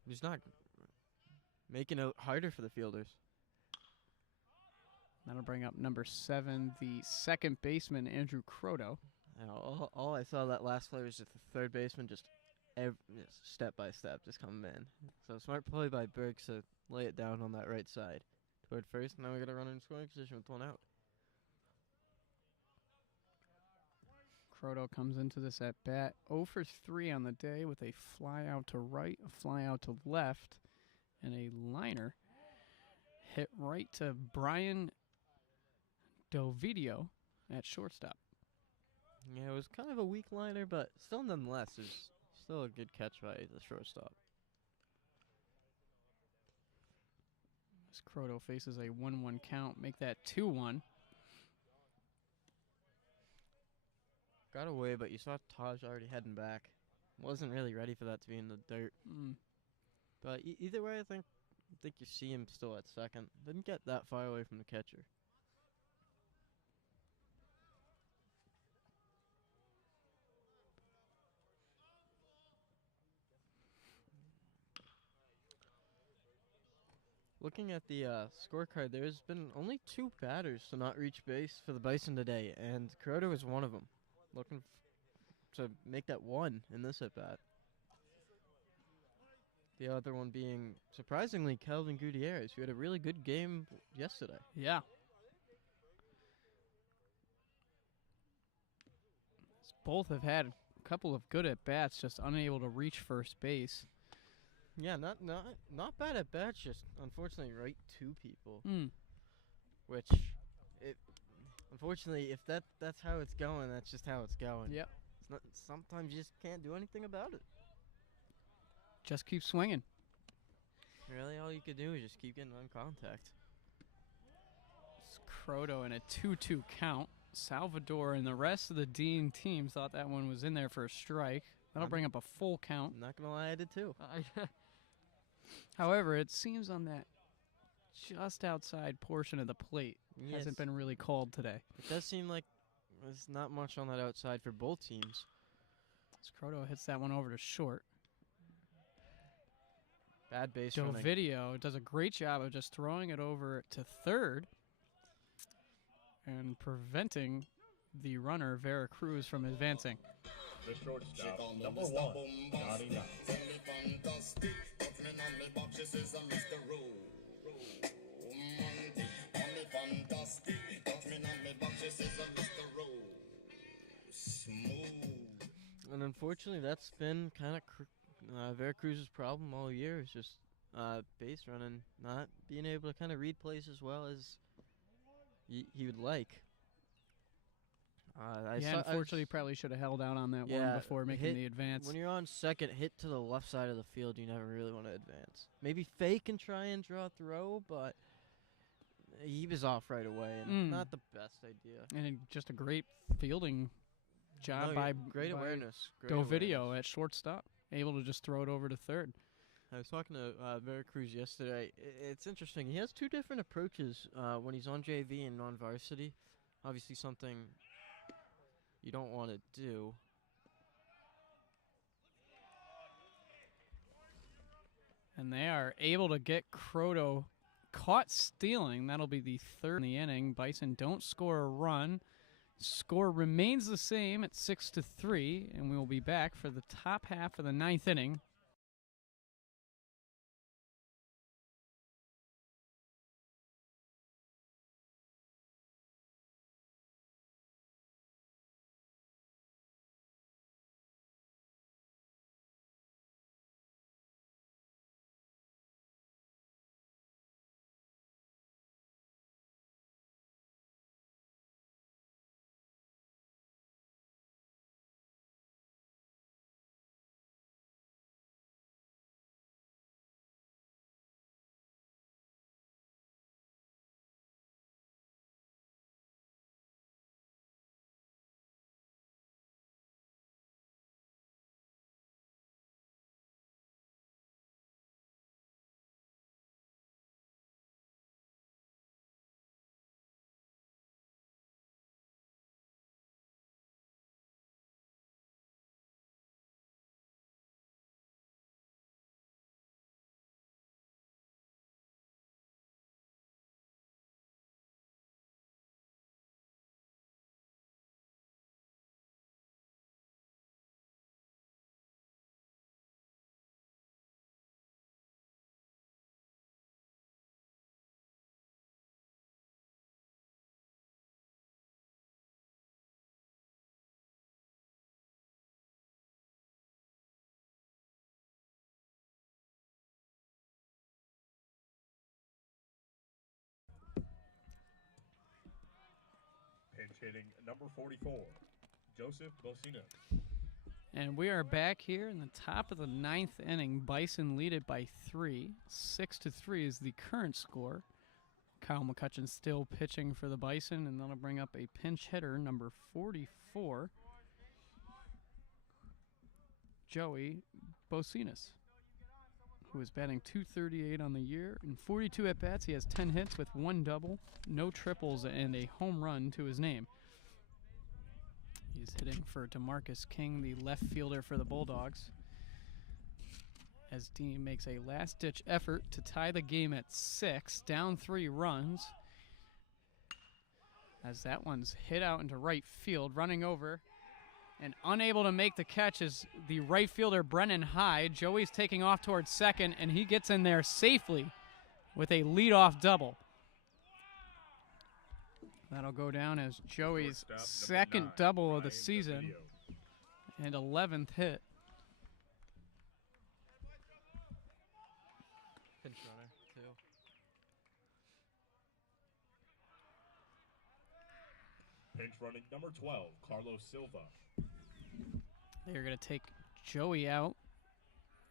He's not making it harder for the fielders. That'll bring up number 7, the second baseman, Andrew Croto. All I saw that last play was just the third baseman just step by step just coming in. So smart play by Burks to lay it down on that right side. Toward first, now we got to run in scoring position with one out. Croto comes into this at bat 0 for 3 on the day with a fly out to right, a fly out to left, and a liner hit right to Brian Dovidio at shortstop. Yeah, it was kind of a weak liner, but still nonetheless, it's still a good catch by the shortstop. As Croto faces a 1-1 count, make that 2-1. Got away, but you saw Taj already heading back. Wasn't really ready for that to be in the dirt. But either way, I think you see him still at second. Didn't get that far away from the catcher. Looking at the scorecard, there's been only 2 batters to not reach base for the Bison today, and Croto is one of them. Looking to make that 1 in this at-bat. The other one being, surprisingly, Kelvin Gutierrez, who had a really good game yesterday. Yeah. Both have had a couple of good at-bats, just unable to reach first base. Yeah, not bad at bats, just unfortunately right to people. Which, unfortunately, if that's how it's going, that's just how it's going. Yep. It's not, sometimes you just can't do anything about it. Just keep swinging. Really, all you could do is just keep getting on contact. It's Croto in a 2-2 count. Salvador and the rest of the Dean team thought that one was in there for a strike. That'll bring up a full count. I'm not going to lie, I did too. However, it seems on that just outside portion of the plate. Yes. Hasn't been really called today. It does seem like there's not much on that outside for both teams. Scroto hits that one over to short. Bad base running. Dovideo does a great job of just throwing it over to third and preventing the runner, Vera Cruz, from advancing. The shortstop, number 1, Johnny Knox. And unfortunately, that's been kind of Vera Cruz's problem all year. Is just base running, not being able to kind of read plays as well as he would like. Unfortunately, probably should have held out on that one before making the advance. When you're on second, hit to the left side of the field, you never really want to advance. Maybe fake and try and draw a throw, but he was off right away, and not the best idea. And just a great fielding job by great awareness. Dovideo at shortstop, able to just throw it over to third. I was talking to Vera Cruz yesterday. It's interesting. He has two different approaches when he's on JV and on varsity. Obviously, something you don't want to do. And they are able to get Croto caught stealing. That'll be the third in the inning. Bison don't score a run. Score remains the same at 6-3, and we will be back for the top half of the ninth inning. Pinch hitting number 44, Joseph Bocina. And we are back here in the top of the ninth inning. Bison lead it by 3. 6-3 is the current score. Kyle McCutcheon still pitching for the Bison, and that'll bring up a pinch hitter, number 44, Joey Bocinas, who is batting .238 on the year. In 42 at-bats, he has 10 hits with 1 double, no triples, and a home run to his name. He's hitting for DeMarcus King, the left fielder for the Bulldogs, as Dean makes a last-ditch effort to tie the game at 6, down 3 runs. As that one's hit out into right field, running over, and unable to make the catch is the right fielder, Brennan Hyde. Joey's taking off towards second, and he gets in there safely with a leadoff double. That'll go down as Joey's second double of the season and 11th hit. Pinch runner, too. Pinch running number 12, Carlos Silva. They're going to take Joey out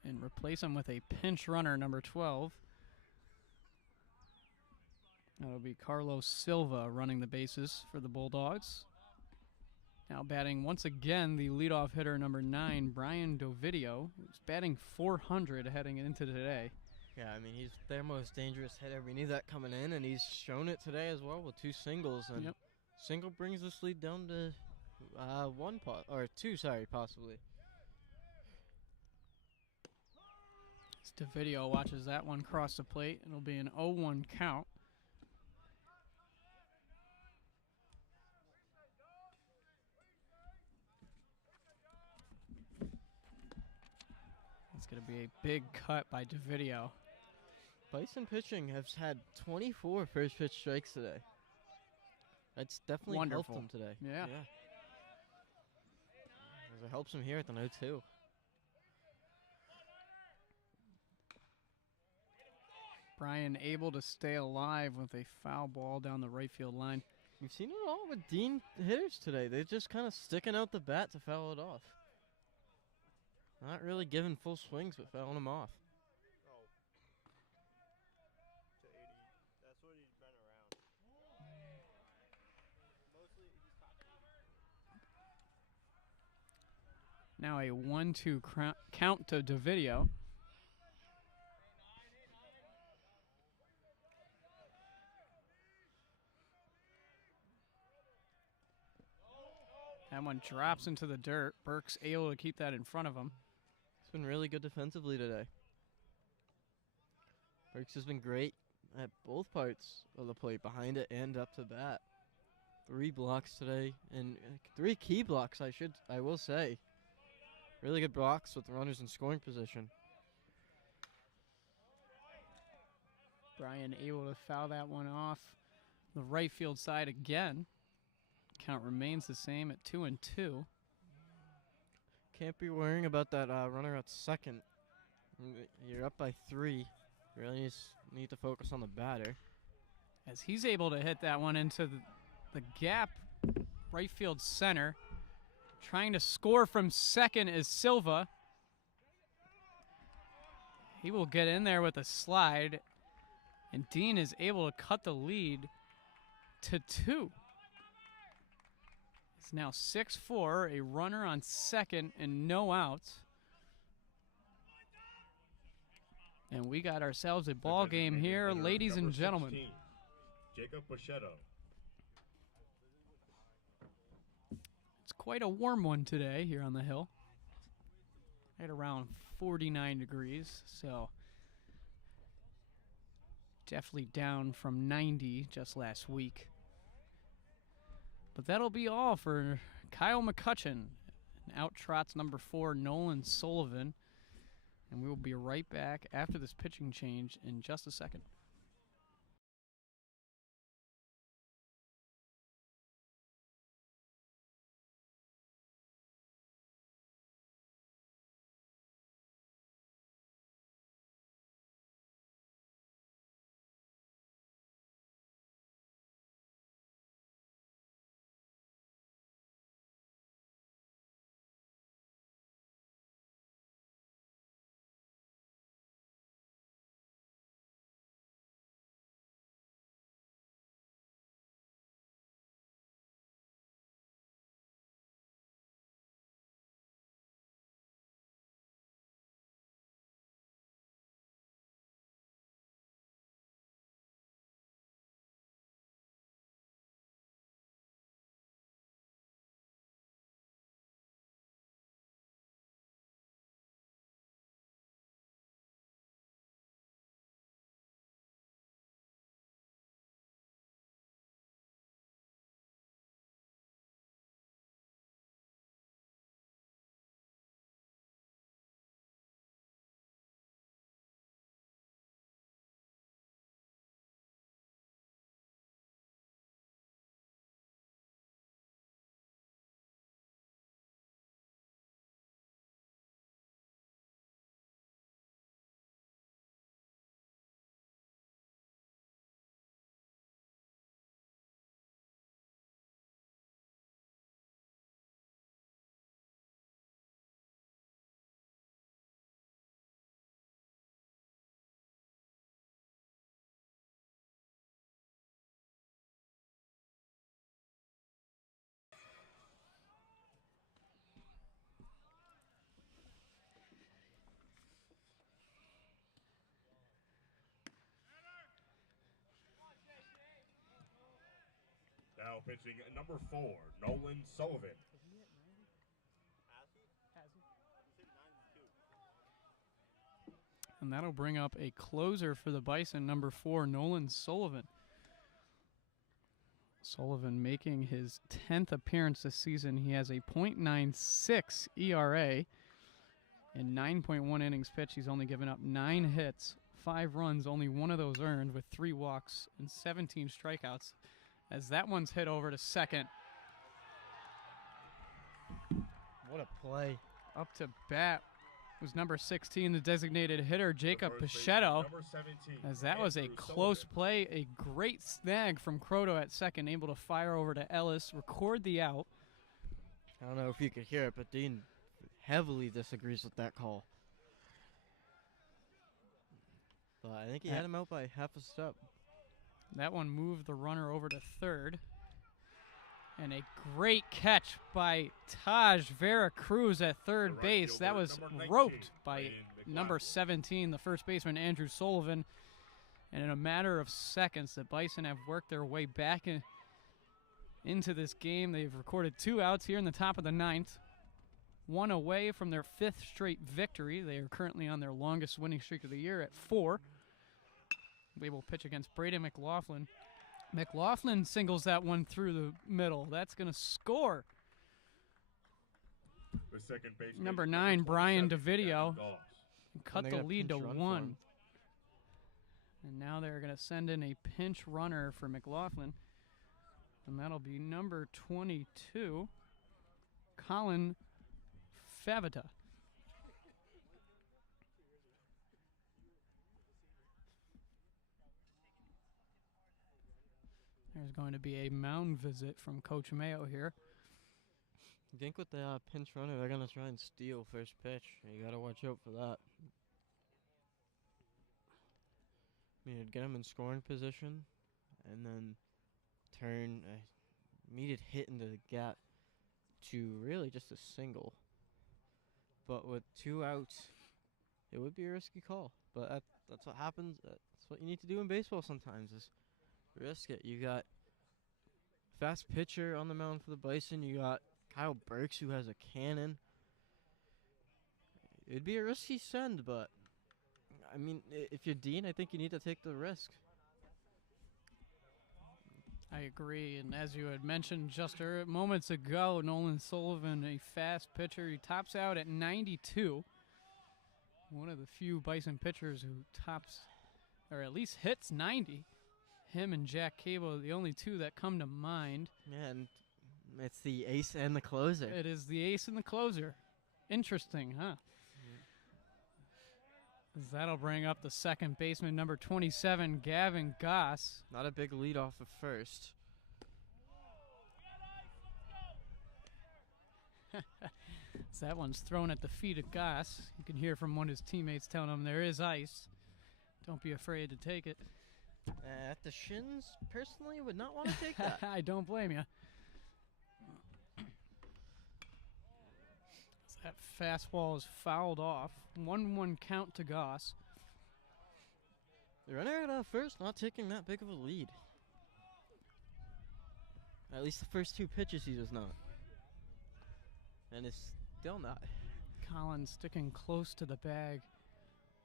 and replace him with a pinch runner, number 12. That'll be Carlos Silva running the bases for the Bulldogs. Now batting once again, the leadoff hitter, number 9, Brian Dovideo, who's batting .400 heading into today. Yeah, I mean, he's their most dangerous hitter. We need that coming in, and he's shown it today as well with 2 singles. And Yep. single brings this lead down to 2, possibly. Video watches that one cross the plate. It'll be an 0-1 count. It's going to be a big cut by DeVideo. Bison pitching has had 24 first pitch strikes today. That's definitely Wonderful. helped him today. Yeah. 'Cause it helps him here at the 0-2. Brian able to stay alive with a foul ball down the right field line. We've seen it all with Dean hitters today. They're just kind of sticking out the bat to foul it off. Not really giving full swings, but fouling them off. To 80. That's what he's been around. Mostly he's top 80. Now a 1-2 count to DeVideo. That one drops into the dirt. Burke's able to keep that in front of him. He's been really good defensively today. Burks has been great at both parts of the plate, behind it and up to bat. 3 blocks today, and 3 key blocks, I will say. Really good blocks with runners in scoring position. Brian able to foul that one off the right field side again. Count remains the same at 2-2. Can't be worrying about that runner at second. You're up by 3. You really need to focus on the batter. As he's able to hit that one into the gap, right field center. Trying to score from second is Silva. He will get in there with a slide, and Dean is able to cut the lead to 2. It's now 6-4, a runner on second and no outs. And we got ourselves a ball game here, ladies and gentlemen. Jacob Bochetto. It's quite a warm one today here on the hill. At around 49 degrees, so definitely down from 90 just last week. But that'll be all for Kyle McCutcheon. Out trots number 4, Nolan Sullivan. And we will be right back after this pitching change in just a second. Now pitching number 4, Nolan Sullivan. Has he? He said 92. And that'll bring up a closer for the Bison, number 4, Nolan Sullivan. Sullivan making his 10th appearance this season. He has a .96 ERA in 9.1 innings pitched. He's only given up 9 hits, 5 runs, only one of those earned with 3 walks and 17 strikeouts. As that one's hit over to second. What a play. Up to bat was number 16, the designated hitter, Jacob Pichetto. Number 17, As that was a Andrew close Sullivan. play, a great snag from Croto at second, able to fire over to Ellis, record the out. I don't know if you could hear it, but Dean heavily disagrees with that call. But I think he had him out by half a step. That one moved the runner over to third. And a great catch by Taj Veracruz at third right base. That fielder, was number 19, roped by Ryan number McLaughlin. 17, the first baseman, Andrew Sullivan. And in a matter of seconds, the Bison have worked their way back into this game. They've recorded 2 outs here in the top of the 9th. 1 away from their 5th straight victory. They are currently on their longest winning streak of the year at 4. They will pitch against Braden McLaughlin. McLaughlin singles that one through the middle. That's going to score. The second baseman, Number 9, Brian 27, DeVidio. Goss. Cut they the got a lead to pinch run for 1. him. And now they're going to send in a pinch runner for McLaughlin. And that'll be number 22, Colin Favita. There's going to be a mound visit from Coach Mayo here. I think with the pinch runner, they're going to try and steal first pitch. You got to watch out for that. I mean, it'd get him in scoring position and then turn a immediate hit into the gap to really just a single. But with 2 outs, it would be a risky call. But that's what happens. That's what you need to do in baseball sometimes is risk it. You got fast pitcher on the mound for the Bison. You got Kyle Burks, who has a cannon. It'd be a risky send, but I mean, if you're Dean, I think you need to take the risk. I agree, and as you had mentioned just moments ago, Nolan Sullivan, a fast pitcher, he tops out at 92. One of the few Bison pitchers who tops, or at least hits 90. Him and Jack Cable are the only 2 that come to mind. Man, it's the ace and the closer. It is the ace and the closer. Interesting, huh? As that'll bring up the second baseman, number 27, Gavin Goss. Not a big lead off of first. So that one's thrown at the feet of Goss. You can hear from one of his teammates telling him there is ice. Don't be afraid to take it. At the shins, personally, would not want to take that. I don't blame you. That fastball is fouled off. 1-1 count to Goss. The runner at first not taking that big of a lead. At least the first 2 pitches he does not. And is still not. Collins sticking close to the bag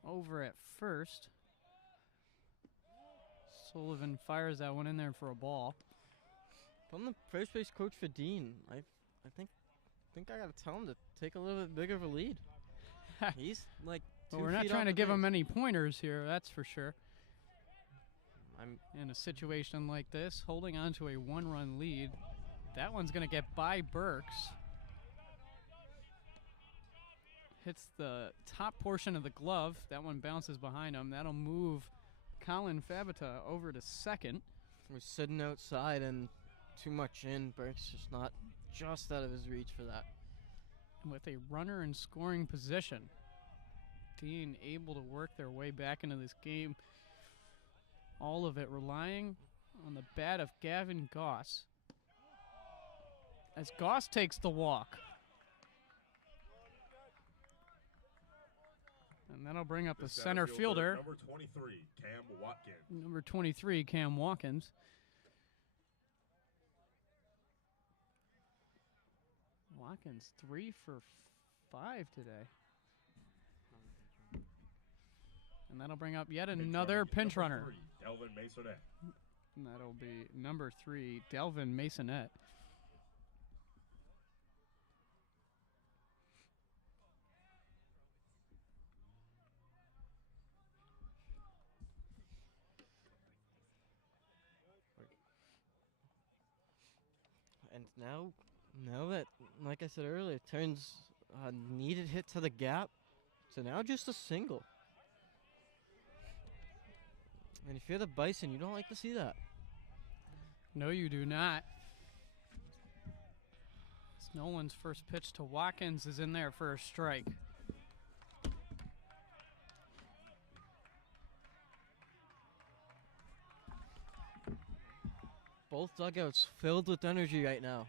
over at first. Sullivan fires that one in there for a ball. If I'm the first base coach for Dean, I think I gotta tell him to take a little bit bigger of a lead. He's like But 2 we're not feet trying off to the give him base. any pointers here, that's for sure. I'm In a situation like this, holding on to a 1-run lead, that one's going to get by Burks. Hits the top portion of the glove. That one bounces behind him. That'll move Colin Favita over to second. we're sitting outside and too much in. Burke's just out of his reach for that. With a runner in scoring position, Dean able to work their way back into this game. All of it relying on the bat of Gavin Goss. As Goss takes the walk. And that'll bring up the center fielder, Number 23, Cam Watkins. number 23, Cam Watkins. Watkins 3 for 5 today. And that'll bring up yet another pinch runner. Number 3, Delvin Masonette. And that'll be number 3, Delvin Masonette. And now that, like I said earlier, turns a needed hit to the gap to now just a single. And if you're the Bison, you don't like to see that. No, you do not. It's Nolan's first pitch to Watkins is in there for a strike. Both dugouts filled with energy right now.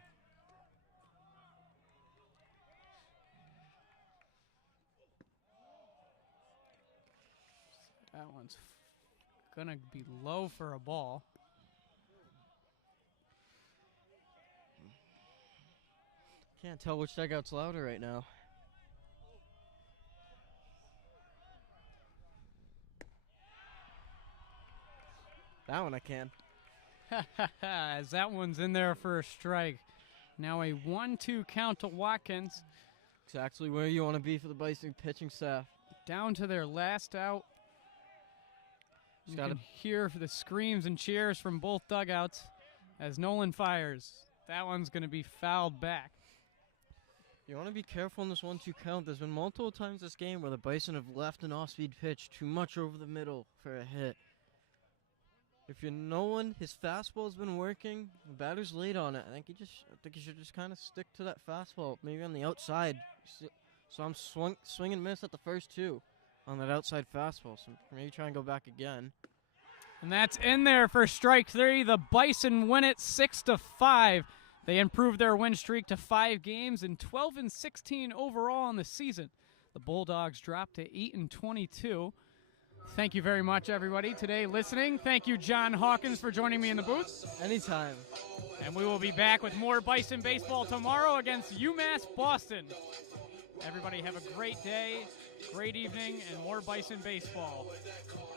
That one's gonna be low for a ball. Can't tell which dugout's louder right now. That one I can. As that one's in there for a strike. Now a 1-2 count to Watkins. Exactly where you want to be for the Bison pitching staff. Down to their last out. You can hear the screams and cheers from both dugouts as Nolan fires. That one's going to be fouled back. You want to be careful in this 1-2 count. There's been multiple times this game where the Bison have left an off-speed pitch too much over the middle for a hit. If you're Nolan, his fastball's been working. The batter's late on it. I think you should just kind of stick to that fastball, maybe on the outside. So I'm swing and miss at the first 2 on that outside fastball. So maybe try and go back again. And that's in there for strike 3. The Bison win it 6-5. They improved their win streak to 5 games and 12-16 overall in the season. The Bulldogs dropped to 8-22. Thank you very much, everybody, today listening. Thank you, John Hawkins, for joining me in the booth. Anytime. And we will be back with more Bison baseball tomorrow against UMass Boston. Everybody have a great day, great evening, and more Bison baseball.